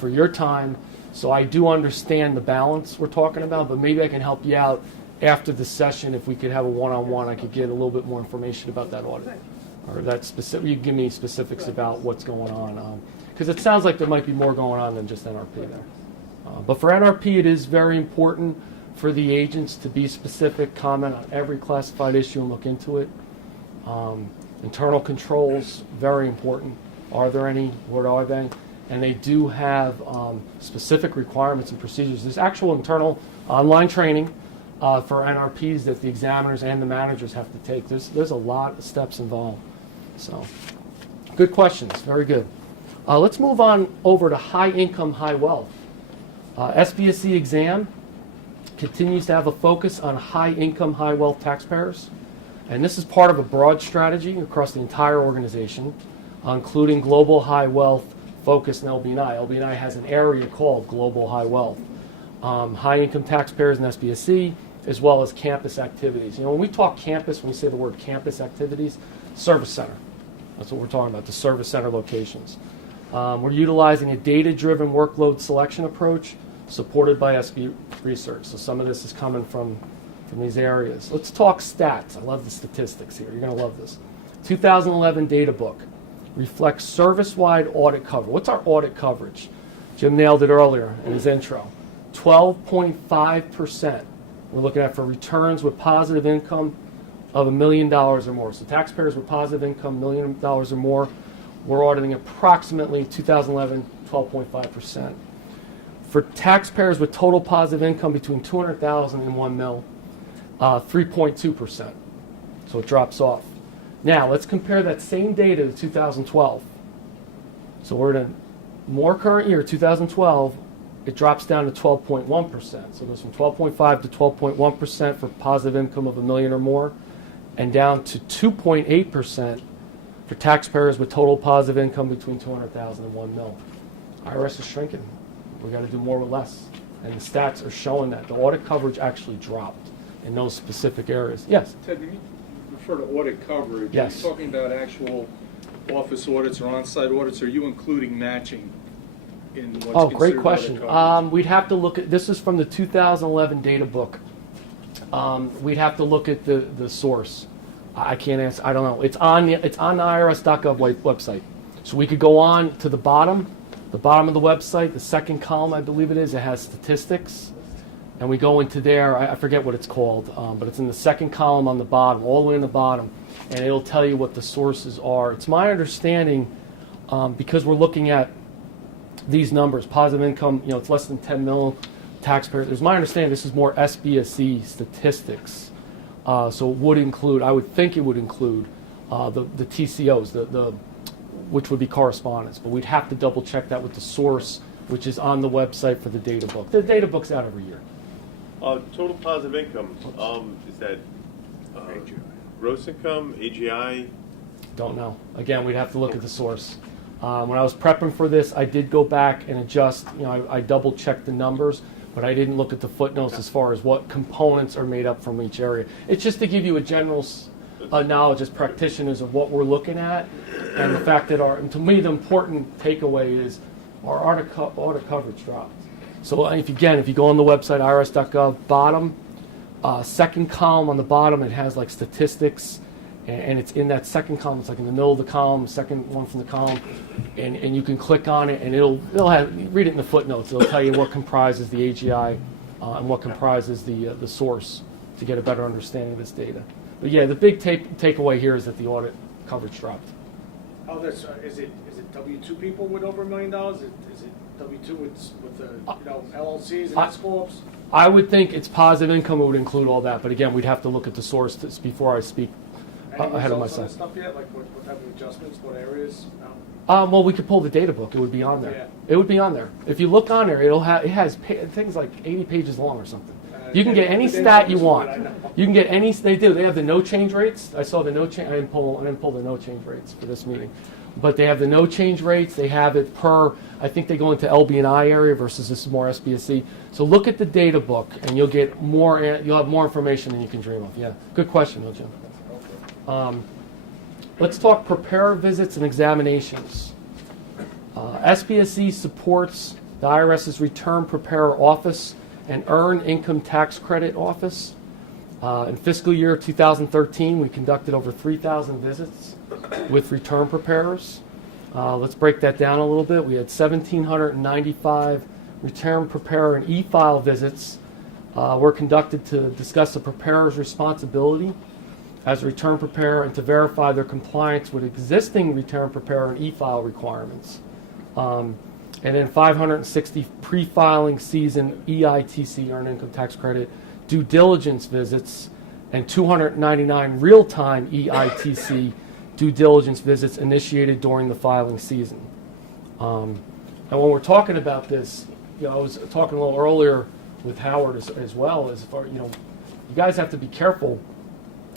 for your time. So I do understand the balance we're talking about, but maybe I can help you out after the session. If we could have a one-on-one, I could get a little bit more information about that audit, or that specific. You give me specifics about what's going on, because it sounds like there might be more going on than just NRP there. But for NRP, it is very important for the agents to be specific, comment on every classified issue and look into it. Internal controls, very important. Are there any? What are they? And they do have specific requirements and procedures. There's actual internal online training for NRPs that the examiners and the managers have to take. There's a lot of steps involved. So, good questions. Very good. Let's move on over to high income, high wealth. SBSE exam continues to have a focus on high income, high wealth taxpayers. And this is part of a broad strategy across the entire organization, including global high wealth focus in LB&I. LB&I has an area called Global High Wealth. High income taxpayers in SBSE, as well as campus activities. When we talk campus, when we say the word campus activities, service center. That's what we're talking about, the service center locations. We're utilizing a data-driven workload selection approach supported by SB Research. So some of this is coming from these areas. Let's talk stats. I love the statistics here. You're going to love this. 2011 data book reflects service-wide audit coverage. What's our audit coverage? Jim nailed it earlier in his intro. 12.5% we're looking at for returns with positive income of $1 million or more. So taxpayers with positive income, $1 million or more, we're auditing approximately 2011, 12.5%. For taxpayers with total positive income between $200,000 and $1 million, 3.2%. So it drops off. Now, let's compare that same data to 2012. So we're in a more current year, 2012, it drops down to 12.1%. So it goes from 12.5 to 12.1% for positive income of $1 million or more, and down to 2.8% for taxpayers with total positive income between $200,000 and $1 million. I.R.S. is shrinking. We got to do more with less. And the stats are showing that. The audit coverage actually dropped in those specific areas. Yes? Ted, when you refer to audit coverage, yes. Are you talking about actual office audits or on-site audits? Or are you including matching in what's considered great question. audit coverage? We'd have to look at, this is from the 2011 data book. We'd have to look at the source. I can't answer, I don't know. It's on the IRS.gov website. So we could go on to the bottom of the website, the second column, I believe it is, it has statistics. And we go into there, I forget what it's called, but it's in the second column on the bottom, all the way in the bottom, and it'll tell you what the sources are. It's my understanding, because we're looking at these numbers, positive income, it's less than 10 mil taxpayers. It's my understanding this is more SBSE statistics. So it would include, I would think it would include the TCOs, which would be correspondence, but we'd have to double check that with the source, which is on the website for the data book. The data book's out every year. Total positive income, is that gross income, AGI? Don't know. Again, we'd have to look at the source. When I was prepping for this, I did go back and adjust. You know, I double checked the numbers, but I didn't look at the footnotes as far as what components are made up from each area. It's just to give you a general knowledge as practitioners of what we're looking at, and the fact that and to me, the important takeaway is our audit coverage dropped. So if you go on the website, IRS.gov, bottom, second column on the bottom, it has like statistics, and it's in that second column. It's like in the middle of the column, second one from the column, and you can click on it, and it'll read it in the footnotes. It'll tell you what comprises the AGI and what comprises the source to get a better understanding of this data. But yeah, the big takeaway here is that the audit coverage dropped. Oh, is it W-2 people with over $1 million? Is it W-2 with the LLCs and S corps? I would think it's positive income. It would include all that, but again, we'd have to look at the source before I speak ahead of myself. Stuff yet? Like what type of adjustments? What areas? Well, we could pull the data book. It would be on there. Yeah. It would be on there. If you look on there, it has things like 80 pages long or something. You can get any stat you want. You can get any. They do. They have the no change rates. I saw the no change. I didn't pull the no change rates for this meeting, but they have the no change rates. They have it per. I think they go into LB&I area versus this is more SBSC. So look at the data book, and you'll get more. You'll have more information than you can dream of. Yeah. Good question, though, Jim. Let's talk preparer visits and examinations. SBSC supports the IRS's Return Preparer Office and Earned Income Tax Credit Office. In fiscal year 2013, we conducted over 3,000 visits with return preparers. Let's break that down a little bit. We had 1,795 return preparer and e-file visits were conducted to discuss the preparer's responsibility as a return preparer and to verify their compliance with existing return preparer and e-file requirements. And then 560 pre-filing season EITC, Earned Income Tax Credit, due diligence visits, and 299 real-time EITC due diligence visits initiated during the filing season. And when we're talking about this, I was talking a little earlier with Howard as well, as far, you guys have to be careful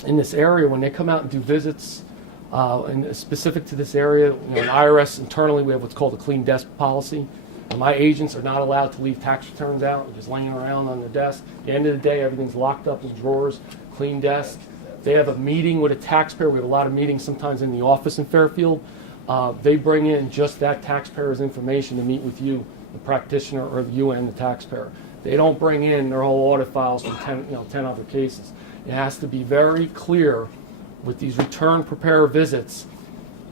in this area when they come out and do visits. And specific to this area, in I.R.S. internally, we have what's called a clean desk policy. My agents are not allowed to leave tax returns out, just laying around on their desk. At the end of the day, everything's locked up in drawers, clean desk. They have a meeting with a taxpayer. We have a lot of meetings sometimes in the office in Fairfield. They bring in just that taxpayer's information to meet with you, the practitioner, or you and the taxpayer. They don't bring in their whole audit files from 10 other cases. It has to be very clear with these return preparer visits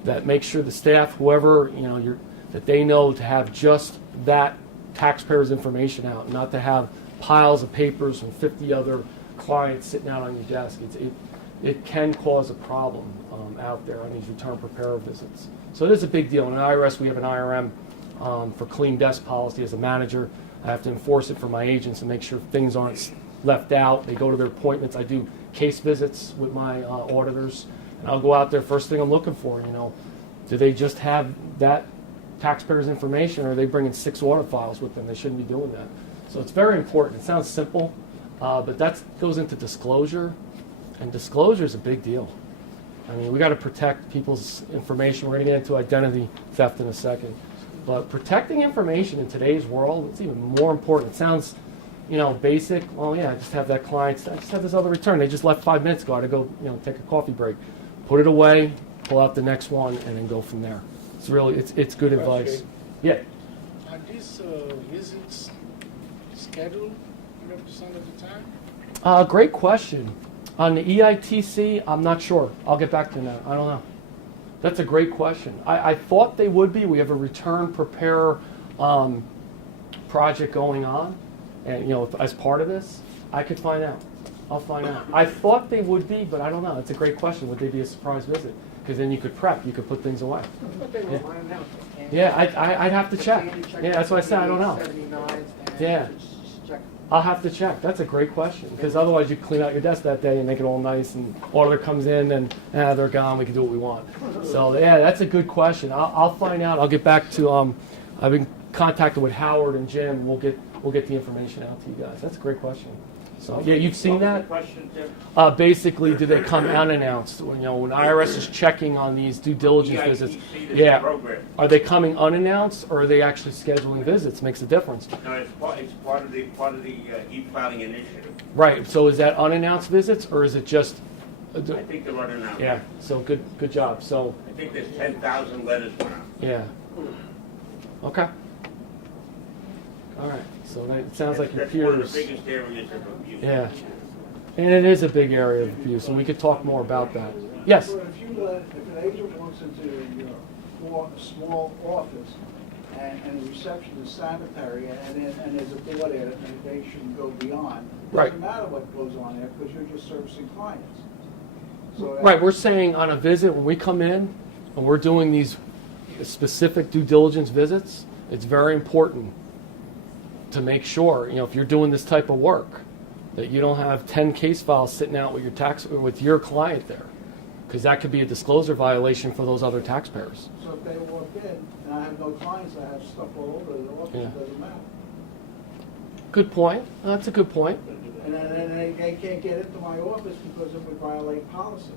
that make sure the staff, whoever, that they know to have just that taxpayer's information out, not to have piles of papers from 50 other clients sitting out on your desk. It can cause a problem out there on these return preparer visits. So it is a big deal. In I.R.S., we have an IRM for clean desk policy. As a manager, I have to enforce it for my agents and make sure things aren't left out. They go to their appointments. I do case visits with my auditors, and I'll go out there. First thing I'm looking for, do they just have that taxpayer's information, or are they bringing 6 audit files with them? They shouldn't be doing that. So it's very important. It sounds simple, but that goes into disclosure, and disclosure is a big deal. I mean, we got to protect people's information. We're going to get into identity theft in a second, but protecting information in today's world, it's even more important. It sounds basic. Well, yeah, I just have that client. I just have this other return. They just left 5 minutes ago. I had to go, take a coffee break. Put it away, pull out the next one, and then go from there. It's really, it's good advice. Yeah. Are these visits scheduled 100% of the time? Great question. On the EITC, I'm not sure. I'll get back to you on that. I don't know. That's a great question. I thought they would be. We have a return preparer project going on. And, as part of this, I could find out. I'll find out. I thought they would be, but I don't know. It's a great question. Would they be a surprise visit? Because then you could prep. You could put things away. Yeah, I'd have to check. Yeah, that's what I said. I don't know. Yeah. I'll have to check. That's a great question. Because otherwise you clean out your desk that day and make it all nice, and auditor comes in and they're gone. We can do what we want. So, yeah, that's a good question. I'll find out. I'll get back to, I've been contacted with Howard and Jim. We'll get the information out to you guys. That's a great question. So yeah, you've seen What was the that. question, Tim? Basically, do they come unannounced? You know, when IRS is checking on these due diligence visits, yeah, Program. are they coming unannounced or are they actually scheduling visits? Makes a difference. No, it's part of the e-filing initiative. Right. So is that unannounced visits or is it just? I think they're running out. Yeah. So good job. So I think there's 10,000 letters went out. yeah. Okay. All right. So that, it sounds like your That's one of peers. the biggest areas of abuse. Yeah. And it is a big area of abuse, and we could talk more about that. Yes. Well, if an agent walks into a small office and the reception is sanitary and there's a door there and they shouldn't go beyond, it Right. doesn't matter what goes on there because you're just servicing clients. So Right, we're saying on a visit, when we come in and we're doing these specific due diligence visits, it's very important to make sure, you know, if you're doing this type of work, that you don't have 10 case files sitting out with your client there, because that could be a disclosure violation for those other taxpayers. So if they walk in and I have no clients, I have stuff all over the office, Yeah. it doesn't matter. Good point. That's a good point. And then they can't get into my office because it would violate policy.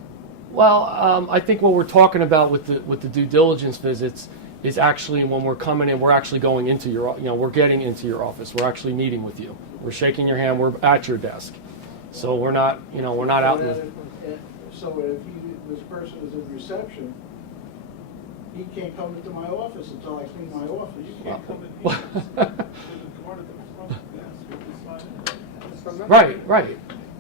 Well, I think what we're talking about with the due diligence visits is actually when we're coming in, we're actually going into your, you know, we're getting into your office. We're actually meeting with you. We're shaking your hand. We're at your desk. So we're not, you know, we're not out in the, So if this person is in reception, he can't come into my office until I clean my office. You can't come in here. There's a door at the front desk. You can slide in. right.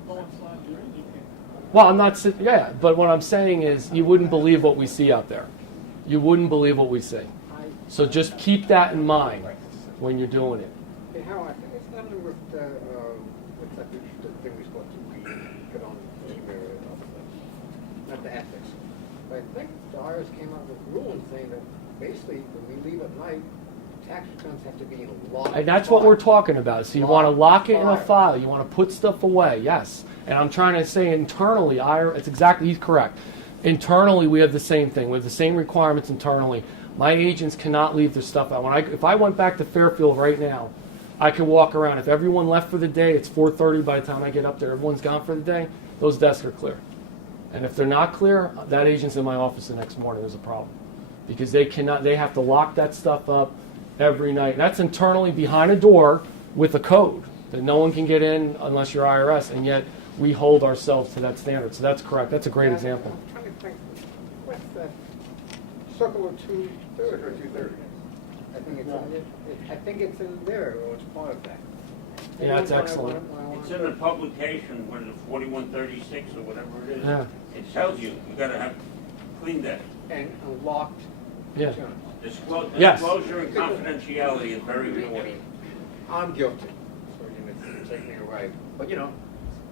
Go and slide in. You can't. Well, I'm not, yeah, but what I'm saying is you wouldn't believe what we see out there. You wouldn't believe what we see. So just keep that in mind when you're doing it. Hey, Howard, I think it's not with what's that thing we're supposed to get on the email, not the ethics. But I think the I.R.S. came out with rules saying that basically when we leave at night, tax returns have to be in a locked And that's what we're talking about. So you want to lock it in a File. file. You want to put stuff away, yes. And I'm trying to say internally, it's exactly, he's correct. Internally, we have the same thing. We have the same requirements internally. My agents cannot leave their stuff out. If I went back to Fairfield right now, I could walk around. If everyone left for the day, it's 4:30 by the time I get up there. Everyone's gone for the day. Those desks are clear. And if they're not clear, that agent's in my office the next morning. There's a problem. Because they have to lock that stuff up every night. And that's internally behind a door with a code that no one can get in unless you're I.R.S. And yet we hold ourselves to that standard. So that's correct. That's a great example. I'm trying to think, what's that? Circle of 230. Circle 230. I think it's in there. I think it's in there, or it's part of that. Yeah, that's excellent. It's in the publication, what is it, 4136 or whatever it is. Yeah. It tells you gotta have clean that. And locked. Yeah. returns. Yes. Disclosure and confidentiality is very important. I'm guilty, so you know, take me away. But you know,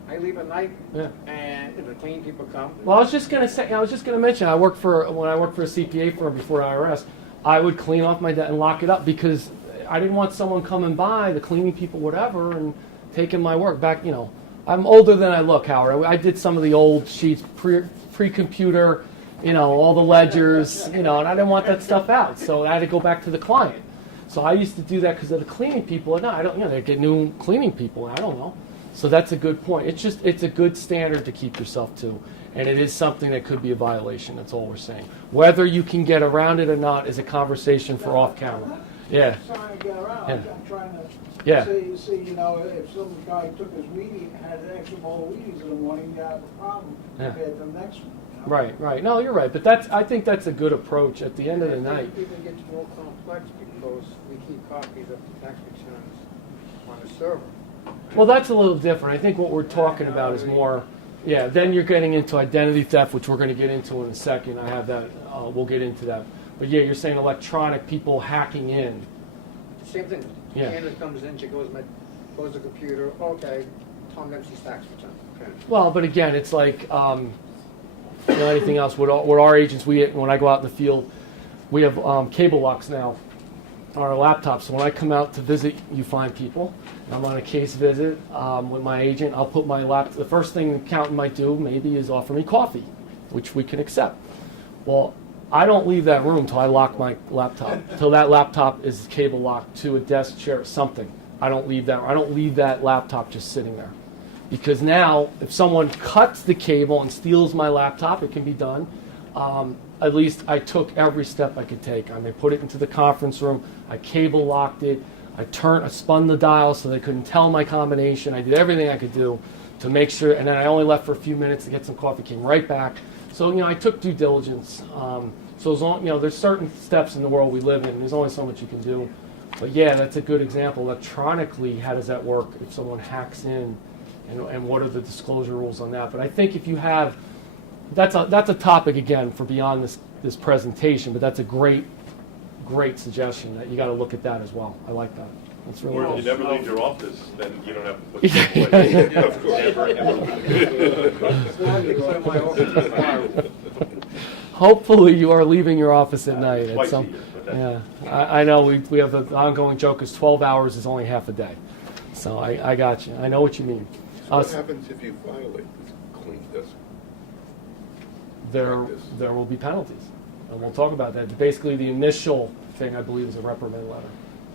I leave at night, Yeah. and if the clean people come. Well, I was just gonna mention, when I worked for a CPA firm before I.R.S., I would clean off my desk and lock it up because I didn't want someone coming by, the cleaning people, whatever, and taking my work back. You know, I'm older than I look, Howard. I did some of the old sheets, pre-computer, you know, all the ledgers, you know, and I didn't want that stuff out, so I had to go back to the client. So I used to do that because of the cleaning people. No, I don't. You know, they get new cleaning people, and I don't know. So that's a good point. It's a good standard to keep yourself to, and it is something that could be a violation. That's all we're saying. Whether you can get around it or not is a conversation for off camera. Yeah. I'm trying to get around. Yeah. I'm trying to Yeah. see, you know, if some guy took his weedie, had an extra bowl of Wheaties in the morning, you have a problem Yeah. compared to the next one. You know? Right. No, you're right. But I think that's a good approach. At the end of the night. It even gets more complex because we keep copies of the tax returns on the server. Well, that's a little different. I think what we're talking about is more, yeah, then you're getting into identity theft, which we're going to get into in a second. I have that, we'll get into that. But yeah, you're saying electronic people hacking in. Same thing. Yeah. Candidate comes in, she goes to the computer, okay, Tom Dempsey's tax return. Okay. Well, but again, it's like, you know, anything else. With our agents, when I go out in the field, we have cable locks now on our laptops. So when I come out to visit, you find people. I'm on a case visit with my agent. I'll put my laptop. The first thing the accountant might do maybe is offer me coffee, which we can accept. Well, I don't leave that room till I lock my laptop. Till that laptop is cable locked to a desk, chair, something. I don't leave that laptop just sitting there, Because now, if someone cuts the cable and steals my laptop, it can be done. At least I took every step I could take. I put it into the conference room. I cable locked it. I spun the dial so they couldn't tell my combination. I did everything I could do to make sure. And then I only left for a few minutes to get some coffee. Came right back. So I took due diligence. So as long, there's certain steps in the world we live in. There's only so much you can do. But yeah, that's a good example. Electronically, how does that work if someone hacks in, and what are the disclosure rules on that? But I think if you have, that's a topic again for beyond this presentation. But that's a great suggestion that you got to look at that as well. I like that. That's really Or cool. if you never leave your office, then you don't have to put stuff away. Yeah, Of course. Hopefully you are leaving your office at night. Twice a year, but that's- Yeah, I know we have the ongoing joke is 12 hours is only half a day. So I got you. I know what you mean. So what happens if you violate this clean desk? There will be penalties, and we'll talk about that. Basically, the initial thing I believe is a reprimand letter,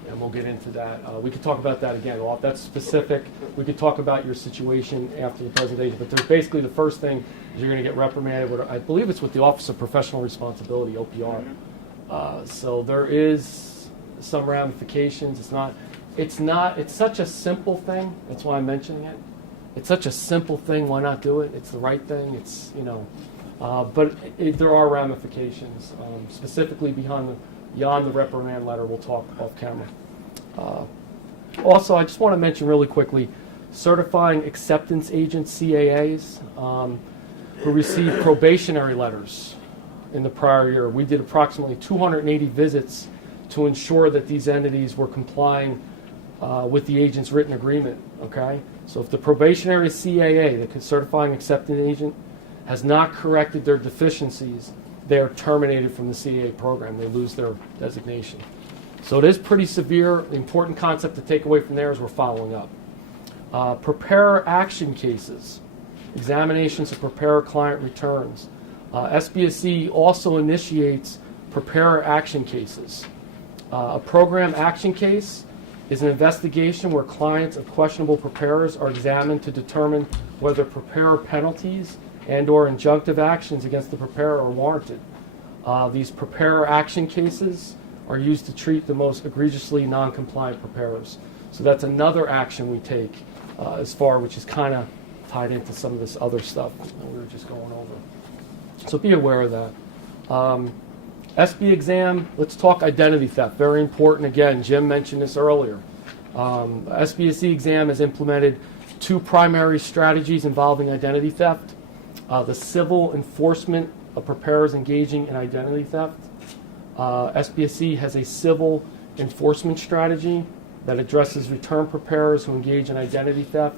and we'll get into that. We could talk about that again. Well, if that's specific, we could talk about your situation after the presentation. But there's basically the first thing is you're going to get reprimanded with, I believe it's with the Office of Professional Responsibility, OPR. So there is some ramifications. It's such a simple thing. That's why I'm mentioning it. It's such a simple thing. Why not do it? It's the right thing. But there are ramifications, specifically beyond the reprimand letter. We'll talk off camera. Also, I just want to mention really quickly, certifying acceptance agents, CAAs, who received probationary letters in the prior year. We did approximately 280 visits to ensure that these entities were complying with the agent's written agreement. Okay, so if the probationary CAA, the certifying acceptance agent, has not corrected their deficiencies, they are terminated from the CAA program. They lose their designation. So it is pretty severe. The important concept to take away from there is we're following up. Preparer action cases, examinations of preparer client returns. SBSC also initiates preparer action cases. A program action case is an investigation where clients of questionable preparers are examined to determine whether preparer penalties and/or injunctive actions against the preparer are warranted. These preparer action cases are used to treat the most egregiously non-compliant preparers. So that's another action we take which is kind of tied into some of this other stuff that we were just going over. So be aware of that. SB exam, let's talk identity theft. Very important. Again, Jim mentioned this earlier. SBSC exam has implemented two primary strategies involving identity theft. The civil enforcement of preparers engaging in identity theft. SBSC has a civil enforcement strategy that addresses return preparers who engage in identity theft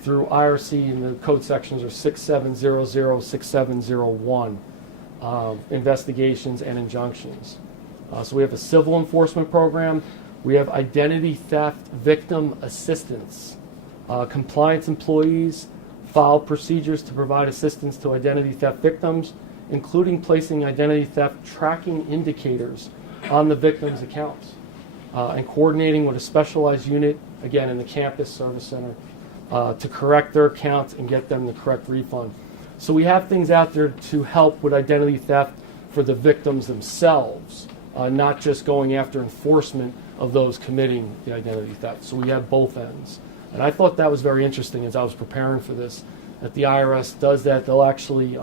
through I.R.S, and the code sections are 6700, 6701, investigations and injunctions. So we have a civil enforcement program. We have identity theft victim assistance. Compliance employees file procedures to provide assistance to identity theft victims, including placing identity theft tracking indicators on the victim's accounts, and coordinating with a specialized unit, again in the campus service center, to correct their accounts and get them the correct refund. So we have things out there to help with identity theft for the victims themselves, not just going after enforcement of those committing the identity theft. So we have both ends. And I thought that was very interesting as I was preparing for this, that the I.R.S. does that. They'll actually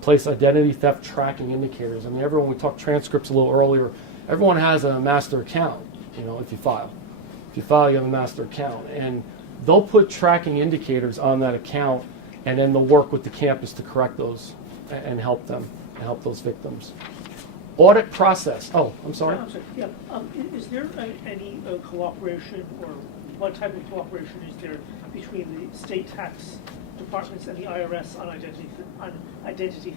place identity theft tracking indicators. I mean, everyone, we talked transcripts a little earlier, everyone has a master account, if you file. If you file, you have a master account. And they'll put tracking indicators on that account, and then they'll work with the campus to correct those and help them, and help those victims. Audit process. Oh, I'm sorry. Yeah. Is there any cooperation, or what type of cooperation is there between the state tax departments and the I.R.S. on identity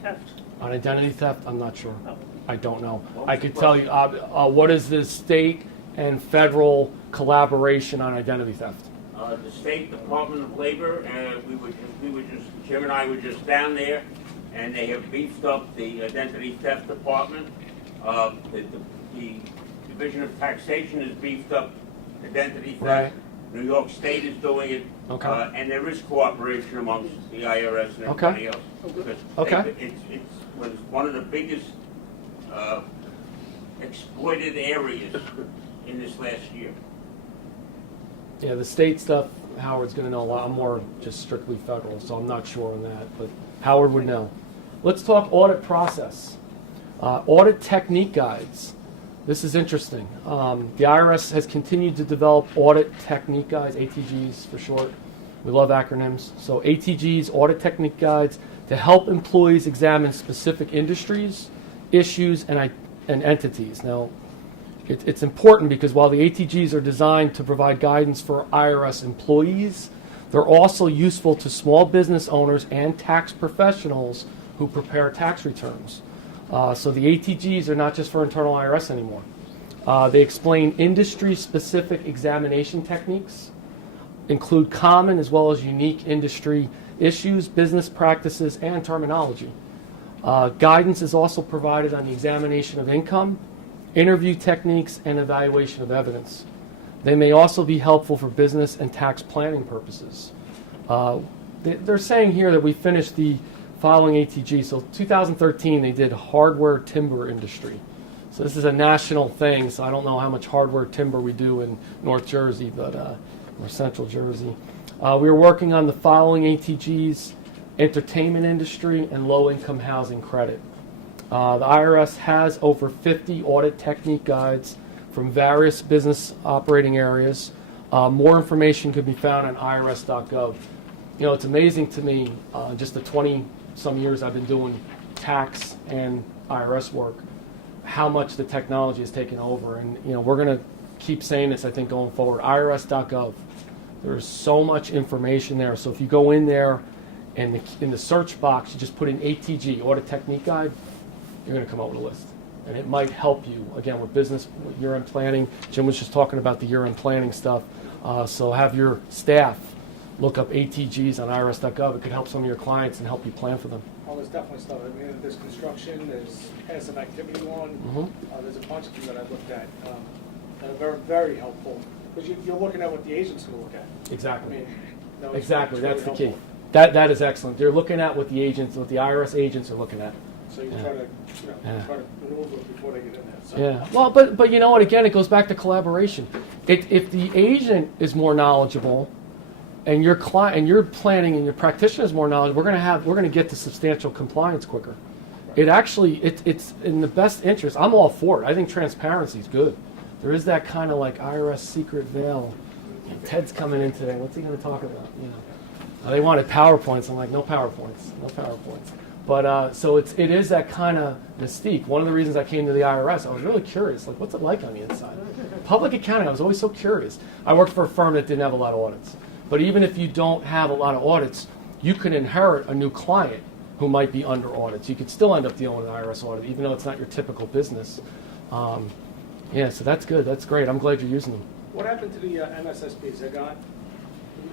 theft? On identity theft, I'm not sure. Oh. I don't know. I could tell you, what is the state and federal collaboration on identity theft? The State Department of Labor, Jim and I were just down there, and they have beefed up the identity theft department. The Division of Taxation has beefed up identity theft. Right. New York State is doing it. Okay. And there is cooperation amongst the IRS and Okay. everybody else. Because Okay. It was one of the biggest exploited areas in this last year. Yeah, the state stuff, Howard's going to know a lot. I'm more just strictly federal, so I'm not sure on that, but Howard would know. Let's talk audit process. Audit technique guides. This is interesting. The IRS has continued to develop audit technique guides, ATGs for short. We love acronyms. So ATGs, audit technique guides, to help employees examine specific industries, issues, and entities. Now, it's important because while the ATGs are designed to provide guidance for IRS employees, they're also useful to small business owners and tax professionals who prepare tax returns. So the ATGs are not just for internal IRS anymore. They explain industry-specific examination techniques, include common as well as unique industry issues, business practices, and terminology. Guidance is also provided on the examination of income, interview techniques, and evaluation of evidence. They may also be helpful for business and tax planning purposes. They're saying here that we finished the following ATG. So 2013, they did hardware timber industry. So this is a national thing, so I don't know how much hardware timber we do in North Jersey, but or Central Jersey. We were working on the following ATGs: entertainment industry and low-income housing credit. The IRS has over 50 audit technique guides from various business operating areas. More information could be found on irs.gov. You know, it's amazing to me, just the 20-some years I've been doing tax and IRS work, how much the technology has taken over. And, you know, we're going to keep saying this, I think, going forward. irs.gov. There's so much information there. So if you go in there and in the search box, you just put in ATG, Audit Technique Guide, you're going to come up with a list. And it might help you, again, with business, with year-end planning. Jim was just talking about the year-end planning stuff. So have your staff look up ATGs on irs.gov. It could help some of your clients and help you plan for them. Oh, there's definitely stuff. I mean, there's construction, there's passive activity one. There's a bunch of them that I've looked at that are very, very helpful. Because you're looking at what the agent's going to look at. Exactly. I mean, no, Exactly. That's the key. helpful. That is excellent. They're looking at what the agents, what the IRS agents are looking at. So you try to, try to maneuver before they get in there. So. Yeah. Well, but you know what? Again, it goes back to collaboration. If the agent is more knowledgeable, and your client and your planning and your practitioner is more knowledgeable, we're going to get to substantial compliance quicker. It actually it's in the best interest. I'm all for it. I think transparency is good. There is that kind of like IRS secret veil. Ted's coming in today. What's he going to talk about? You know, they wanted PowerPoints. I'm like, no PowerPoints, no PowerPoints. But so it is that kind of mystique. One of the reasons I came to the IRS, I was really curious. Like, what's it like on the inside? Public accounting, I was always so curious. I worked for a firm that didn't have a lot of audits. But even if you don't have a lot of audits, you can inherit a new client who might be under audits. You could still end up dealing with an IRS audit, even though it's not your typical business. Yeah, so that's good. That's great. I'm glad you're using them. What happened to the MSSPs? They're gone?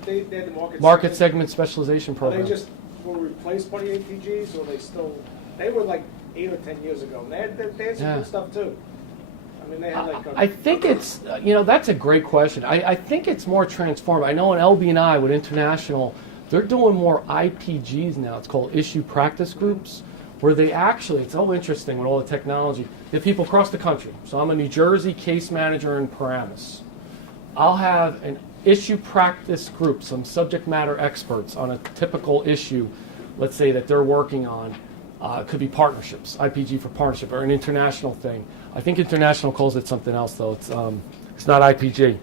They had the market segment specialization program. They just were replaced by the ATGs, or they were like 8 or 10 years ago. And they had some good stuff too. I mean, they had like I think it's, you know, that's a great question. I think it's more transformed. I know in LB&I with International, they're doing more IPGs now. It's called issue practice groups, where they actually, it's so interesting with all the technology, they have people across the country. So I'm a New Jersey case manager in Paramus. I'll have an issue practice group, some subject matter experts on a typical issue, let's say that they're working on. It could be partnerships, IPG for partnership, or an international thing. I think International calls it something else, though. It's not IPG.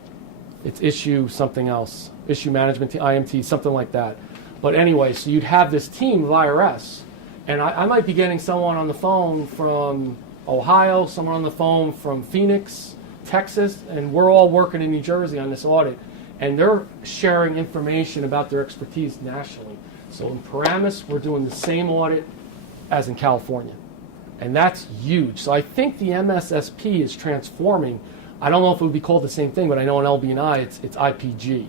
It's issue something else. Issue management, IMT, something like that. But anyway, so you'd have this team of IRS, and I might be getting someone on the phone from Ohio, someone on the phone from Phoenix, Texas, and we're all working in New Jersey on this audit, and they're sharing information about their expertise nationally. So in Paramus, we're doing the same audit as in California. And that's huge. So I think the MSSP is transforming. I don't know if it would be called the same thing, but I know in LB&I it's IPG.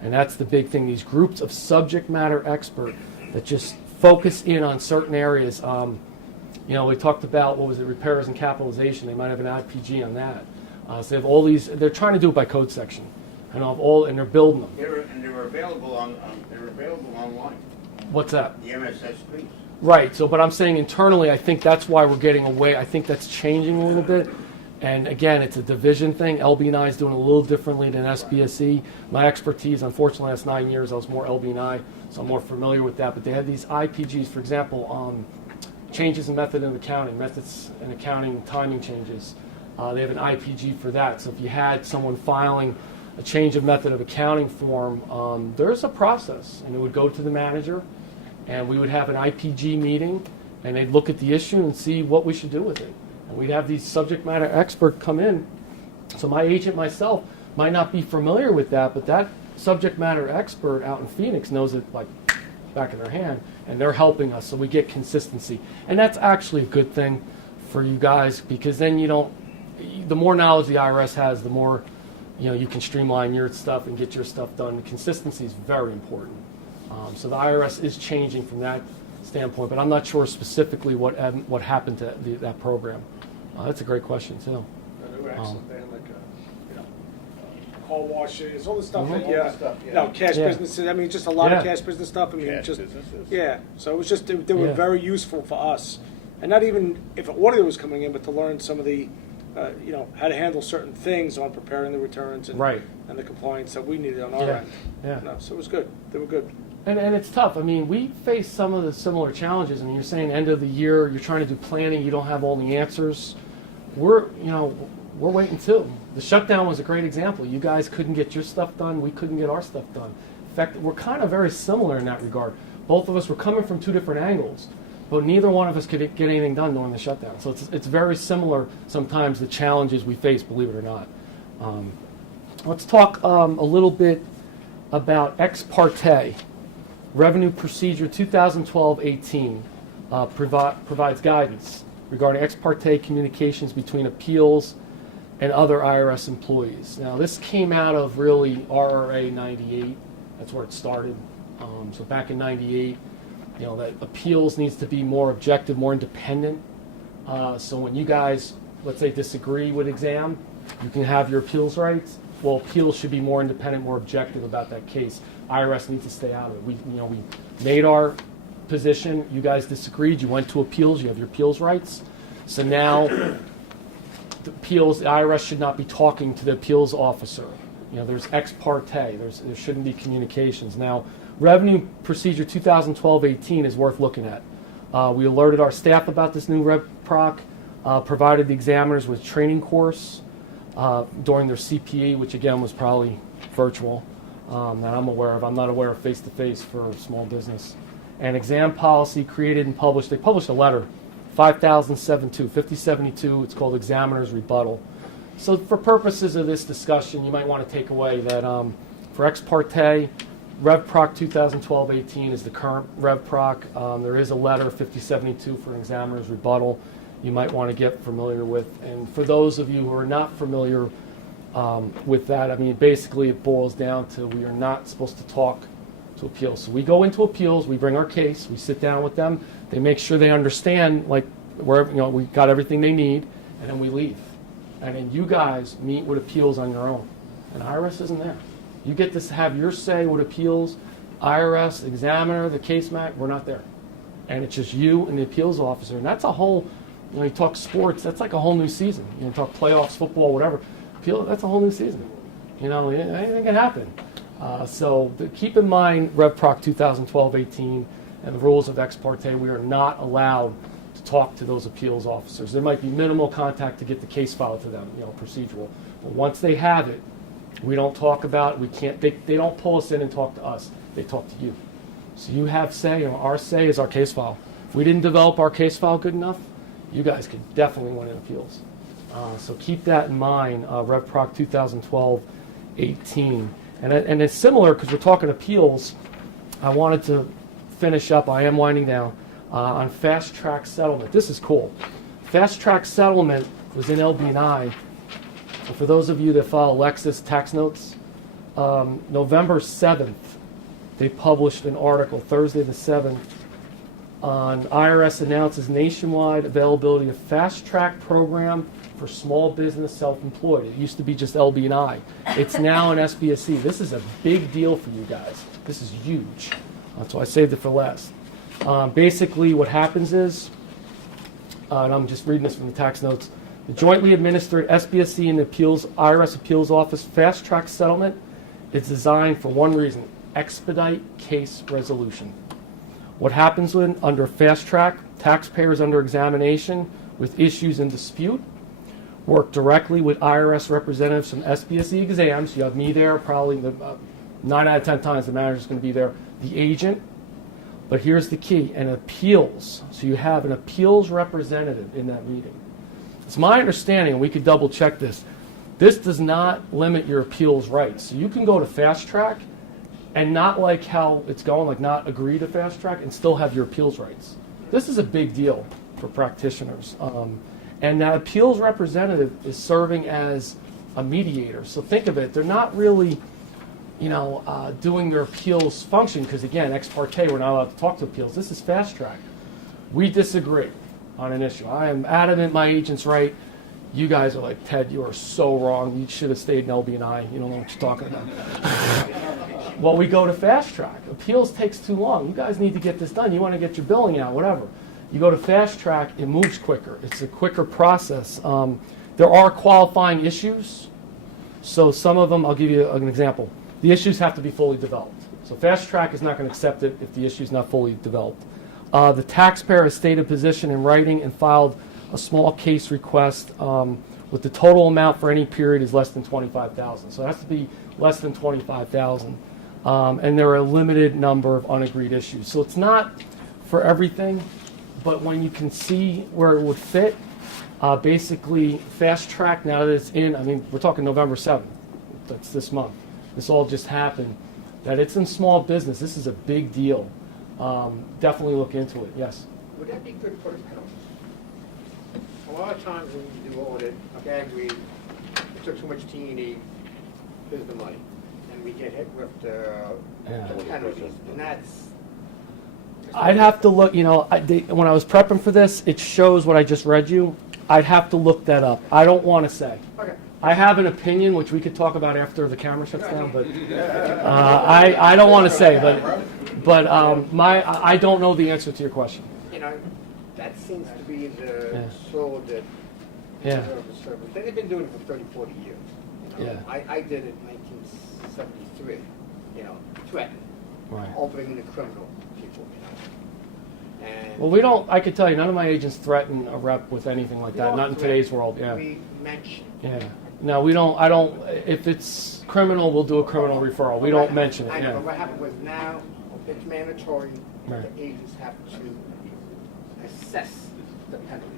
And that's the big thing, these groups of subject matter expert that just focus in on certain areas. You know, we talked about, what was it, repairs and capitalization. They might have an IPG on that. So they have all these, they're trying to do it by code section. and of all, and they're building them. They're available online. What's that? The MSS screens. Right. So, but I'm saying internally, I think that's why we're getting away. I think that's changing a little bit. And again, it's a division thing. LB&I is doing a little differently than SBSE. My expertise, unfortunately, last 9 years, I was more LB&I, so I'm more familiar with that. But they have these IPGs, for example, changes in method of accounting, methods in accounting, timing changes. They have an IPG for that. So if you had someone filing a change of method of accounting form, there's a process, and it would go to the manager, and we would have an IPG meeting, and they'd look at the issue and see what we should do with it. And we'd have these subject matter expert come in. So my agent myself might not be familiar with that, but that subject matter expert out in Phoenix knows it like back of their hand, and they're helping us, so we get consistency. And that's actually a good thing for you guys, because then you don't, the more knowledge the IRS has, the more you can streamline your stuff and get your stuff done. The consistency is very important. So the IRS is changing from that standpoint, but I'm not sure specifically what happened to that program. That's a great question too. No, they were excellent. They had like car washes, all the stuff that cash businesses. I mean, just a lot of cash business stuff. I mean, businesses. So it was just they were very useful for us, and not even if an auditor was coming in, but to learn some of the how to handle certain things on preparing the returns and the compliance that we needed on our end. Yeah. No, so it was good. They were good. And it's tough. I mean, we face some of the similar challenges. I mean, you're saying end of the year, you're trying to do planning, you don't have all the answers. We're waiting too. The shutdown was a great example. You guys couldn't get your stuff done, we couldn't get our stuff done. In fact, we're kind of very similar in that regard. Both of us were coming from two different angles, but neither one of us could get anything done during the shutdown. So it's very similar sometimes, the challenges we face, believe it or not. Let's talk a little bit about ex parte. Revenue Procedure 2012-18 provides guidance regarding ex parte communications between appeals and other IRS employees. Now, this came out of really RRA 98. That's where it started. So back in 98, that appeals needs to be more objective, more independent. So when you guys, let's say, disagree with exam, you can have your appeals rights. Well, appeals should be more independent, more objective about that case. IRS needs to stay out of it. We made our position. You guys disagreed. You went to appeals. You have your appeals rights. So now, the IRS should not be talking to the appeals officer. There's ex parte. There shouldn't be communications. Now, Revenue Procedure 2012-18 is worth looking at. We alerted our staff about this new Rev Proc, provided the examiners with training course during their CPE, which again was probably virtual. That I'm aware of. I'm not aware of face-to-face for small business. And exam policy created and published. They published a letter, 5072. It's called Examiner's Rebuttal. So for purposes of this discussion, you might want to take away that for ex parte, Rev Proc 2012-18 is the current Rev Proc. There is a letter, 5072, for an Examiner's Rebuttal you might want to get familiar with. And for those of you who are not familiar with that, I mean, basically it boils down to we are not supposed to talk to appeals. So we go into appeals, we bring our case, we sit down with them, they make sure they understand, like, where we got everything they need, and then we leave. And then you guys meet with appeals on your own. And IRS isn't there. You get to have your say with appeals, IRS, examiner, the case mat, we're not there. And it's just you and the appeals officer. And that's a whole, you talk sports, that's like a whole new season. You talk playoffs, football, whatever. That's a whole new season. Anything can happen. So keep in mind Rev Proc 2012-18 and the rules of ex parte. We are not allowed to talk to those appeals officers. There might be minimal contact to get the case file to them, procedural. But once they have it, we don't talk about it. We can't. They don't pull us in and talk to us. They talk to you. So you have say. Our say is our case file. If we didn't develop our case file good enough, you guys could definitely win in appeals. So keep that in mind, Rev Proc 2012-18. And it's similar because we're talking appeals. I wanted to finish up, I am winding down, on fast track settlement. This is cool. Fast track settlement was in LB&I. So for those of you that follow Lexis tax notes, November 7th, they published an article, Thursday the 7th, on IRS announces nationwide availability of fast track program for small business self-employed. It used to be just LB&I. It's now an SBSE. This is a big deal for you guys. This is huge. So I saved it for last. Basically what happens is, and I'm just reading this from the tax notes, the jointly administered SBSE and I.R.S. Appeals Office fast track settlement is designed for one reason: expedite case resolution. What happens when under fast track, taxpayers under examination with issues in dispute work directly with I.R.S. representatives from SBSE exams. You have me there, probably 9 out of 10 times the manager's going to be there, the agent. But here's the key, an appeals. So you have an appeals representative in that meeting. It's my understanding, and we could double check this, this does not limit your appeals rights. So you can go to fast track and not like how it's going, like not agree to fast track and still have your appeals rights. This is a big deal for practitioners. And that appeals representative is serving as a mediator. So think of it, they're not really, doing their appeals function, because again, ex parte, we're not allowed to talk to appeals. This is fast track. We disagree on an issue. I am adamant my agent's right. You guys are like, Ted, you are so wrong. You should have stayed in LB&I. You don't know what you're talking about. Well, we go to fast track. Appeals takes too long. You guys need to get this done. You want to get your billing out, whatever. You go to fast track, it moves quicker. It's a quicker process. There are qualifying issues. So some of them, I'll give you an example. The issues have to be fully developed. So fast track is not going to accept it if the issue is not fully developed. The taxpayer has stated position in writing and filed a small case request with the total amount for any period is less than $25,000. So it has to be less than $25,000. And there are a limited number of unagreed issues. So it's not for everything, but when you can see where it would fit, basically fast track, now that it's in, I mean, we're talking November 7th. That's this month. This all just happened. That it's in small business. This is a big deal. Definitely look into it. Yes? Would that be good for the penalties? A lot of times when you do audit, okay, I agree, it took too much T&E, here's the money. And we get hit with the penalties. And that's... I'd have to look, when I was prepping for this, it shows what I just read you. I'd have to look that up. I don't want to say. Okay. I have an opinion, which we could talk about after the camera shuts down, but I don't want to say. But I don't know the answer to your question. That seems to be the sword that preserves the service. They've been doing it for 30, 40 years. I did it in 1973. Threatening, opening the criminal people. And well, we don't. I could tell you, none of my agents threaten a rep with anything like that. Not in today's world. Yeah. We mention. Yeah. No, we don't. I don't. If it's criminal, we'll do a criminal referral. We don't mention it. I know, but what happened was now it's mandatory that the agents have to assess the penalties.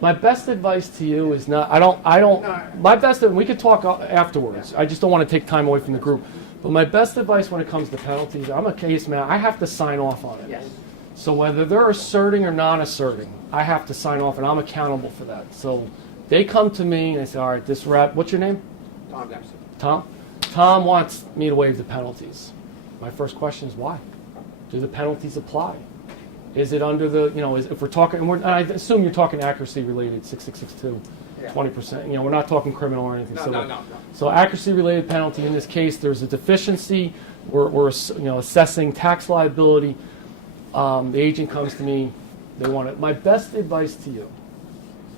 My best advice to you is not. I don't. My best. We could talk afterwards. I just don't want to take time away from the group. But my best advice when it comes to penalties, I'm a case man. I have to sign off on it. Yes. So whether they're asserting or non-asserting, I have to sign off, and I'm accountable for that. So they come to me and they say, "All right, this rep. What's your name?" Tom Dempsey. Tom. Tom wants me to waive the penalties. My first question is why? Do the penalties apply? Is it under the, if we're talking, and I assume you're talking accuracy related, 6662, 20%. We're not talking criminal or anything. No. So accuracy related penalty, in this case, there's a deficiency. We're assessing tax liability. The agent comes to me, they want it. My best advice to you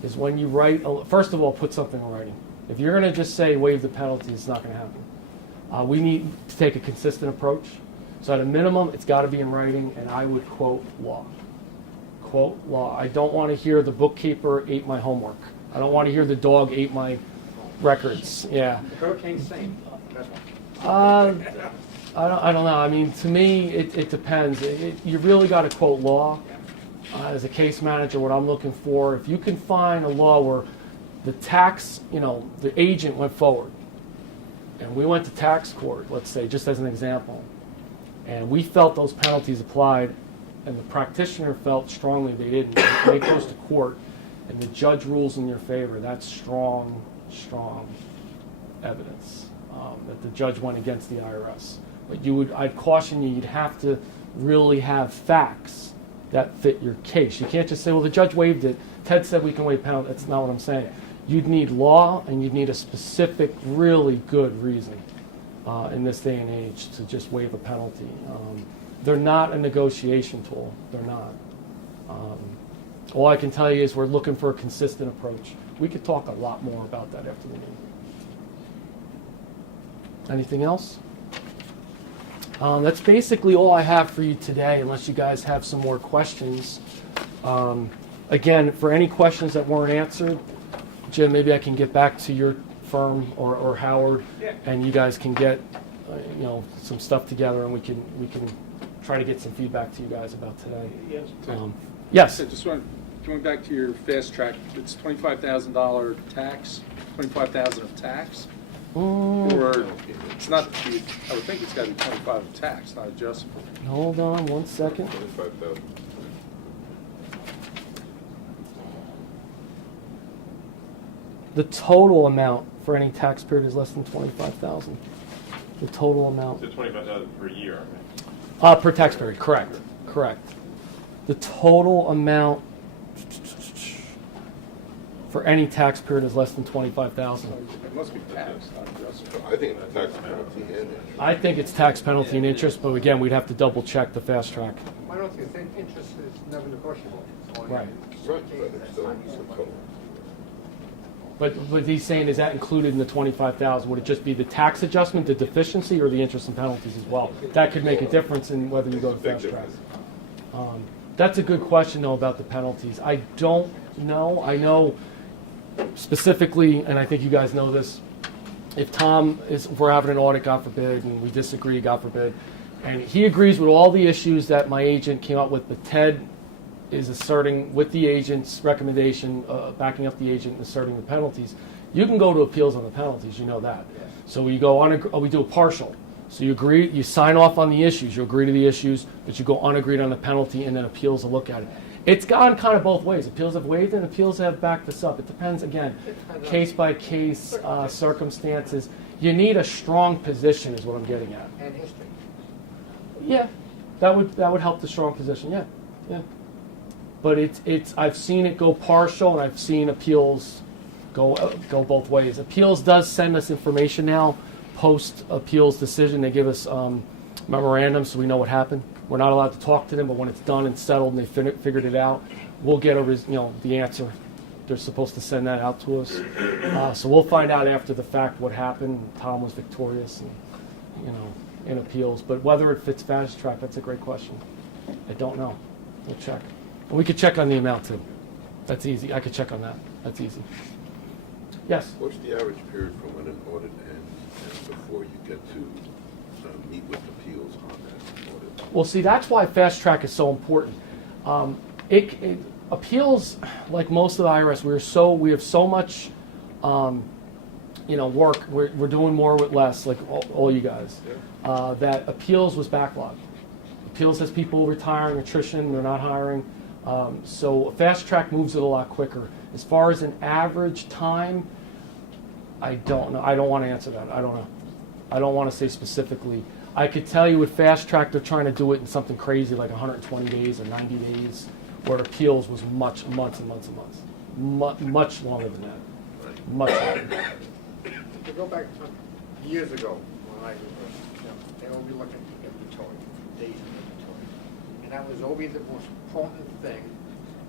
is when you write, first of all, put something in writing. If you're going to just say waive the penalty, it's not going to happen. We need to take a consistent approach. So at a minimum, it's got to be in writing, and I would quote law. Quote law. I don't want to hear the bookkeeper ate my homework. I don't want to hear the dog ate my records. Yeah. Hurricane Saint. I don't know. I mean, to me, it depends. You really got to quote law. As a case manager, what I'm looking for, if you can find a law where the tax, the agent went forward, and we went to tax court, let's say, just as an example, and we felt those penalties applied, and the practitioner felt strongly they didn't. It goes to court, and the judge rules in your favor. That's strong evidence that the judge went against the I.R.S. But I'd caution you, you'd have to really have facts that fit your case. You can't just say, well, the judge waived it. Ted said we can waive penalty. That's not what I'm saying. You'd need law, and you'd need a specific, really good reason in this day and age to just waive a penalty. They're not a negotiation tool. They're not. All I can tell you is we're looking for a consistent approach. We could talk a lot more about that after the meeting. Anything else? That's basically all I have for you today, unless you guys have some more questions. Again, for any questions that weren't answered, Jim, maybe I can get back to your firm or Howard, and you guys can get some stuff together, and we can try to get some feedback to you guys about today. Yes. Yes. Just going back to your fast track, it's $25,000 tax, $25,000 of tax, or it's not. I would think it's got to be 25 of tax, not adjustable. Hold on one second. 25,000. The total amount for any tax period is less than $25,000. The total amount. So 25,000 per year, I mean. Per tax period, correct. The total amount for any tax period is less than $25,000. It must be tax, not adjustable. I think it's tax penalty and interest. I think it's tax penalty and interest, but again, we'd have to double check the fast track. Why don't you think interest is never negotiable? Right. Right, but it's still covered. But what he's saying, is that included in the $25,000? Would it just be the tax adjustment, the deficiency, or the interest and penalties as well? That could make a difference in whether you go to fast track. That's a good question, though, about the penalties. I don't know. I know specifically, and I think you guys know this, if we're having an audit, God forbid, and we disagree, God forbid, and he agrees with all the issues that my agent came up with, but Ted is asserting with the agent's recommendation, backing up the agent and asserting the penalties, you can go to appeals on the penalties, you know that. So we go on, we do a partial. So you agree, you sign off on the issues, you agree to the issues, but you go unagreed on the penalty, and then appeals will look at it. It's gone kind of both ways. Appeals have waived and appeals have backed this up. It depends, again, case by case, circumstances. You need a strong position is what I'm getting at. And history. Yeah, that would help the strong position, yeah. But I've seen it go partial, and I've seen appeals go both ways. Appeals does send us information now, post appeals decision. They give us memorandums so we know what happened. We're not allowed to talk to them, but when it's done and settled and they figured it out, we'll get the answer. They're supposed to send that out to us. So we'll find out after the fact what happened. Tom was victorious, in appeals. But whether it fits fast track, that's a great question. I don't know. We'll check. And we could check on the amount too. That's easy. I could check on that. That's easy. Yes? What's the average period from when an audit ends and before you get to meet with appeals on that audit? Well, see, that's why fast track is so important. Appeals, like most of the I.R.S., we have so much, work. We're doing more with less, like all you guys. That appeals was backlogged. Appeals has people retiring, attrition, they're not hiring. So fast track moves it a lot quicker. As far as an average time, I don't know. I don't want to answer that. I don't know. I don't want to say specifically. I could tell you with fast track, they're trying to do it in something crazy like 120 days or 90 days, where appeals was months and months and months. Much longer than that. Much longer. To go back to years ago, when I was, they would be looking at inventory, days of inventory. And that was always the most important thing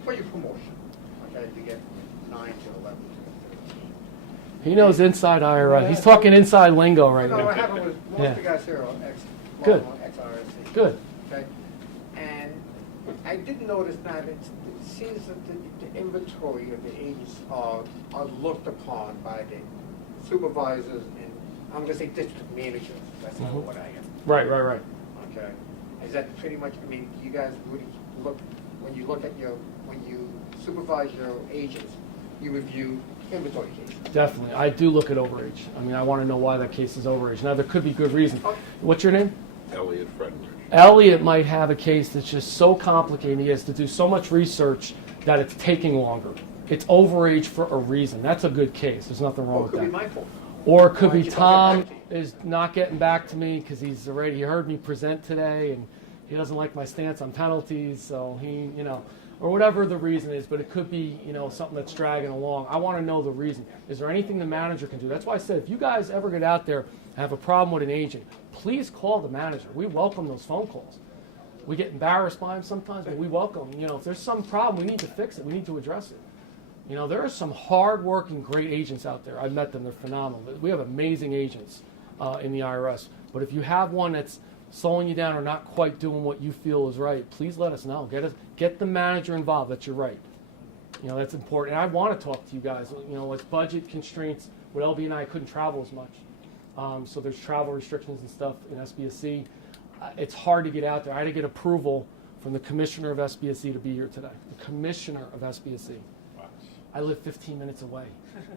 for your promotion. Okay, to get 9 to 11 to 13. He knows inside I.R.S. He's talking inside lingo right now. No, what happened was most of the guys here are ex-IRS. Good. Okay, and I did notice that it seems that the inventory of the agents are looked upon by the supervisors and I'm going to say district managers. That's not what I am. Right. Okay, is that pretty much? I mean, you guys really look when you supervise your agents, you review inventory cases. Definitely. I do look at overage. I mean, I want to know why that case is overage. Now, there could be good reason. What's your name? Elliot Frederick. Elliot might have a case that's just so complicated. He has to do so much research that it's taking longer. It's overage for a reason. That's a good case. There's nothing wrong with that. Or it could be my fault. Or it could be Tom is not getting back to me because he heard me present today, and he doesn't like my stance on penalties, so he, or whatever the reason is, but it could be, something that's dragging along. I want to know the reason. Is there anything the manager can do? That's why I said, if you guys ever get out there and have a problem with an agent, please call the manager. We welcome those phone calls. We get embarrassed by them sometimes, but we welcome. If there's some problem, we need to fix it. We need to address it. There are some hard-working, great agents out there. I've met them. They're phenomenal. We have amazing agents in the IRS. But if you have one that's slowing you down or not quite doing what you feel is right, please let us know. Get the manager involved. That's your right. That's important. And I want to talk to you guys. It's budget constraints. With LB and I couldn't travel as much. So there's travel restrictions and stuff in SBSC. It's hard to get out there. I had to get approval from the commissioner of SBSC to be here today. The commissioner of SBSC. I live 15 minutes away.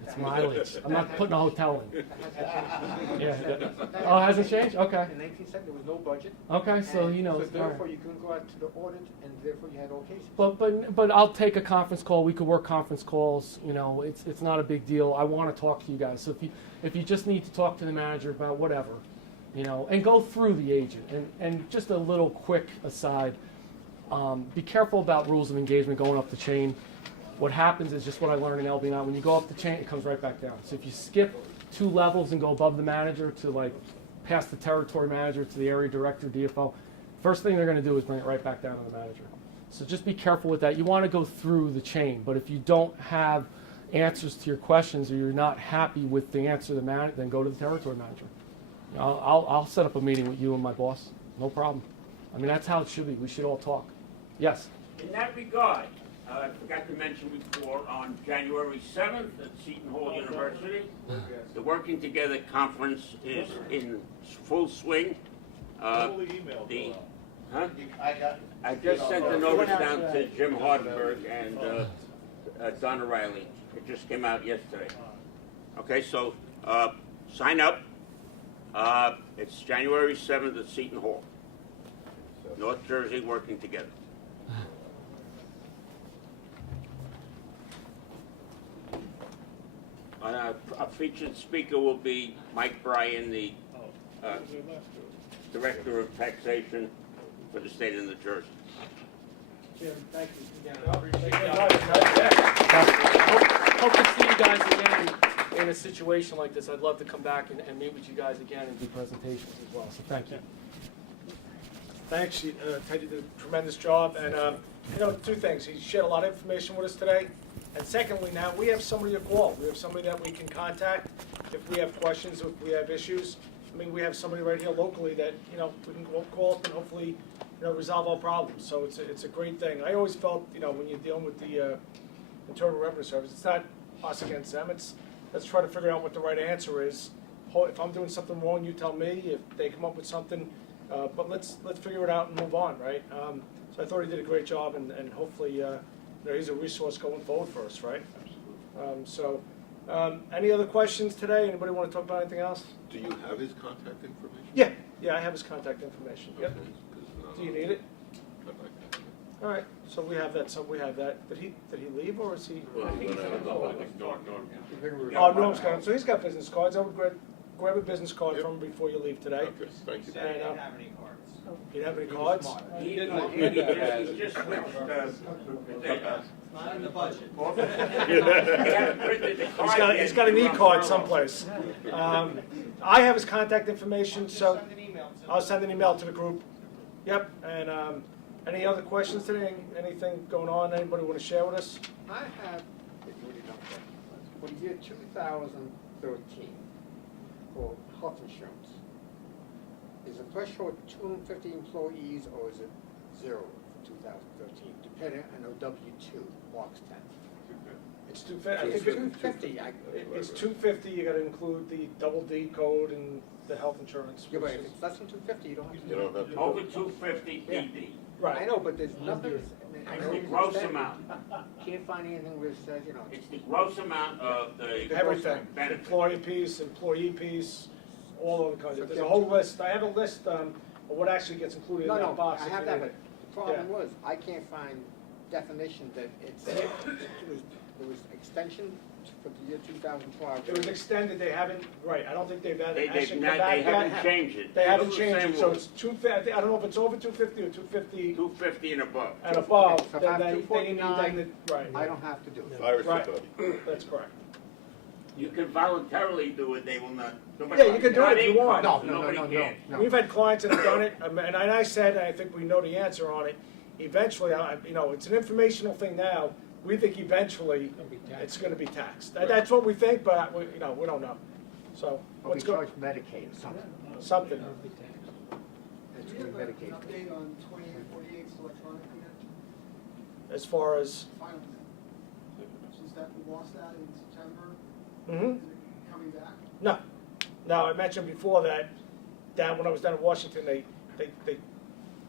It's mileage. I'm not putting a hotel in. Yeah. Oh, it hasn't changed? Okay. In 1970, there was no budget. Okay, so he knows. So therefore, you couldn't go out to the audit, and therefore you had all cases. But I'll take a conference call. We could work conference calls. It's not a big deal. I want to talk to you guys. So if you just need to talk to the manager about whatever, and go through the agent. And just a little quick aside, be careful about rules of engagement going up the chain. What happens is just what I learned in LB9. When you go up the chain, it comes right back down. So if you skip 2 levels and go above the manager to past the territory manager to the area director, DFO, first thing they're going to do is bring it right back down to the manager. So just be careful with that. You want to go through the chain, but if you don't have answers to your questions or you're not happy with the answer to the manager, then go to the territory manager. I'll set up a meeting with you and my boss. No problem. I mean, that's how it should be. We should all talk. Yes? In that regard, I forgot to mention before, on January 7th at Seton Hall University, the Working Together Conference is in full swing. I just sent the notice down to Jim Hardenberg and Donna Riley. It just came out yesterday. Okay, so sign up. It's January 7th at Seton Hall. North Jersey Working Together. Our featured speaker will be Mike Bryan, the Director of Taxation for the state of New Jersey. Jim, thank you. Hope to see you guys again in a situation like this. I'd love to come back and meet with you guys again and do presentations as well. So thank you. Thanks, Ted, you did a tremendous job. And, 2 things. He shared a lot of information with us today. And secondly, now we have somebody to call. We have somebody that we can contact if we have questions, if we have issues. I mean, we have somebody right here locally that, we can call up and hopefully, resolve our problems. So it's a great thing. I always felt, when you're dealing with the Internal Revenue Service, it's not us against them. It's let's try to figure out what the right answer is. If I'm doing something wrong, you tell me. If they come up with something, but let's figure it out and move on, right? So I thought he did a great job, and hopefully he's a resource going forward for us, right? Any other questions today? Anybody want to talk about anything else? Do you have his contact information? Yeah, I have his contact information. Yep. Do you need it? I'd like that. All right, so we have that. Did he leave or is he? Oh, Norm's got him. So he's got business cards. I would grab a business card from him before you leave today. Okay, thank you. And, you have any cards? He just switched. Not in the budget. He's got an e-card someplace. I have his contact information, so I'll send an email to the group. Yep, and any other questions today? Anything going on? Anybody want to share with us? I have, for the year 2013, for health insurance, is the threshold 250 employees or is it 0 for 2013, depending on the W-2, Marks 10? It's 250. I think 250. It's 250. You got to include the double D code and the health insurance. Yeah, but if it's less than 250, you don't have to. You don't have to. Over 250 PD. Right. I know, but there's nothing. It's the gross amount. Can't find anything where it says, It's the gross amount of the Everything. benefit. Employee piece, all of the kinds. There's a whole list. I have a list of what actually gets included in that box. I if have you that, need but it. the problem was, I can't find definition that it's, there was extension for the year 2005. It was extended, they haven't, right, I don't think they've They actually come back yet. haven't changed it. They haven't Still the changed same it, so rule. it's 250, I don't know if it's over 250 or 250 250 and above. and above, So if I then have they need 249, the, right. I don't have to do it. Irish Right. authority. That's correct. You can voluntarily do it, they will not. Yeah, you can do it if you want. Nobody can. We've had clients that have done it, and I said, and I think we know the answer on it, eventually, you know, it's an informational thing now, we think eventually it's gonna be taxed. That's what we think, but, you know, we don't know. So, Or we let's go, charge Medicaid or something. something. It's Do we have gonna be an Medicaid. update on 2848's electronic yet? As far as, Final net. Since that we lost that in September, mhm. is it coming back? No, no, I mentioned before that, when I was down in Washington, they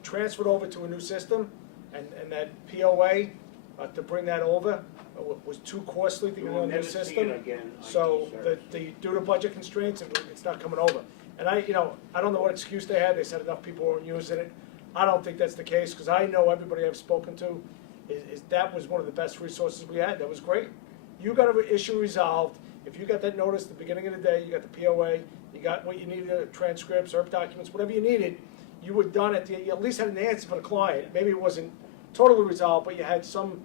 transferred over to a new system, and that POA, to bring that over, was too costly to get You on will a new never see system. it again, So, IT service. due to budget constraints, it's not coming over. And I don't know what excuse they had, they said enough people weren't using it. I don't think that's the case, because I know everybody I've spoken to, is that was one of the best resources we had, that was great. You got an issue resolved, if you got that notice at the beginning of the day, you got the POA, you got what you needed, transcripts, ERP documents, whatever you needed, you were done you at least had an answer for the client. Maybe it wasn't totally resolved, but you had some,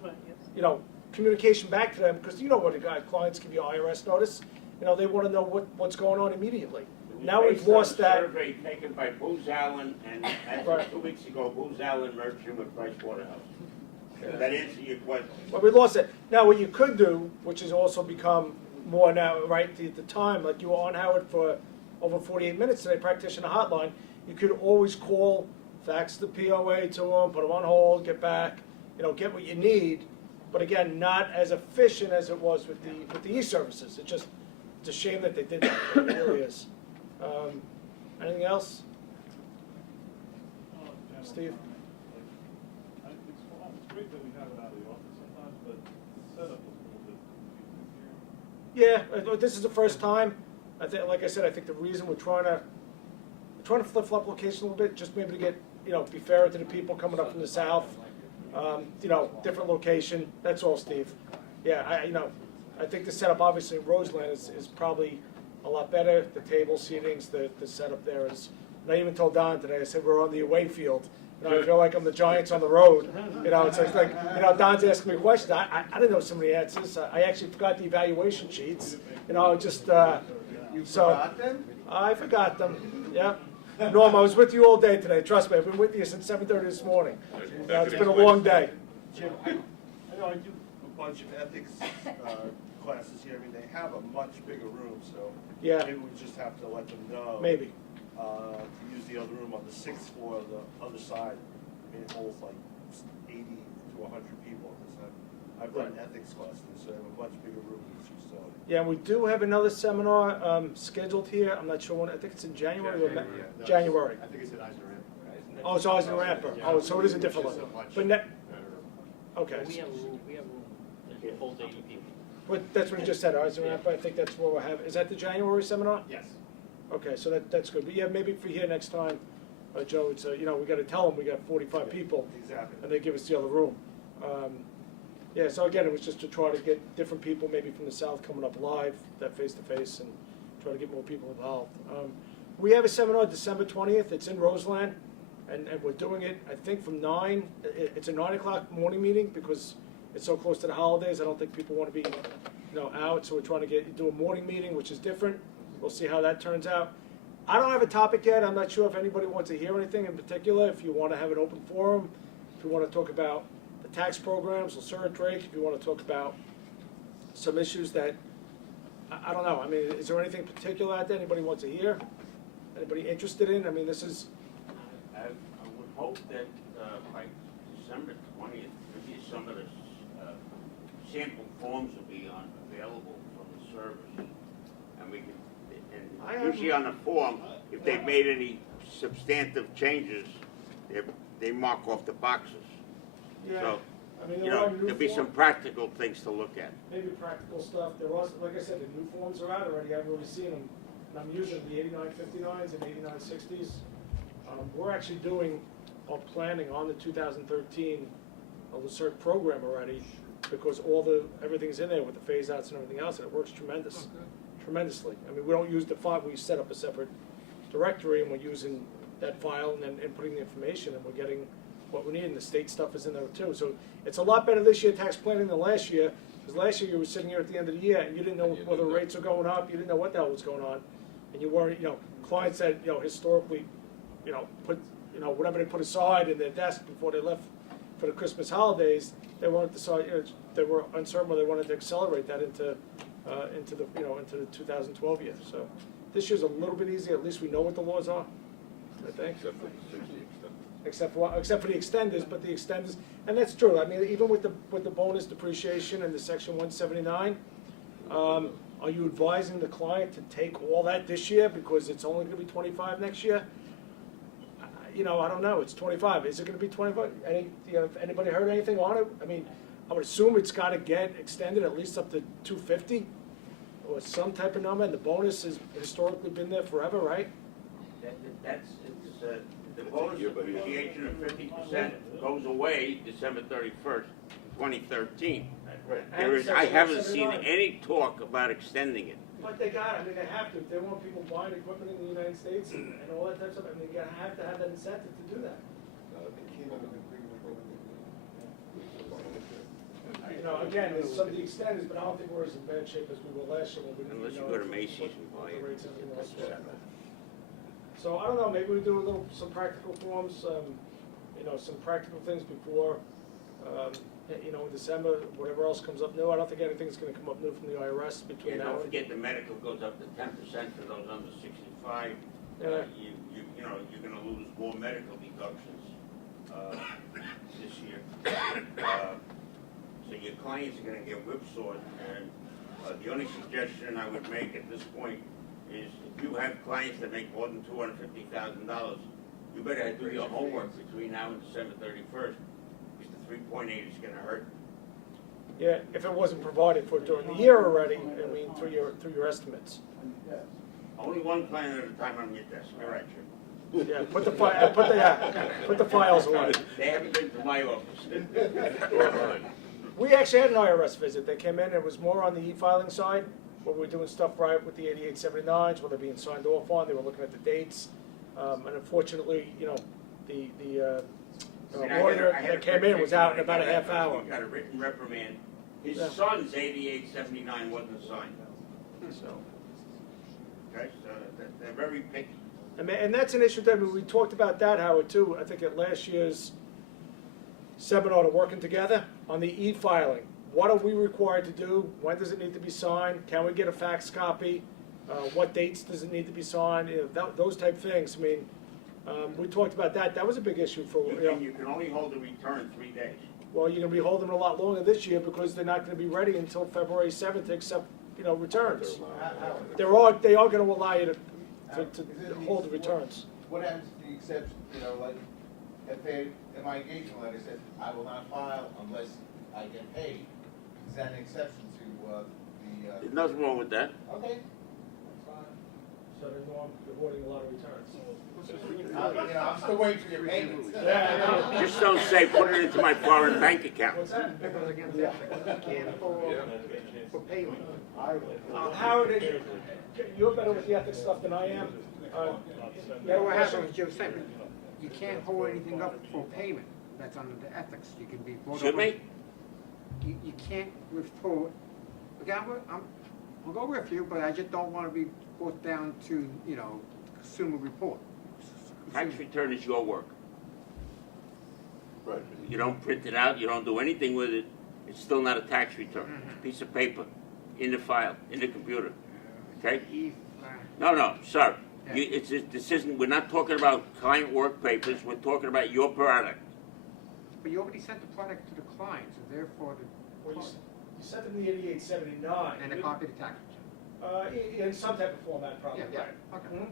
you know, communication back to them, because you know what clients give you I.R.S. notice, you know, they want to know what's going on immediately. Now we've lost that. Based on a survey taken by Booz Allen, and as Right. of 2 weeks ago, Booz Allen merged him with Price Waterhouse. Does that answer your question? But we lost it. Now, what you could do, which has also become more now, right, the time, like you were on Howard for over 48 minutes today, practitioner hotline, you could always call, fax the POA to them, put them on hold, get back, you know, get what you need. But again, not as efficient as it was with the e-services. It's a shame that they did that. It really is. Anything else? Steve? It's great that we have it out of the office sometimes, but the setup was a little bit confusing here. Yeah, this is the first time. I think, like I said, I think the reason we're trying to flip-flop location a little bit, just maybe to get, you know, be fairer to the people coming up from the south. You know, different location. That's all, Steve. Yeah, I think the setup obviously in Roseland is probably a lot better. The table seatings, the setup there is. And I even told Don today. I said we're on the away field. You know, I feel like I'm the Giants on the road. You know, it's like you know, Don's asking me questions. I didn't know some of the answers. I actually forgot the evaluation sheets. You know, just Forgot them? I forgot them. Yeah. Norm, I was with you all day today. Trust me, I've been with you since 7:30 this morning. It's been a long day. Jim, I know I do a bunch of ethics classes here. I mean, they have a much bigger room, so Yeah. maybe we just have to let them know. Maybe. To use the other room on the 6th floor, the other side. I mean, it holds like 80 to 100 people. I've done ethics classes, so they have a much bigger room in this facility. Yeah, and we do have another seminar scheduled here. I'm not sure when. I think it's in January. January. I think it's at Eisner. Oh, it's Eisner Ramper. Oh, so it is a different one. But okay. We have room that holds 80 people. But that's what you just said, Eisner Ramper. I think that's what we'll have. Is that the January seminar? Yes. Okay, so that's good. But yeah, maybe for here next time, Joe, it's you know, we got to tell them we got 45 people, Exactly. and they give us the other room. Yeah, so again, it was just to try to get different people, maybe from the south, coming up live, that face-to-face, and try to get more people involved. We have a seminar December 20th. It's in Roseland, and we're doing it, I think, from 9. It's a 9 o'clock morning meeting because it's so close to the holidays. I don't think people want to be, you know, out, so we're trying to do a morning meeting, which is different. We'll see how that turns out. I don't have a topic yet. I'm not sure if anybody wants to hear anything in particular. If you want to have an open forum, if you want to talk about the tax programs, Lucera Drake, if you want to talk about some issues that, I don't know. I mean, is there anything particular out there anybody wants to hear? Anybody interested in? I mean, this is... I would hope that by December 20th, maybe some of the sample forms will be available from the service. And we can, usually on the form, if they've made any substantive changes, they mark off the boxes. Yeah. So, I mean, you there know, are new there'll be some forms. practical things to look at. Maybe practical stuff. There was, like I said, the new forms are out already. I've already seen them. And I'm using the 8959s and 8960s. We're actually doing our planning on the 2013 Lucert program already. because everything's in there with the phase outs and everything else, and it works tremendously. I mean, we don't use the file, we set up a separate directory, and we're using that file and putting the information, and we're getting what we need, and the state stuff is in there too. So it's a lot better this year, tax planning, than last year, because last year you were sitting here at the end of the year, and you didn't know whether rates were going up, you didn't know what the hell was going on, and you weren't, clients that, historically, put, whatever they put aside in their desk before they left for the Christmas holidays, they wanted to, they were uncertain whether they wanted to accelerate that into the 2012 year. So this year's a little bit easier. At least we know what the laws are, I think. Except for the extenders, but the extenders, and that's true. I mean, even with the bonus depreciation and the Section 179, are you advising the client to take all that this year because it's only going to be 25 next year? I don't know. It's 25. Is it going to be 25? Anybody heard anything on it? I mean, I would assume it's got to get extended at least up to 250 or some type of number. And the bonus has historically been there forever, right? The bonus depreciation of 50% goes away December 31st, 2013. I haven't seen any talk about extending it. But they got it. I mean, they have to. If they want people buying equipment in the United States and all that type of stuff, I mean, they have to have that incentive to do that. Again, there's some of the extenders, but I don't think we're as in bad shape as we were last year when we didn't Unless you know go to Macy's and buy it. rates and everything else were. So I don't know. Maybe we do some practical forms, some practical things before, in December. Whatever else comes up new, I don't think anything's going to come up new from the I.R.S. between now Don't and. forget the medical goes up to 10% for those under 65. Yeah. You're going to lose more medical deductions this year. So your clients are going to get whipsawed. And the only suggestion I would make at this point is if you have clients that make more than $250,000, you better do your homework between now and December 31st, because the 3.8 is going to hurt. Yeah, if it wasn't provided for during the year already, I mean, through your estimates. Only one client at a time on your desk. All right, Jim. Yeah, put the files away. They haven't been to my office. We actually had an I.R.S. visit. They came in, and it was more on the e-filing side, where we were doing stuff right with the 8879s, where they're being signed off on. They were looking at the dates. And unfortunately, the lawyer that came in was out in about a half hour. He got a written reprimand. His Yeah. son's 8879 wasn't signed. So. Okay, so they're very picky. And that's an issue that we talked about that, Howard, too, I think at last year's seminar to Working Together on the e-filing. What are we required to do? When does it need to be signed? Can we get a fax copy? What dates does it need to be signed? Those type things. I mean, we talked about that. That was a big issue for You can only hold the return 3 days. Well, you're going to be holding them a lot longer this year because they're not going to be ready until February 7th to accept, returns. They are going to allow you to hold the returns. What happens to the exception, like, if my engagement letter says, I will not file unless I get paid, is that an exception to the? There's nothing wrong with that. Okay. So there's no, you're holding a lot of returns. I'm still waiting for your payments. Just don't say, put it into my foreign bank account. What's that? For payment. Howard, you're better with the ethics stuff than I am. What happens, Jim said, you can't hold anything up for payment. That's under the ethics. You can be brought Should up. me? You can't withhold. Again, I'll go with you, but I just don't want to be brought down to, consumer report. Tax return is your work. Right. You don't print it out, you don't do anything with it, it's still not a tax return. It's a piece of paper, in the file, in the computer, okay? No, sorry. We're not talking about client work papers, we're talking about your product. But you already sent the product to the client, so therefore Well, you sent them the 8879. and a copy of the tax return. In some type of format, probably. Yeah, Right. okay. Mhm.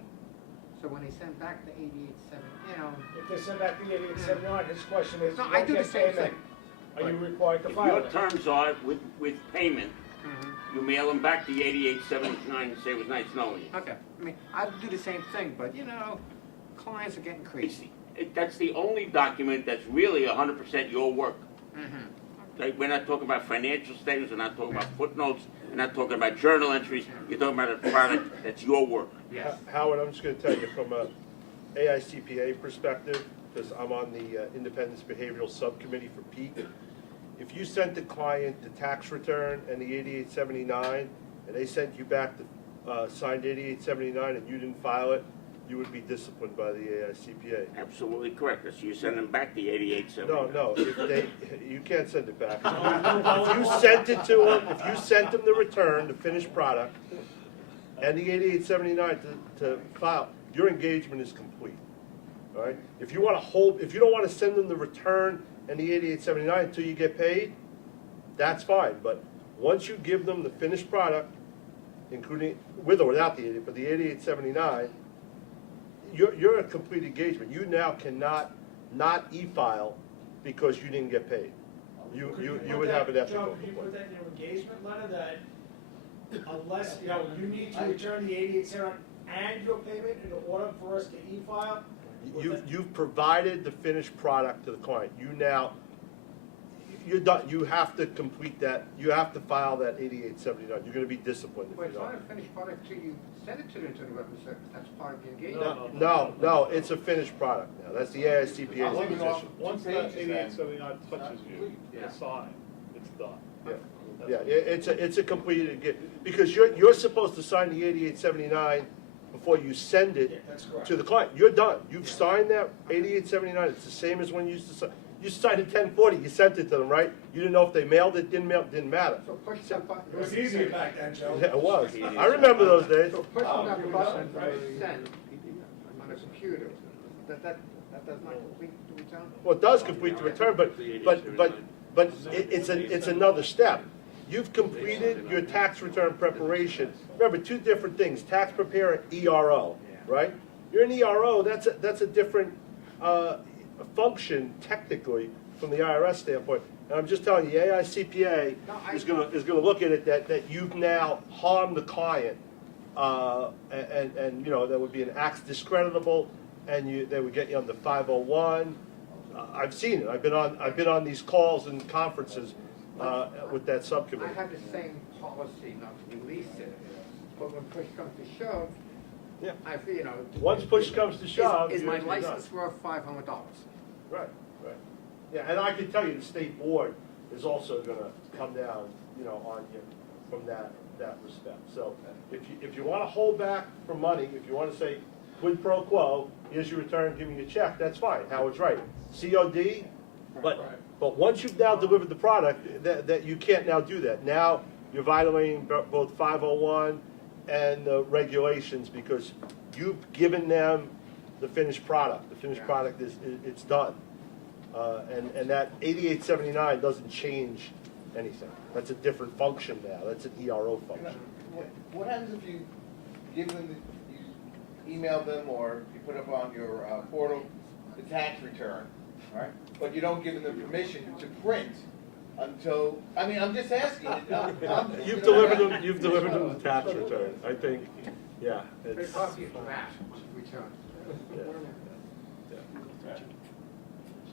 So when they send back the 88.7, If they send back the 8879, his question is, No, you I don't do the get same payment, thing. are you required to If file your it? terms are with payment, you mail them back the 8879 and say it was nice knowing you. Okay, I mean, I do the same thing, but clients are getting crazy. That's the only document that's really 100% your work. Like, we're not talking about financial statements, we're not talking about footnotes, we're not talking about journal entries, you're talking about a product that's your work. Howard, I'm just gonna tell you from a AICPA perspective, because I'm on the Independence Behavioral Subcommittee for PEAK. If you sent the client the tax return and the 8879, and they sent you back the signed 8879 and you didn't file it, you would be disciplined by the AICPA. Absolutely correct, so you send them back the 8879. No, if they, you can't send it back. If you sent it to them, if you sent them the return, the finished product, and the 8879 to file, your engagement is complete. All right? If you want to hold, if you don't want to send them the return and the 8879 until you get paid, that's fine. But once you give them the finished product, including with or without the 88, but the 8879, you're a complete engagement. You now cannot not e-file because you didn't get paid. You would have an ethical Joe, could you put that in your engagement letter that unless, you need to return the 8879 and your payment in order for us to e-file? You've provided the finished product to the client. You're done. You have to complete that. You have to file that 8879. You're going to be disciplined if Well, you it's don't. not a finished product till you send it to the Internal Revenue Service. That's part of the engagement. No, it's a finished product now. That's the AICPA's Once position. once that 8879 touches you, it's signed, it's done. Yeah, it's a completed engagement. Because you're supposed to sign the 8879 before you send it to the client. You're done. You've signed that 8879. It's the same as when you used to sign. You signed it 1040, you sent it to them, right? You didn't know if they mailed it, didn't mail it, didn't matter. So push that button. It was easier back then, Joe. Yeah, it was. I remember those days. So push that button and send on a computer. That does not complete the return? Well, it does complete the return, but it's another step. You've completed your tax return preparation. Remember, two different things, tax preparer and ERO, right? You're an ERO, that's a different function technically from the I.R.S. standpoint. And I'm just telling you, AICPA is gonna look at it that you've now harmed the client, and there would be an acts discreditable, and they would get you on the 501. I've seen it. I've been on these calls and conferences with that subcommittee. I have the same policy not to release it, but when push comes to shove, Yeah. I feel, Once push comes to shove, is my you're license done. worth $500? Right. Yeah, and I can tell you, the state board is also gonna come down, on you from that respect. So if you wanna hold back for money, if you wanna say quid pro quo, here's your return, give me your check, that's fine. Howard's right. COD, but once you've now delivered the product, that you can't now do that. Now you're violating both 501 and the regulations because you've given them the finished product. The finished product it's done. And that 8879 doesn't change anything. That's a different function now. That's an ERO function. What happens if you give them, you email them or you put up on your portal the tax return, right? But you don't give them the permission to print until, I'm just asking. You've delivered them the tax return. I think, yeah. It's copy of draft return.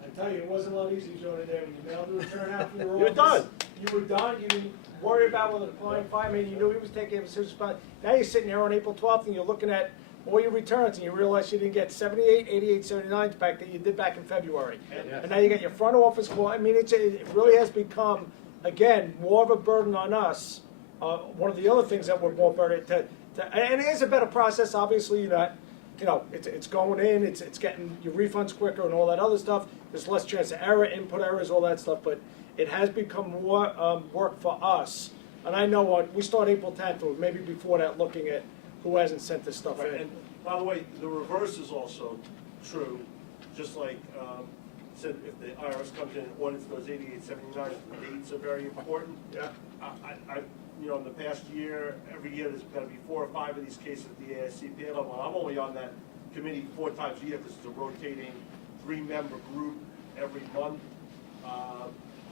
I tell you, it wasn't a lot easier, Joe, today when you mailed the return out from your You're office. done. You were done. You didn't worry about whether the client fired me. You knew he was taking a serious spot. Now you're sitting there on April 12th and you're looking at all your returns and you realize you didn't get 78, 88, 79s back that you did back in February. And now you got your front office call. I mean, it really has become, again, more of a burden on us. One of the other things that we're more burdened and it is a better process. Obviously, it's going in, it's getting your refunds quicker and all that other stuff. There's less chance of error, input errors, all that stuff. But it has become more work for us. And I know we start April 10th, or maybe before that, looking at who hasn't sent this stuff in. And by the way, the reverse is also true. Just like said, if the I.R.S. comes in and audits those 8879s, the dates are very important. Yeah. In the past year, every year there's going to be 4 or 5 of these cases at the AICPA level. I'm only on that committee 4 times a year because it's a rotating 3-member group every month.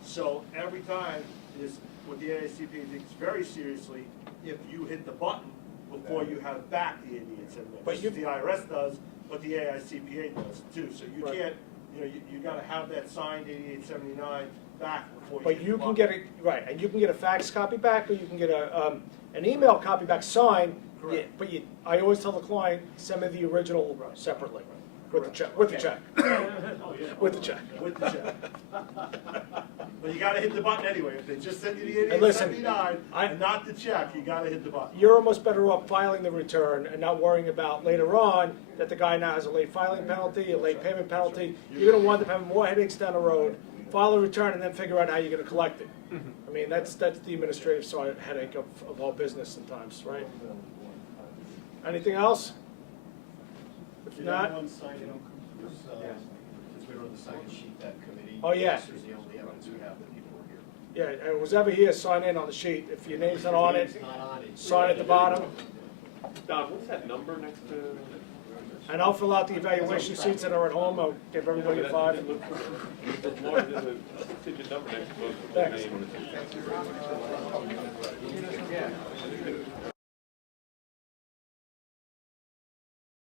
So every time is what the AICPA takes very seriously if you hit the button before you have back the 8879. But the I.R.S. does, but the AICPA does too. So you can't, you got to have that signed 8879 back before But you hit the can button. get a, right, and you can get a fax copy back, or you can get an email copy back signed. Correct. But I always tell the client, send me the original separately, with the check, with the check. Oh, yeah. With the check. With the check. But you gotta hit the button anyway. If they just send you the And listen, 8879 and not the check, you gotta hit the button. You're almost better off filing the return and not worrying about later on that the guy now has a late filing penalty, a late payment penalty. You're gonna wind up having more headaches down the road. File the return and then figure out how you're gonna collect it. I mean, that's the administrative side headache of all business sometimes, right? Anything else? If Did not, everyone sign in? Since we were on the second sheet, that committee. Oh, yeah. This is the only evidence we have that people were here. yeah, and was ever here, sign in on the sheet. If your name's not on it, sign at the bottom. Don, what's that number next to? And I'll fill out the evaluation sheets that are at home. I'll give everybody a 5. There's a six-digit number next to both the Thanks. name and the.